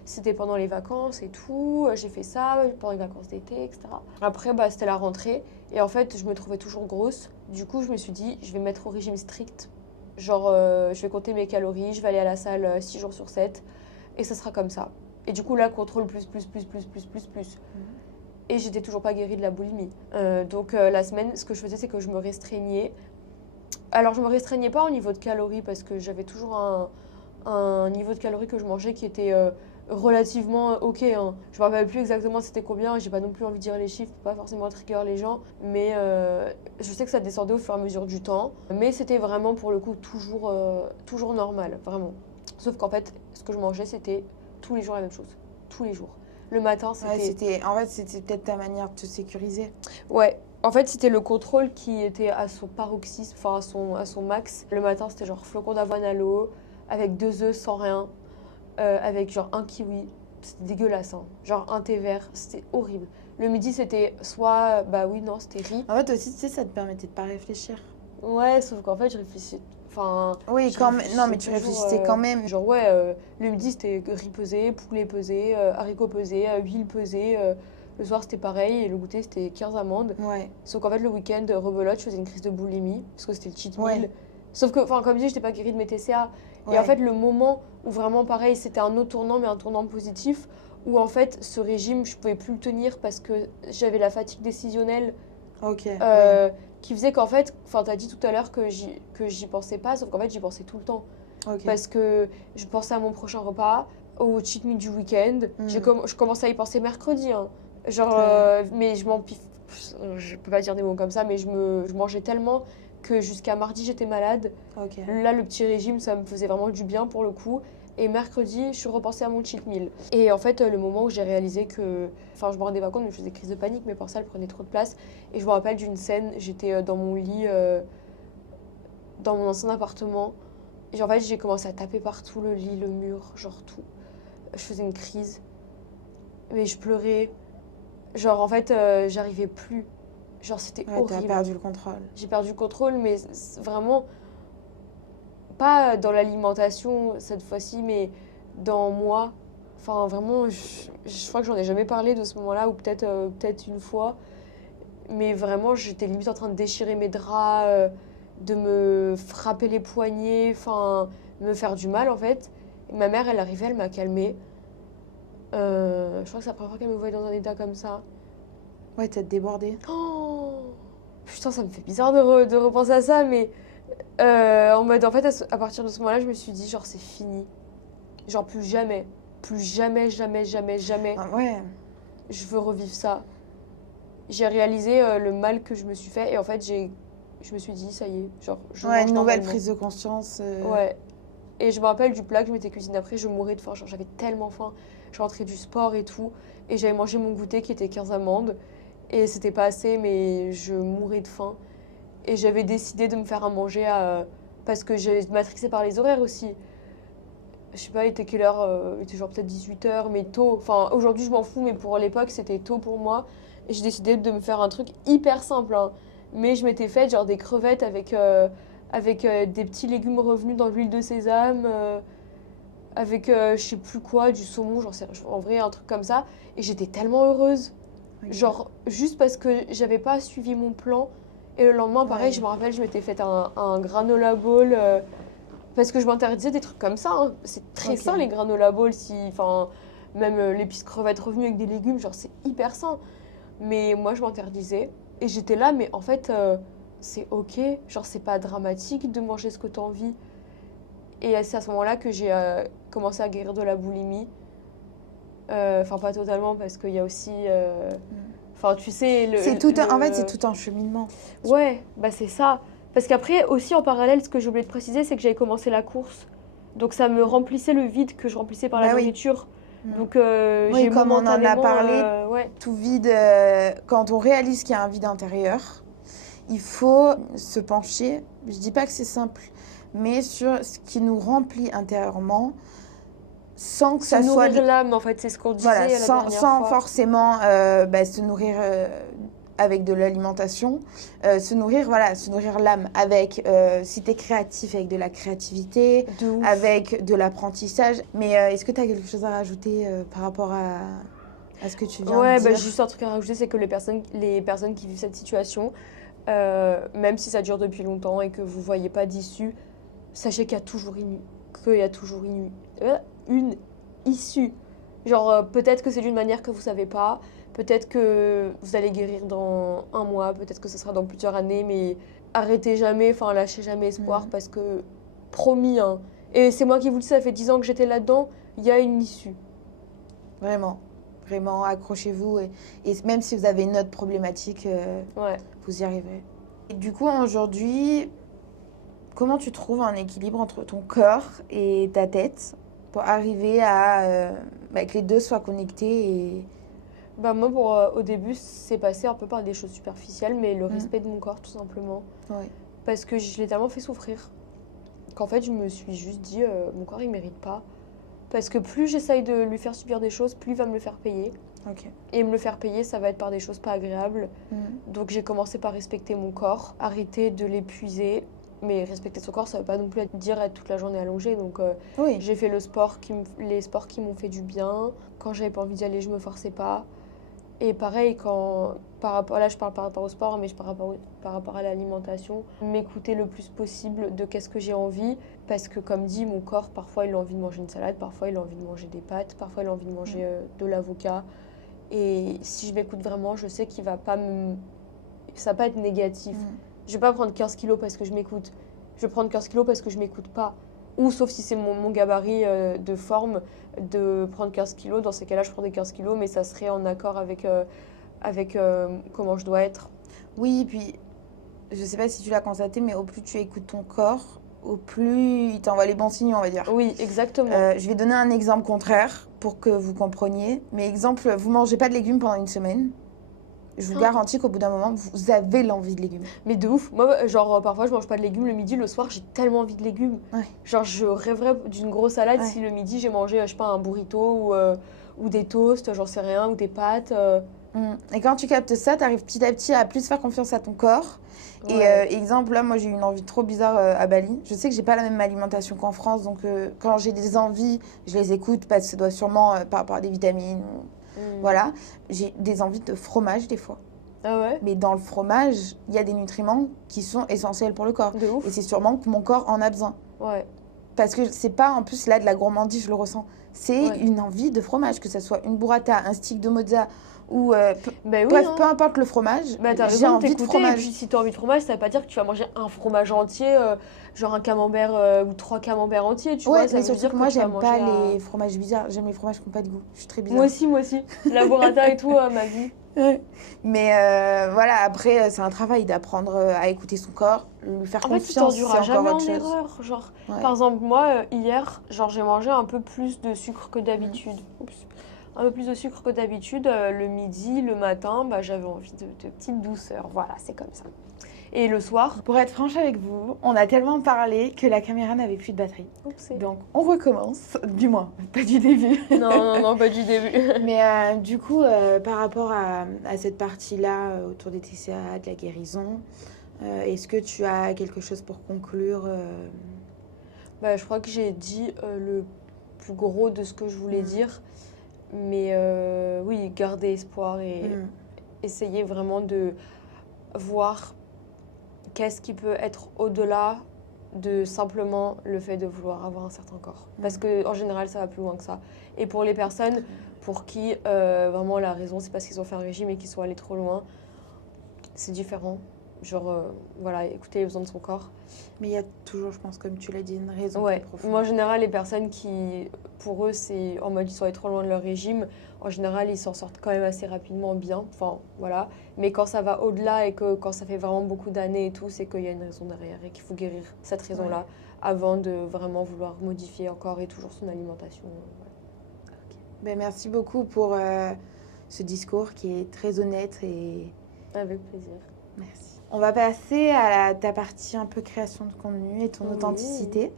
c'était pendant les vacances et tout. J'ai fait ça pendant les vacances d'été, etc. Après, bah, c'était la rentrée. Et en fait, je me trouvais toujours grosse. Du coup, je me suis dit, je vais mettre au régime strict. Genre, je vais compter mes calories, je vais aller à la salle 6 jours sur 7. Et ça sera comme ça. Et du coup, là, contrôle plus. Et j'étais toujours pas guérie de la boulimie. Donc, la semaine, ce que je faisais, c'est que je me restreignais. Alors, je me restreignais pas au niveau de calories parce que j'avais toujours un niveau de calories que je mangeais qui était relativement ok, hein. Je me rappelle plus exactement c'était combien, j'ai pas non plus envie de dire les chiffres pour pas forcément trigger les gens, mais je sais que ça descendait au fur et à mesure du temps. Mais c'était vraiment pour le coup toujours normal, vraiment. Sauf qu'en fait, ce que je mangeais, c'était tous les jours la même chose. Tous les jours. Le matin, c'était. En fait, c'était peut-être ta manière de te sécuriser. Ouais, en fait, c'était le contrôle qui était à son paroxysme, enfin à son max. Le matin, c'était genre flocon d'avoine à l'eau, avec 2 œufs sans rien, avec genre un kiwi. C'était dégueulasse, hein. Genre un thé vert, c'était horrible. Le midi, c'était soit, bah oui, non, c'était riz. En fait, aussi, tu sais, ça te permettait de pas réfléchir. Ouais, sauf qu'en fait, je réfléchissais. Enfin. Oui, je quand même. Non, mais réfléchissais tu toujours, réfléchissais quand même. Genre, ouais, le midi, c'était riz pesé, poulet pesé, haricots pesés, huile pesée. Le soir, c'était pareil, et le goûter, c'était 15 amandes. Ouais. Sauf qu'en fait, le week-end, rebelote, je faisais une crise de boulimie, parce que c'était le cheat meal. Ouais. Sauf que, enfin, comme je dis, j'étais pas guérie de mes TCA. Ouais. Et en fait, le moment où vraiment, pareil, c'était un autre tournant, mais un tournant positif, où en fait, ce régime, je pouvais plus le tenir parce que j'avais la fatigue décisionnelle Ok. qui faisait qu'en fait, enfin, t'as dit tout à l'heure que j'y pensais pas, sauf qu'en fait, j'y pensais tout le temps. Ok. Parce que je pensais à mon prochain repas, au cheat meal du week-end. Je commençais à y penser mercredi, hein. Genre, mais je m'en piffe. Je peux pas dire des mots comme ça, mais je mangeais tellement que jusqu'à mardi, j'étais malade. Ok. Là, le petit régime, ça me faisait vraiment du bien pour le coup. Et mercredi, je suis repensée à mon cheat meal. Et en fait, le moment où j'ai réalisé que. Enfin, je me rendais pas compte, mais je faisais crise de panique, mais pour ça, elle prenait trop de place. Et je me rappelle d'une scène, j'étais dans mon lit, dans mon ancien appartement. Et en fait, j'ai commencé à taper partout, le lit, le mur, genre tout. Je faisais une crise. Mais je pleurais. Genre, en fait, j'arrivais plus. Genre, c'était Ouais, horrible. t'as perdu le contrôle. J'ai perdu le contrôle, mais vraiment pas dans l'alimentation cette fois-ci, mais dans moi. Enfin, vraiment, je crois que j'en ai jamais parlé de ce moment-là, ou peut-être une fois. Mais vraiment, j'étais limite en train de déchirer mes draps, de me frapper les poignets, enfin, me faire du mal en fait. Et ma mère, elle arrivait, elle m'a calmée. Je crois que c'est la première fois qu'elle me voyait dans un état comme ça. Ouais, t'as débordé. Oh putain, ça me fait bizarre de repenser à ça, mais en mode, en fait, à partir de ce moment-là, je me suis dit, genre, c'est fini. Genre, plus jamais. Plus jamais, jamais, jamais, jamais. Ah, ouais. Je veux revivre ça. J'ai réalisé le mal que je me suis fait, et en fait, je me suis dit, ça y est, genre, je Ouais, mange une nouvelle normalement. prise de conscience. Ouais. Et je me rappelle du plat que je m'étais cuisiné après, je mourais de faim, genre, j'avais tellement faim. Je rentrais du sport et tout, et j'avais mangé mon goûter qui était 15 amandes. Et c'était pas assez, mais je mourais de faim. Et j'avais décidé de me faire à manger parce que j'ai matrixé par les horaires aussi. Je sais pas, il était quelle heure Il était genre peut-être 18h, mais tôt. Enfin, aujourd'hui, je m'en fous, mais pour l'époque, c'était tôt pour moi. Et j'ai décidé de me faire un truc hyper simple, hein. Mais je m'étais fait genre des crevettes avec des petits légumes revenus dans l'huile de sésame, avec je sais plus quoi, du saumon, genre en vrai, un truc comme ça. Et j'étais tellement heureuse. Ok. Genre, juste parce que j'avais pas suivi mon plan. Et le lendemain, pareil, Ouais. je me rappelle, je m'étais fait un granola bowl. Parce que je m'interdisais des trucs comme ça, hein. C'est très Ok. sain, les granola bowls. Enfin, même l'épice crevette revenue avec des légumes, genre, c'est hyper sain. Mais moi, je m'interdisais. Et j'étais là, mais en fait, c'est ok. Genre, c'est pas dramatique de manger ce que t'as envie. Et c'est à ce moment-là que j'ai commencé à guérir de la boulimie. Enfin, pas totalement, parce qu'il y a aussi... Enfin, tu sais... En fait, c'est tout un cheminement. Ouais, bah c'est ça. Parce qu'après, aussi en parallèle, ce que j'ai oublié de préciser, c'est que j'avais commencé la course. Donc ça me remplissait le vide que je remplissais par la Bah oui. nourriture. Donc Oui, j'ai comme on en a momentanément... parlé, ouais. tout vide, quand on réalise qu'il y a un vide intérieur, il faut se pencher, je dis pas que c'est simple, mais sur ce qui nous remplit intérieurement, sans que ça Se soit... nourrir l'âme, en fait, c'est ce qu'on disait Voilà, la dernière sans fois. forcément se nourrir avec de l'alimentation, se nourrir l'âme avec, si tu es créatif, avec de la créativité, De ouf. avec de l'apprentissage. Mais est-ce que tu as quelque chose à rajouter par rapport à ce que tu viens Ouais, de bah, dire? juste un truc à rajouter, c'est que les personnes qui vivent cette situation, même si ça dure depuis longtemps et que vous voyez pas d'issue, sachez qu'il y a toujours une issue. Genre, peut-être que c'est d'une manière que vous savez pas, peut-être que vous allez guérir dans 1 mois, peut-être que ce sera dans plusieurs années, mais arrêtez jamais, enfin lâchez jamais espoir parce que, promis, hein, et c'est moi qui vous le dis, ça fait 10 ans que j'étais là-dedans, il y a une issue. Vraiment, vraiment, accrochez-vous. Et même si vous avez une autre problématique, Ouais. vous y arriverez. Et du coup, aujourd'hui, comment tu trouves un équilibre entre ton corps et ta tête pour arriver à que les deux soient connectés et... Bah moi, au début, c'est passé un peu par des choses superficielles, mais le respect de mon corps, tout simplement. Ouais. Parce que je l'ai tellement fait souffrir qu'en fait, je me suis juste dit, mon corps, il mérite pas. Parce que plus j'essaye de lui faire subir des choses, plus il va me le faire payer. Ok. Et me le faire payer, ça va être par des choses pas agréables. Donc j'ai commencé par respecter mon corps, arrêter de l'épuiser. Mais respecter son corps, ça veut pas non plus dire être toute la journée allongée. Donc Oui. j'ai fait les sports qui m'ont fait du bien. Quand j'avais pas envie d'y aller, je me forçais pas. Et pareil, là je parle par rapport au sport, mais par rapport à l'alimentation, m'écouter le plus possible de qu'est-ce que j'ai envie. Parce que comme dit, mon corps, parfois il a envie de manger une salade, parfois il a envie de manger des pâtes, parfois il a envie de manger de l'avocat. Et si je m'écoute vraiment, je sais qu'il va pas ça va pas être négatif. Je vais pas prendre 15 kilos parce que je m'écoute. Je vais prendre 15 kilos parce que je m'écoute pas. Ou sauf si c'est mon gabarit de forme de prendre 15 kilos. Dans ces cas-là, je prends des 15 kilos, mais ça serait en accord avec comment je dois être. Oui, puis je sais pas si tu l'as constaté, mais au plus tu écoutes ton corps, au plus il t'envoie les bons signaux, on va dire. Oui, exactement. Je vais donner un exemple contraire pour que vous compreniez. Mais exemple, vous mangez pas de légumes pendant une semaine. Je vous garantis qu'au bout d'un moment, vous avez l'envie de légumes. Mais de ouf. Moi, genre, parfois, je mange pas de légumes le midi, le soir, j'ai tellement envie de légumes. Ouais. Genre, je rêverais d'une grosse salade si le midi, j'ai mangé, je sais pas, un burrito ou des toasts, j'en sais rien, ou des pâtes. Et quand tu captes ça, tu arrives petit à petit à plus faire confiance à ton corps. Ouais. Et exemple, là, moi, j'ai eu une envie trop bizarre à Bali. Je sais que j'ai pas la même alimentation qu'en France, donc quand j'ai des envies, je les écoute parce que ça doit sûrement par rapport à des vitamines. Voilà. J'ai des envies de fromage des fois. Ah ouais? Mais dans le fromage, il y a des nutriments qui sont essentiels pour le corps. De ouf. Et c'est sûrement que mon corps en a besoin. Ouais. Parce que c'est pas en plus là de la gourmandise, je le ressens. C'est une envie de fromage, que ce soit une burrata, un stick de mozza ou bref, peu importe le fromage. Bah, t'as j'ai raison de envie de t'écouter. fromage. Et puis si t'as envie de fromage, ça veut pas dire que tu vas manger un fromage entier, genre un camembert ou 3 camemberts entiers, tu vois. Ça mais veut surtout dire que moi, tu vas j'aime pas manger les fromages bizarres. J'aime les fromages qui n'ont pas de goût. Je suis très bizarre. Moi aussi. La burrata et tout, ma vie. Mais voilà, après, c'est un travail d'apprendre à écouter son corps, lui faire En fait, tu confiance, c'est t'enduras jamais encore en autre chose. erreur. Genre, Ouais. par exemple, moi, hier, genre, j'ai mangé un peu plus de sucre que d'habitude. Oups. Un peu plus de sucre que d'habitude. Le midi, le matin, bah, j'avais envie de petite douceur. Voilà, c'est comme ça. Et le soir... Pour être franche avec vous, on a tellement parlé que la caméra n'avait plus de batterie. Oups. Donc, on recommence. Du moins, pas du début. Non, pas du début. Mais du coup, par rapport à cette partie-là, autour des TCA, de la guérison, est-ce que tu as quelque chose pour conclure Bah, je crois que j'ai dit le plus gros de ce que je voulais dire. Mais oui, garder espoir et essayer vraiment de voir qu'est-ce qui peut être au-delà de simplement le fait de vouloir avoir un certain corps. Parce qu'en général, ça va plus loin que ça. Et pour les personnes pour qui vraiment la raison, c'est parce qu'ils ont fait un régime et qu'ils sont allés trop loin, c'est différent. voilà, écouter les besoins de son corps. Mais il y a toujours, je pense, comme tu l'as dit, une raison Ouais, plus profonde. moi en général, les personnes qui, pour eux, c'est en mode ils sont allés trop loin de leur régime, en général, ils s'en sortent quand même assez rapidement bien. Enfin, voilà. Mais quand ça va au-delà et que quand ça fait vraiment beaucoup d'années et tout, c'est qu'il y a une raison derrière et qu'il faut guérir cette raison-là avant de vraiment vouloir modifier encore et toujours son alimentation. Voilà. Ben, merci beaucoup pour ce discours qui est très honnête et Avec plaisir. merci. On va passer à ta partie un peu création de contenu et ton Oui. authenticité.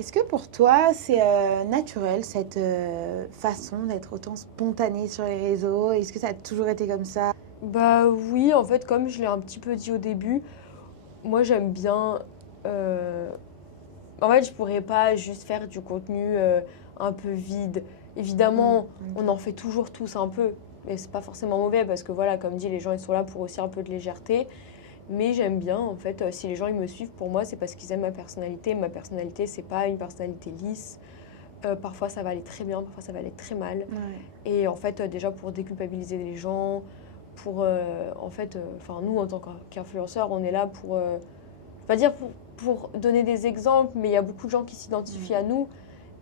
Est-ce que pour toi, c'est naturel cette façon d'être autant spontanée sur les réseaux? Est-ce que ça a toujours été comme ça? Bah oui, en fait, comme je l'ai un petit peu dit au début, moi j'aime bien. En fait, je pourrais pas juste faire du contenu un peu vide. Évidemment, on en fait toujours tous un peu, mais c'est pas forcément mauvais parce que voilà, comme dit, les gens ils sont là pour aussi un peu de légèreté. Mais j'aime bien, en fait, si les gens ils me suivent, pour moi, c'est parce qu'ils aiment ma personnalité. Ma personnalité, c'est pas une personnalité lisse. Parfois, ça va aller très bien, parfois, ça va aller très mal. Ouais. Et en fait, déjà pour déculpabiliser les gens, pour, nous, en tant qu'influenceurs, on est là pour, je vais pas dire pour donner des exemples, mais il y a beaucoup de gens qui s'identifient à nous.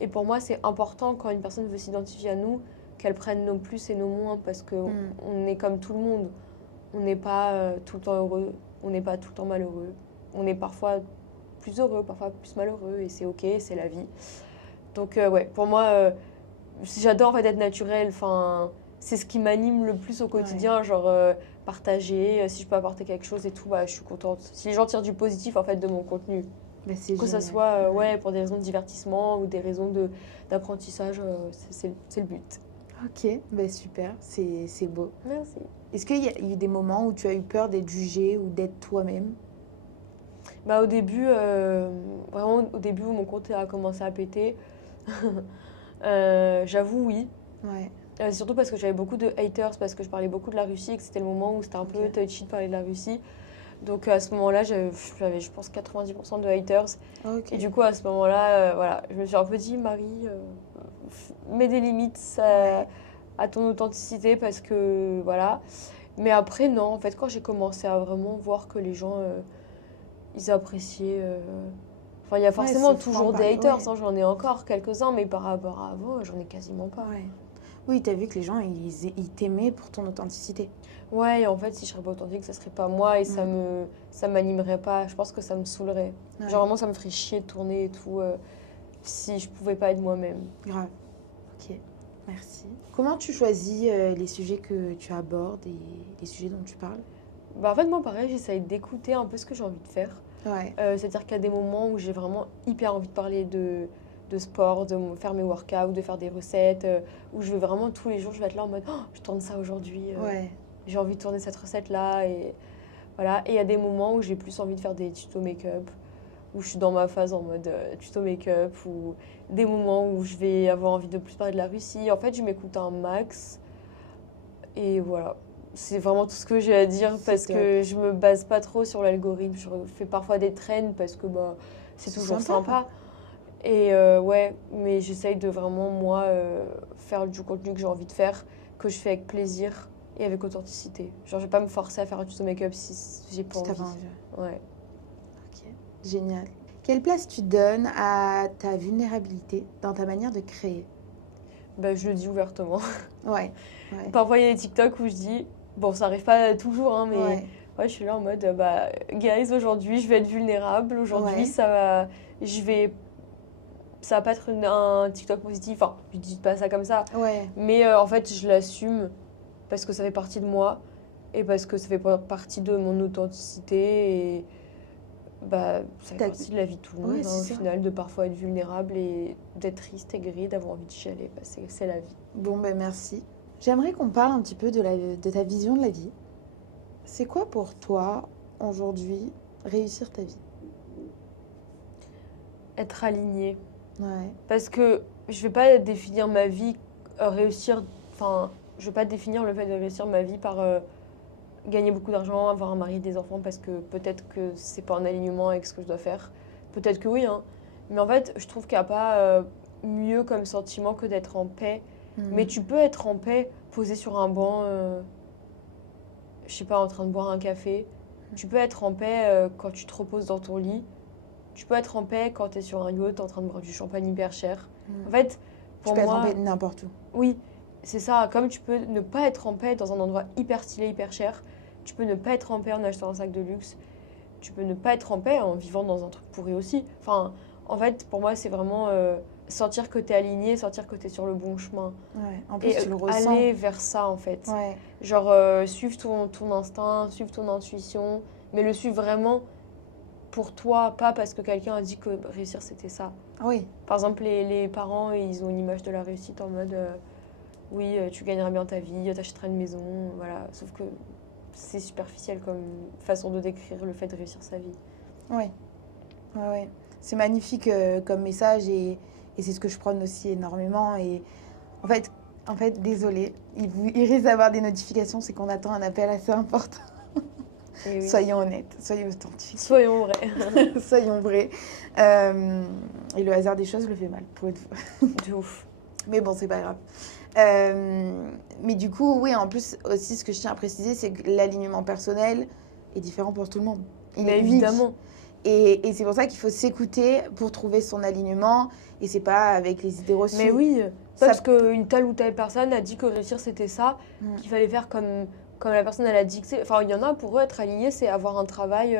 Et pour moi, c'est important quand une personne veut s'identifier à nous, qu'elle prenne nos plus et nos moins, parce qu'on on est comme tout le monde. On n'est pas tout le temps heureux, on n'est pas tout le temps malheureux. On est parfois plus heureux, parfois plus malheureux, et c'est ok, c'est la vie. Donc ouais, pour moi, j'adore en fait être naturelle. Enfin, c'est ce qui m'anime le plus au quotidien, genre partager. Si je peux apporter quelque chose et tout, bah je suis contente. Si les gens tirent du positif en fait de mon contenu, Ben, c'est que ça génial. soit pour des raisons de divertissement ou des raisons d'apprentissage, c'est le but. Ok, ben super, c'est beau. Merci. Est-ce qu'il y a eu des moments où tu as eu peur d'être jugée ou d'être toi-même? Bah au début, vraiment au début où mon compte a commencé à péter, j'avoue oui. Ouais. Surtout parce que j'avais beaucoup de haters, parce que je parlais beaucoup de la Russie et que c'était le moment où c'était un peu Ok. touchy de parler de la Russie. Donc à ce moment-là, j'avais je pense 90% de haters. Ok. Et du coup à ce moment-là, voilà, je me suis un peu dit, Marie, mets des limites Ouais. à ton authenticité parce que voilà. Mais après non, en fait quand j'ai commencé à vraiment voir que les gens, ils appréciaient... Enfin, il y a forcément c'est toujours des franc, haters, ouais. hein, j'en ai encore quelques-uns, mais par rapport à avant, j'en ai quasiment pas. Ouais. Oui, t'as vu que les gens, ils t'aimaient pour ton authenticité. Ouais, et en fait, si je serais pas authentique, ça serait pas moi et ça m'animerait pas. Je pense que ça me saoulerait. Ouais. Genre vraiment, ça me ferait chier de tourner et tout si je pouvais pas être moi-même. Grave. Ok, merci. Comment tu choisis les sujets que tu abordes et les sujets dont tu parles? Bah, en fait, moi, pareil, j'essaye d'écouter un peu ce que j'ai envie de faire. Ouais. C'est-à-dire qu'il y a des moments où j'ai vraiment hyper envie de parler de sport, faire mes workouts, de faire des recettes, où je vais vraiment tous les jours, je vais être là en mode, oh, je tourne ça aujourd'hui. Ouais. J'ai envie de tourner cette recette-là. Et voilà. Et il y a des moments où j'ai plus envie de faire des tutos make-up, où je suis dans ma phase en mode tuto make-up, ou des moments où je vais avoir envie de plus parler de la Russie. En fait, je m'écoute un max. Et voilà. C'est vraiment tout ce que j'ai à dire C'est parce top. que je me base pas trop sur l'algorithme. Je fais parfois des trends parce que bah, c'est C'est toujours sympa. sympa. Et ouais, mais j'essaye de vraiment, moi, faire du contenu que j'ai envie de faire, que je fais avec plaisir et avec authenticité. Genre, je vais pas me forcer à faire un tuto make-up si j'ai pas Si t'as envie. pas envie. Ouais. Ok, génial. Quelle place tu donnes à ta vulnérabilité dans ta manière de créer? Bah, je le dis ouvertement. Ouais. Ouais. Parfois, il y a des TikTok où je dis, bon, ça arrive pas toujours, hein, mais Ouais. ouais, je suis là en mode, bah, guys, aujourd'hui, je vais être vulnérable. Aujourd'hui, Ouais. ça va pas être un TikTok positif. Enfin, je dis pas ça comme ça. Ouais. Mais en fait, je l'assume parce que ça fait partie de moi et parce que ça fait partie de mon authenticité. Et bah, ça fait T'as- partie de la vie de tout le monde, Ouais, hein, c'est au ça. final, de parfois être vulnérable et d'être triste, aigri, d'avoir envie de chialer. Bah, c'est la vie. Bon, ben merci. J'aimerais qu'on parle un petit peu de ta vision de la vie. C'est quoi pour toi, aujourd'hui, réussir ta vie? Être aligné. Ouais. Parce que je vais pas définir ma vie, réussir. Enfin, je vais pas définir le fait de réussir ma vie par gagner beaucoup d'argent, avoir un mari, des enfants, parce que peut-être que c'est pas en alignement avec ce que je dois faire. Peut-être que oui, hein. Mais en fait, je trouve qu'il n'y a pas mieux comme sentiment que d'être en paix. Mais tu peux être en paix, posé sur un banc, je sais pas, en train de boire un café, Tu peux être en paix quand tu te reposes dans ton lit. Tu peux être en paix quand tu es sur un yacht en train de boire du champagne hyper cher. En fait, Tu pour peux être en moi, paix n'importe où. oui, c'est ça. Comme tu peux ne pas être en paix dans un endroit hyper stylé, hyper cher, tu peux ne pas être en paix en achetant un sac de luxe, tu peux ne pas être en paix en vivant dans un truc pourri aussi. Enfin, en fait, pour moi, c'est vraiment sentir que tu es aligné, sentir que tu es sur le bon chemin. Ouais. En plus, Et tu le ressens. aller vers ça, en fait. Ouais. Genre, suivre ton instinct, suivre ton intuition, mais le suivre vraiment pour toi, pas parce que quelqu'un a dit que réussir, c'était ça. Oui. Par exemple, les parents, ils ont une image de la réussite en mode oui, tu gagneras bien ta vie, t'achèteras une maison, voilà. Sauf que c'est superficiel comme façon de décrire le fait de réussir sa vie. Ouais. Ouais, ouais. C'est magnifique comme message et c'est ce que je prône aussi énormément. Et en fait désolé, il risque d'avoir des notifications, c'est qu'on attend un appel assez important. Et oui. Soyons honnêtes, soyons authentiques, Soyons vrais. soyons vrais. Et le hasard des choses le fait mal, pour une fois. De ouf. Mais bon, c'est pas grave. Mais du coup, oui, en plus, aussi, ce que je tiens à préciser, c'est que l'alignement personnel est différent pour tout le monde. Il est unique. Évidemment. Et c'est pour ça qu'il faut s'écouter pour trouver son alignement. Et c'est pas avec les idées reçues. Mais oui, Ça- parce qu'une telle ou telle personne a dit que réussir c'était ça, qu'il fallait faire comme la personne elle a dit que c'est. Enfin, il y en a pour eux, être aligné, c'est avoir un travail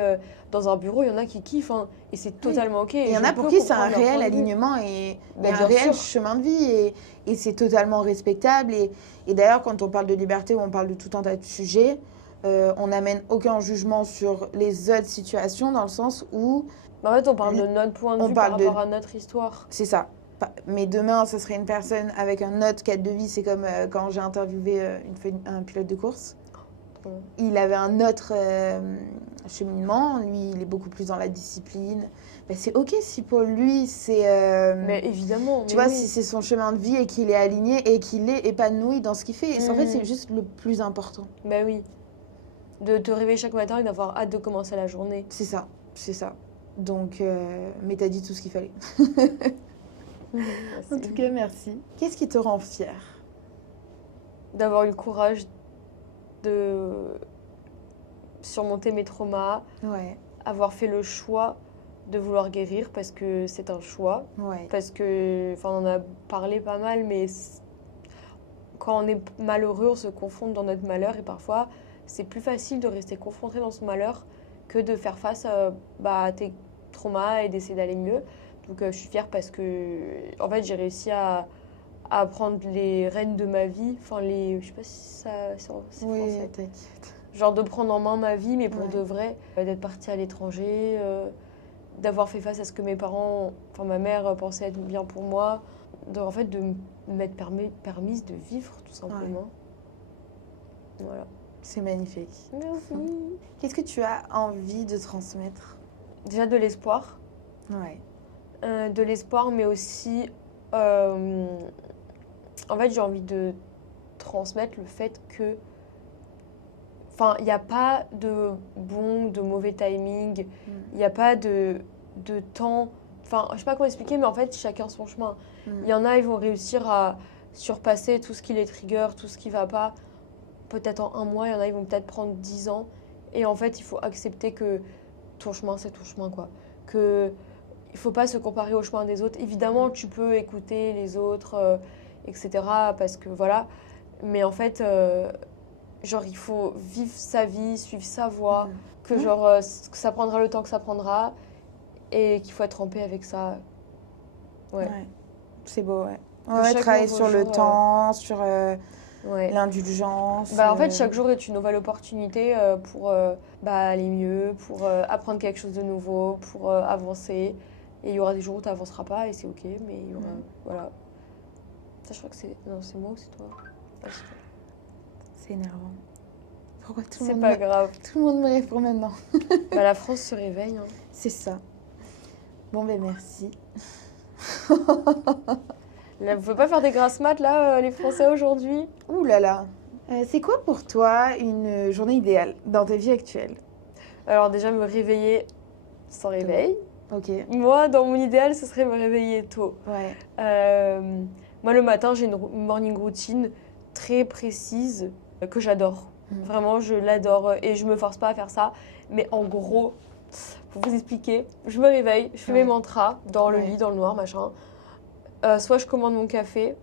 dans un bureau, il y en a qui kiffent, hein, et c'est totalement ok. Il y en je a pour peux qui c'est un comprendre leur réel point de vue. alignement et Bah, un bien réel sûr. chemin de vie et c'est totalement respectable. Et d'ailleurs, quand on parle de liberté ou on parle de tout un tas de sujets, on n'amène aucun jugement sur les autres situations dans le sens où Bah, en fait, on parle de notre point de On vue par parle de- rapport à notre histoire. c'est ça. Mais demain, ce serait une personne avec un autre cadre de vie. C'est comme quand j'ai interviewé un pilote de course. Trop bien. Il avait un autre cheminement. Lui, il est beaucoup plus dans la discipline. Ben, c'est OK si pour lui, c'est... Mais évidemment. tu mais vois, oui. si c'est son chemin de vie et qu'il est aligné et qu'il est épanoui dans ce qu'il fait. Et en fait, c'est juste le plus important. Bah oui. De te réveiller chaque matin et d'avoir hâte de commencer la journée. C'est ça, c'est ça. Donc, mais t'as dit tout ce qu'il fallait. En tout cas, merci. Qu'est-ce qui te rend fière? D'avoir eu le courage de surmonter mes traumas, Ouais, avoir fait le choix de vouloir guérir parce que c'est un choix. ouais. Parce que, enfin, on en a parlé pas mal, mais quand on est malheureux, on se confronte dans notre malheur et parfois c'est plus facile de rester confronté dans son malheur que de faire face à tes traumas et d'essayer d'aller mieux. Donc je suis fière parce que, en fait, j'ai réussi à prendre les rênes de ma vie. Enfin, je sais pas si ça c'est Oui, français. t'inquiète. Genre de prendre en main ma vie, mais pour Ouais. de vrai, d'être partie à l'étranger, d'avoir fait face à ce que mes parents, enfin ma mère pensait être bien pour moi, en fait de m'être permise de vivre tout simplement. Voilà. C'est magnifique. Merci. Qu'est-ce que tu as envie de transmettre? Déjà de l'espoir. Ouais. De l'espoir, mais aussi, en fait, j'ai envie de transmettre le fait que, enfin, il n'y a pas de bon, de mauvais timing, il n'y a pas de temps, enfin, je sais pas comment expliquer, mais en fait, chacun son chemin. Il y en a, ils vont réussir à surpasser tout ce qui les trigger, tout ce qui va pas, peut-être en un mois, il y en a, ils vont peut-être prendre 10 ans, et en fait, il faut accepter que ton chemin, c'est ton chemin, quoi. Que il faut pas se comparer au chemin des autres. Évidemment, tu peux écouter les autres, etc. Parce que voilà. Mais en fait, genre, il faut vivre sa vie, suivre sa voie. Que genre, que ça prendra le temps que ça prendra. Et qu'il faut être en paix avec ça. Ouais. C'est beau, ouais. Que Ouais, chaque travailler nouveau sur le jour, temps, sur Ouais. l'indulgence. Bah, en fait, chaque jour est une nouvelle opportunité pour aller mieux, pour apprendre quelque chose de nouveau, pour avancer. Et il y aura des jours où tu n'avanceras pas et c'est ok, mais il y aura. Voilà. Ça, je crois que c'est. Non, c'est moi ou c'est toi? Ah, c'est toi. C'est énervant. Pourquoi tout le C'est monde pas grave. tout le monde me répond maintenant? Bah, la France se réveille. Hein. C'est ça. Bon, ben merci. Là, vous pouvez pas faire des grasses mat, là, les Français aujourd'hui? Ouh là là. C'est quoi pour toi une journée idéale dans ta vie actuelle? Alors, déjà, me réveiller sans réveil. Ok. Moi, dans mon idéal, ce serait me réveiller tôt. Ouais. Moi, le matin, j'ai une morning routine très précise que j'adore. Vraiment, je l'adore et je me force pas à faire ça. Mais en gros, pour vous expliquer, je me réveille, je fais mes mantras dans le lit, dans le noir, machin. Soit je commande mon café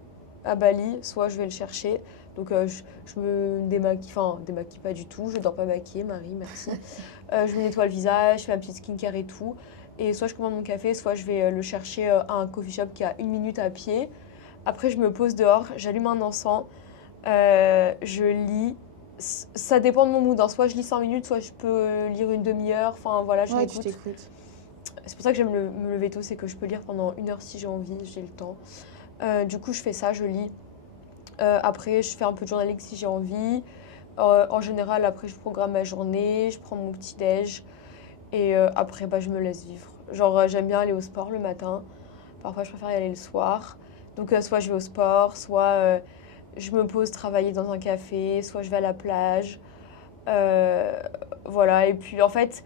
à Bali, soit je vais le chercher. Donc je me démaquille, enfin démaquille pas du tout, je dors pas maquillée, Marie, merci. Je me nettoie le visage, je fais ma petite skincare et tout. Et soit je commande mon café, soit je vais le chercher à un coffee shop qui a 1 minute à pied. Après je me pose dehors, j'allume un encens, je lis. Ça dépend de mon mood, hein. Soit je lis 5 minutes, soit je peux lire une demi-heure. Enfin voilà, je Ouais, tu m'écoute. t'écoutes. C'est pour ça que j'aime me lever tôt, c'est que je peux lire pendant 1 heure si j'ai envie, j'ai le temps. Du coup, je fais ça, je lis. Après, je fais un peu de journaling si j'ai envie. En général, après, je programme ma journée, je prends mon petit déj. Et après, bah, je me laisse vivre. Genre, j'aime bien aller au sport le matin. Parfois, je préfère y aller le soir. Donc, soit je vais au sport, soit je me pose travailler dans un café, soit je vais à la plage. Voilà. Et puis, en fait,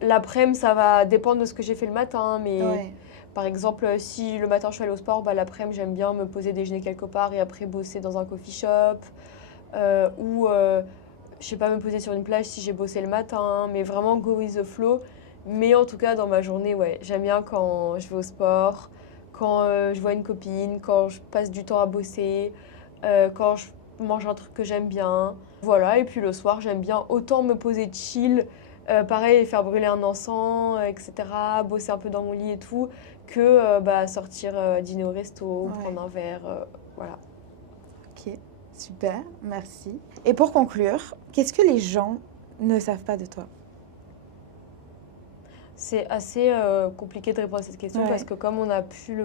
l'après-midi, ça va dépendre de ce que j'ai fait le matin. Mais Ouais. par exemple, si le matin je suis allée au sport, bah, l'après-midi, j'aime bien me poser déjeuner quelque part et après bosser dans un coffee shop. Ou, je sais pas, me poser sur une plage si j'ai bossé le matin. Mais vraiment go with the flow. Mais en tout cas, dans ma journée, ouais, j'aime bien quand je vais au sport, quand je vois une copine, quand je passe du temps à bosser, quand je mange un truc que j'aime bien. Voilà, et puis le soir, j'aime bien autant me poser chill, pareil, faire brûler un encens, etc., bosser un peu dans mon lit et tout, que bah, sortir dîner au resto, Ouais. prendre un verre, voilà. Ok, super, merci. Et pour conclure, qu'est-ce que les gens ne savent pas de toi? C'est assez compliqué de répondre à cette question Ouais. parce que comme on a pu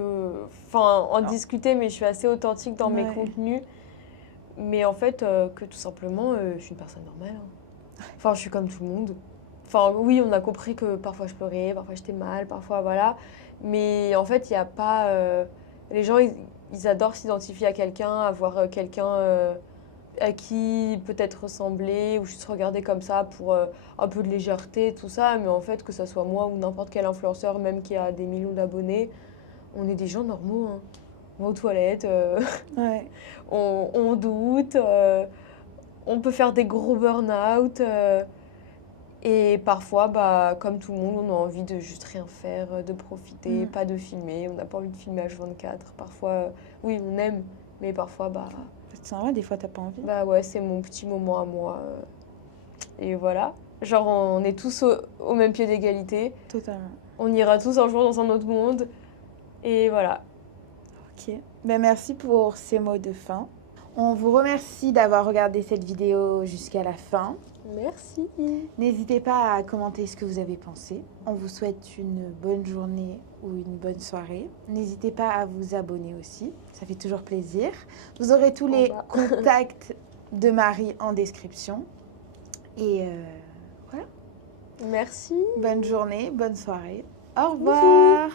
en discuter, mais je suis assez authentique dans mes Ouais. contenus. Mais en fait, que tout simplement, je suis une personne normale, hein. Enfin, je suis comme tout le monde. Enfin, oui, on a compris que parfois je pleurais, parfois j'étais mal, parfois voilà. Mais en fait, il n'y a pas. Les gens, ils adorent s'identifier à quelqu'un, avoir quelqu'un à qui peut-être ressembler ou juste regarder comme ça pour un peu de légèreté, tout ça. Mais en fait, que ça soit moi ou n'importe quel influenceur, même qui a des millions d'abonnés, on est des gens normaux, hein. On va aux toilettes, Ouais. on doute, on peut faire des gros burn-out. Et parfois, bah, comme tout le monde, on a envie de juste rien faire, de profiter, pas de filmer. On n'a pas envie de filmer H24. Parfois, oui, on aime, mais parfois, C'est vrai, des fois, t'as pas envie. bah ouais, c'est mon petit moment à moi. Et voilà. Genre, on est tous au même pied d'égalité. Totalement. On ira tous un jour dans un autre monde. Et voilà. Ok. Ben, merci pour ces mots de fin. On vous remercie d'avoir regardé cette vidéo jusqu'à la fin. Merci. N'hésitez pas à commenter ce que vous avez pensé. On vous souhaite une bonne journée ou une bonne soirée. N'hésitez pas à vous abonner aussi, ça fait toujours plaisir. Vous aurez tous les contacts de Marie en description. Et voilà. Merci. Bonne journée, bonne soirée. Au revoir.